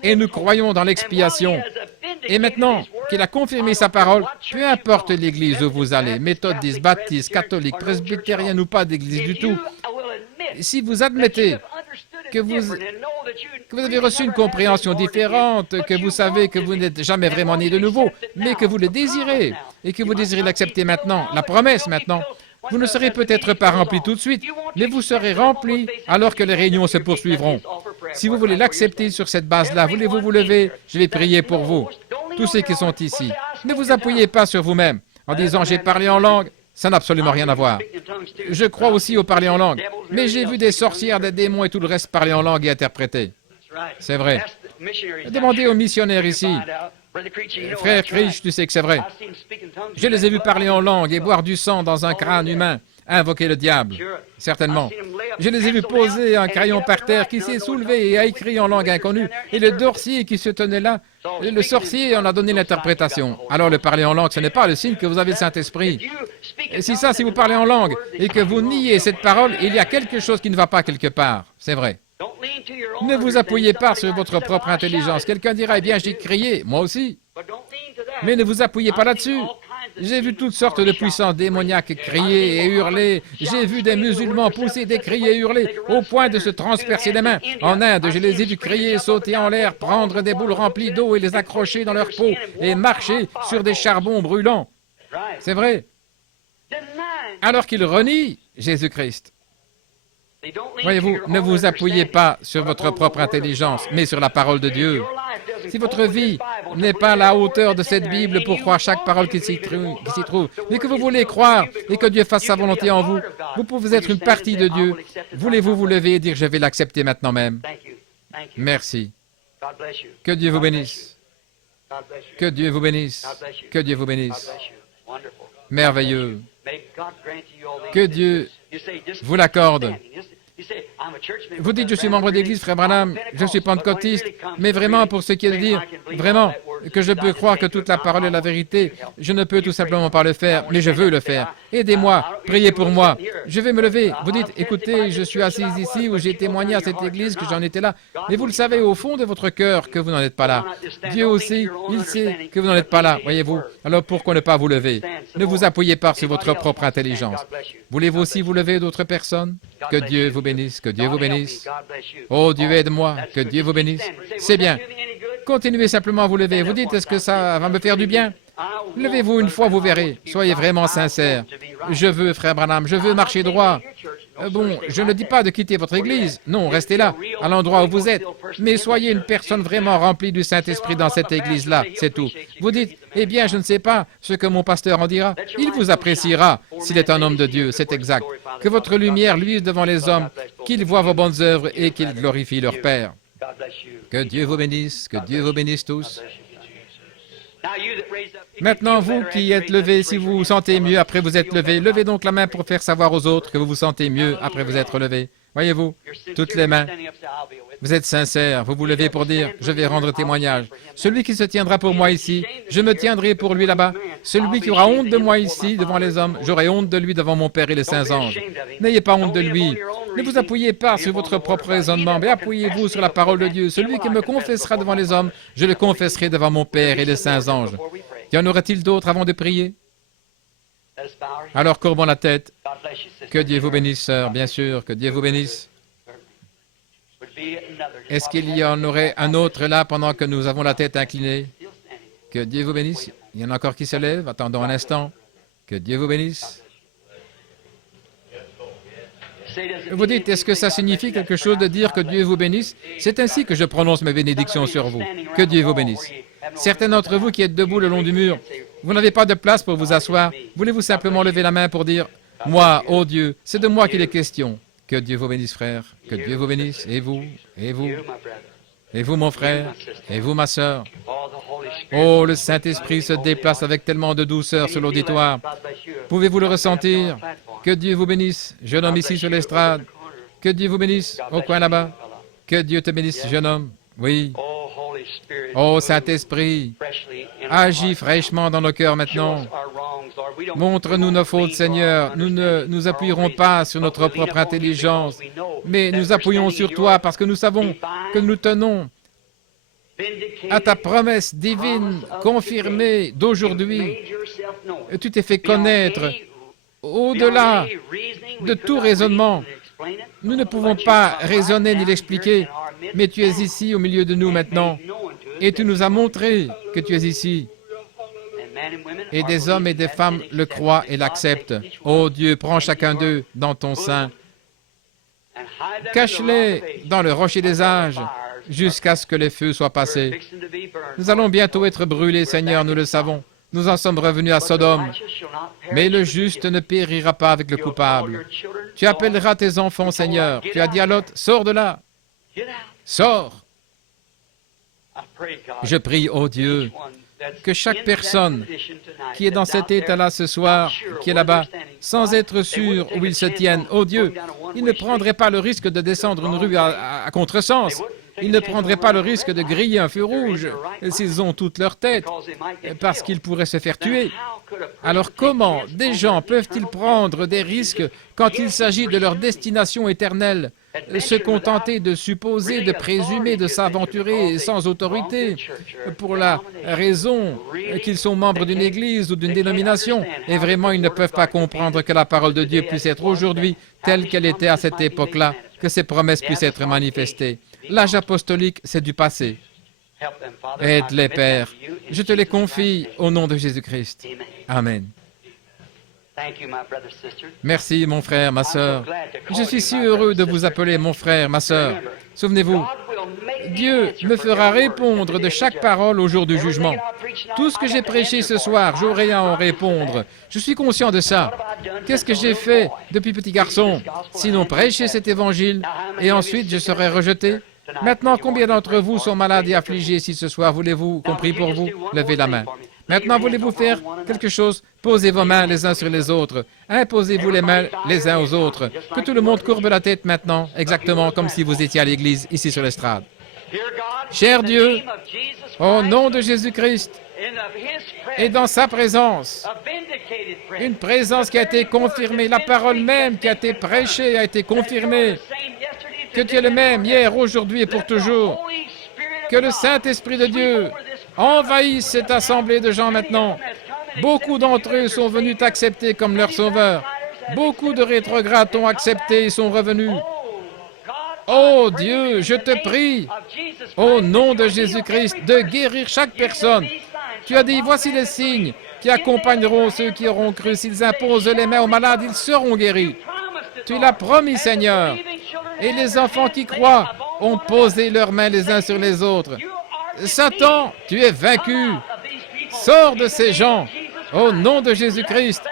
et nous croyons dans l'expiation. Et maintenant qu'il a confirmé sa parole, peu importe l'église où vous allez, méthodiste, baptiste, catholique, presbytérien ou pas d'église du tout, si vous admettez que vous avez reçu une compréhension différente, que vous savez que vous n'êtes jamais vraiment né de nouveau, mais que vous le désirez et que vous désirez l'accepter maintenant, la promesse maintenant, vous ne serez peut-être pas rempli tout de suite, mais vous serez rempli alors que les réunions se poursuivront. Si vous voulez l'accepter sur cette base-là, voulez-vous vous lever? Je vais prier pour vous, tous ceux qui sont ici. Ne vous appuyez pas sur vous-même en disant « j'ai parlé en langue ». Ça n'a absolument rien à voir. Je crois aussi au parler en langue, mais j'ai vu des sorcières, des démons et tout le reste parler en langue et interpréter. C'est vrai. Demandez aux missionnaires ici. Frère Krish, tu sais que c'est vrai. Je les ai vus parler en langue et boire du sang dans un crâne humain, invoquer le diable. Certainement. Je les ai vus poser un crayon par terre qui s'est soulevé et a écrit en langue inconnue. Et le sorcier qui se tenait là, le sorcier en a donné l'interprétation. Alors le parler en langue, ce n'est pas le signe que vous avez le Saint-Esprit. Et si vous parlez en langue et que vous niez cette parole, il y a quelque chose qui ne va pas quelque part. C'est vrai. Ne vous appuyez pas sur votre propre intelligence. Quelqu'un dira, eh bien, j'ai crié, moi aussi. Mais ne vous appuyez pas là-dessus. J'ai vu toutes sortes de puissances démoniaques crier et hurler. J'ai vu des musulmans pousser des cris et hurler au point de se transpercer les mains. En Inde, je les ai vus crier, sauter en l'air, prendre des boules remplies d'eau et les accrocher dans leur peau et marcher sur des charbons brûlants. C'est vrai. Alors qu'ils renient Jésus-Christ. Voyez-vous, ne vous appuyez pas sur votre propre intelligence, mais sur la parole de Dieu. Si votre vie n'est pas à la hauteur de cette Bible pour croire chaque parole qui s'y trouve, mais que vous voulez croire et que Dieu fasse sa volonté en vous, vous pouvez être une partie de Dieu. Voulez-vous vous lever et dire, je vais l'accepter maintenant même? Merci. Que Dieu vous bénisse. Que Dieu vous bénisse. Que Dieu vous bénisse. Merveilleux. Que Dieu vous l'accorde. Vous dites, je suis membre d'église, frère Branham, je suis pentecôtiste, mais vraiment, pour ce qui est de dire, vraiment, que je peux croire que toute la parole est la vérité. Je ne peux tout simplement pas le faire, mais je veux le faire. Aidez-moi, priez pour moi. Je vais me lever. Vous dites, écoutez, je suis assise ici où j'ai témoigné à cette église que j'en étais là. Mais vous le savez au fond de votre cœur que vous n'en êtes pas là. Dieu aussi, il sait que vous n'en êtes pas là, voyez-vous. Alors pourquoi ne pas vous lever? Ne vous appuyez pas sur votre propre intelligence. Voulez-vous aussi vous lever d'autres personnes? Que Dieu vous bénisse, que Dieu vous bénisse. Oh Dieu, aide-moi, que Dieu vous bénisse. C'est bien. Continuez simplement à vous lever. Vous dites, est-ce que ça va me faire du bien? Levez-vous une fois, vous verrez. Soyez vraiment sincère. Je veux, frère Branham, je veux marcher droit. Bon, je ne dis pas de quitter votre église. Non, restez là, à l'endroit où vous êtes. Mais soyez une personne vraiment remplie du Saint-Esprit dans cette église-là, c'est tout. Vous dites, eh bien, je ne sais pas ce que mon pasteur en dira. Il vous appréciera s'il est un homme de Dieu, c'est exact. Que votre lumière luise devant les hommes, qu'ils voient vos bonnes œuvres et qu'ils glorifient leur Père. Que Dieu vous bénisse tous. Maintenant, vous qui êtes levés, si vous vous sentez mieux après vous êtes levé, levez donc la main pour faire savoir aux autres que vous vous sentez mieux après vous être levé. Voyez-vous, toutes les mains. Vous êtes sincères, vous vous levez pour dire, je vais rendre témoignage. Celui qui se tiendra pour moi ici, je me tiendrai pour lui là-bas. Celui qui aura honte de moi ici, devant les hommes, j'aurai honte de lui devant mon Père et les saints anges. N'ayez pas honte de lui. Ne vous appuyez pas sur votre propre raisonnement, mais appuyez-vous sur la parole de Dieu. Celui qui me confessera devant les hommes, je le confesserai devant mon Père et les saints anges. Y en aurait-il d'autres avant de prier? Alors courbons la tête. Que Dieu vous bénisse, sœur, bien sûr, que Dieu vous bénisse. Est-ce qu'il y en aurait un autre là pendant que nous avons la tête inclinée? Que Dieu vous bénisse. Il y en a encore qui se lèvent. Attendons un instant. Que Dieu vous bénisse. Vous dites, est-ce que ça signifie quelque chose de dire que Dieu vous bénisse? C'est ainsi que je prononce mes bénédictions sur vous. Que Dieu vous bénisse. Certains d'entre vous qui êtes debout le long du mur, vous n'avez pas de place pour vous asseoir. Voulez-vous simplement lever la main pour dire, moi, ô Dieu, c'est de moi qu'il est question. Que Dieu vous bénisse, frère. Que Dieu vous bénisse. Et vous, et vous, et vous, mon frère, et vous, ma sœur. Oh, le Saint-Esprit se déplace avec tellement de douceur sur l'auditoire. Pouvez-vous le ressentir? Que Dieu vous bénisse, jeune homme ici sur l'estrade. Que Dieu vous bénisse au coin là-bas. Que Dieu te bénisse, jeune homme. Oui. Oh, Saint-Esprit, agis fraîchement dans nos cœurs maintenant. Montre-nous nos fautes, Seigneur. Nous ne nous appuierons pas sur notre propre intelligence, mais nous appuyons sur toi parce que nous savons que nous tenons à ta promesse divine confirmée d'aujourd'hui. Tu t'es fait connaître au-delà de tout raisonnement. Nous ne pouvons pas raisonner ni l'expliquer, mais tu es ici au milieu de nous maintenant, et tu nous as montré que tu es ici. Et des hommes et des femmes le croient et l'acceptent. Ô Dieu, prends chacun d'eux dans ton sein. Cache-les dans le rocher des âges jusqu'à ce que les feux soient passés. Nous allons bientôt être brûlés, Seigneur, nous le savons. Nous en sommes revenus à Sodome. Mais le juste ne périra pas avec le coupable. Tu appelleras tes enfants, Seigneur. Tu as dit à Lot, sors de là. Sors. Je prie, ô Dieu, que chaque personne qui est dans cet état-là ce soir, qui est là-bas, sans être sûr où ils se tiennent, ô Dieu, ils ne prendraient pas le risque de descendre une rue à contresens. Ils ne prendraient pas le risque de griller un feu rouge s'ils ont toute leur tête, parce qu'ils pourraient se faire tuer. Alors comment des gens peuvent-ils prendre des risques quand il s'agit de leur destination éternelle, se contenter de supposer, de présumer, de s'aventurer sans autorité pour la raison qu'ils sont membres d'une église ou d'une dénomination? Et vraiment, ils ne peuvent pas comprendre que la parole de Dieu puisse être aujourd'hui telle qu'elle était à cette époque-là, que ses promesses puissent être manifestées. L'âge apostolique, c'est du passé. Aide-les, Père. Je te les confie au nom de Jésus-Christ. Amen. Merci, mon frère, ma sœur. Je suis si heureux de vous appeler mon frère, ma sœur. Souvenez-vous, Dieu me fera répondre de chaque parole au jour du jugement. Tout ce que j'ai prêché ce soir, j'aurai à en répondre. Je suis conscient de ça. Qu'est-ce que j'ai fait depuis petit garçon? Sinon prêcher cet évangile, et ensuite je serai rejeté. Maintenant, combien d'entre vous sont malades et affligés si ce soir? Voulez-vous qu'on prie pour vous? Levez la main. Maintenant, voulez-vous faire quelque chose? Posez vos mains les uns sur les autres. Imposez-vous les mains les uns aux autres. Que tout le monde courbe la tête maintenant, exactement comme si vous étiez à l'église, ici sur l'estrade. Cher Dieu, au nom de Jésus-Christ et dans sa présence, une présence qui a été confirmée, la parole même qui a été prêchée a été confirmée, que tu es le même hier, aujourd'hui et pour toujours, que le Saint-Esprit de Dieu envahisse cette assemblée de gens maintenant. Beaucoup d'entre eux sont venus t'accepter comme leur sauveur. Beaucoup de rétrogrades t'ont accepté et sont revenus. Oh Dieu, je te prie, au nom de Jésus-Christ, de guérir chaque personne. Tu as dit, voici les signes qui accompagneront ceux qui auront cru. S'ils imposent les mains aux malades, ils seront guéris. Tu l'as promis, Seigneur. Et les enfants qui croient ont posé leurs mains les uns sur les autres. Satan, tu es vaincu. Sors de ces gens, au nom de Jésus-Christ.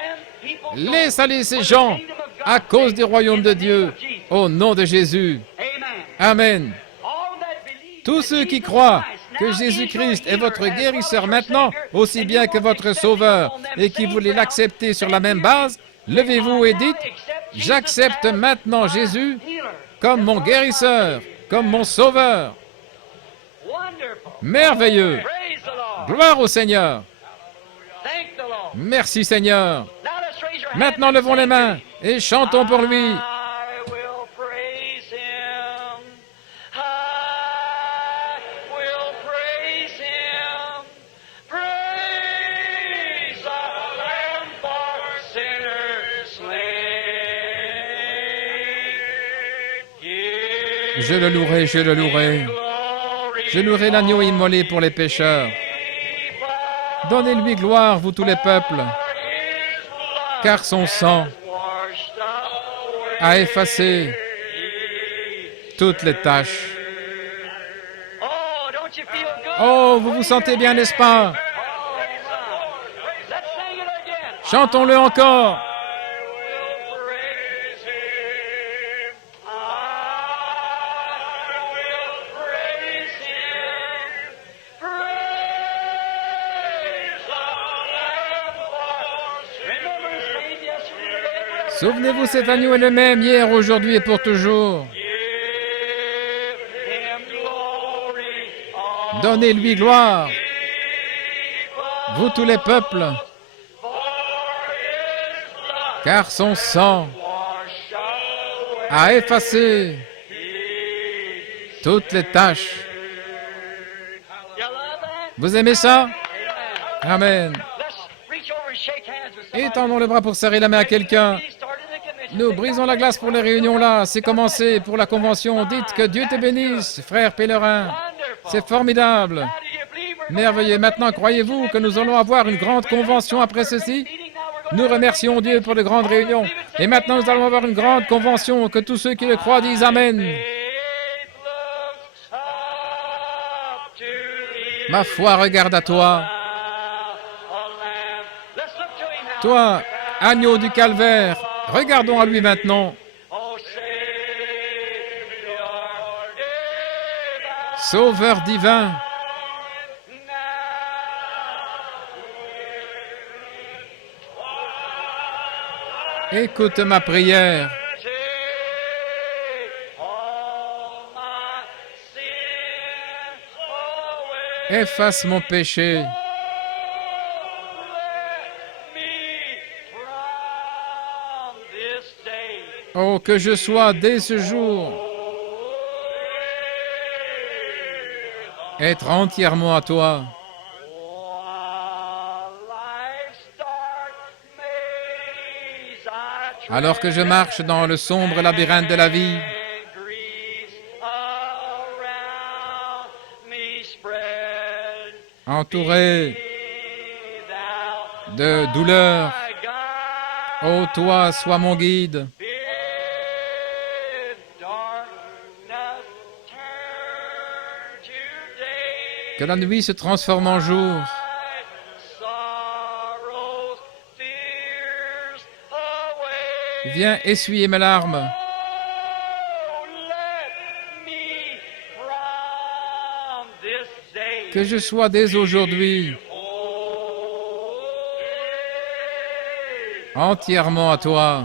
Laisse aller ces gens à cause du royaume de Dieu, au nom de Jésus. Amen. Tous ceux qui croient que Jésus-Christ est votre guérisseur maintenant, aussi bien que votre sauveur, et qui voulez l'accepter sur la même base, levez-vous et dites, j'accepte maintenant Jésus comme mon guérisseur, comme mon sauveur. Merveilleux. Gloire au Seigneur. Merci Seigneur. Maintenant levons les mains et chantons pour lui. Je le louerai, je le louerai. Je louerai l'agneau immolé pour les pécheurs. Donnez-lui gloire, vous tous les peuples, car son sang a effacé toutes les taches. Oh, vous vous sentez bien, n'est-ce pas? Chantons-le encore. Souvenez-vous, cet agneau est le même hier, aujourd'hui et pour toujours. Donnez-lui gloire, vous tous les peuples, car son sang a effacé toutes les taches. Vous aimez ça? Amen. Étendons le bras pour serrer la main à quelqu'un. Nous brisons la glace pour les réunions là. C'est commencé pour la convention. Dites que Dieu te bénisse, frère pèlerin. C'est formidable. Merveilleux. Maintenant, croyez-vous que nous allons avoir une grande convention après ceci? Nous remercions Dieu pour de grandes réunions. Et maintenant, nous allons avoir une grande convention. Que tous ceux qui le croient disent Amen. Ma foi regarde à toi. Toi, agneau du calvaire, regardons à lui maintenant. Sauveur divin. Écoute ma prière. Efface mon péché. Oh, que je sois dès ce jour être entièrement à toi. Alors que je marche dans le sombre labyrinthe de la vie, entouré de douleurs, ô toi, sois mon guide. Que la nuit se transforme en jour. Viens essuyer mes larmes. Que je sois dès aujourd'hui entièrement à toi.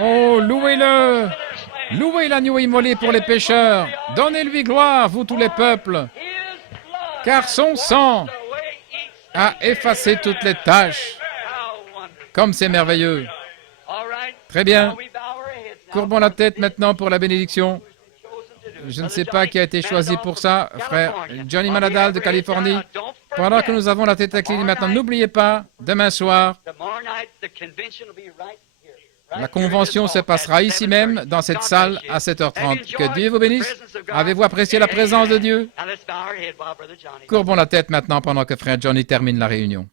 Oh, louez-le! Louez l'agneau immolé pour les pécheurs. Donnez-lui gloire, vous tous les peuples. Car son sang a effacé toutes les taches. Comme c'est merveilleux. Très bien. Courbons la tête maintenant pour la bénédiction. Je ne sais pas qui a été choisi pour ça, frère Johnny Manadal de Californie. Pendant que nous avons la tête inclinée maintenant, n'oubliez pas, demain soir, la convention se passera ici même, dans cette salle, à 7h30. Que Dieu vous bénisse. Avez-vous apprécié la présence de Dieu? Courbons la tête maintenant pendant que frère Johnny termine la réunion.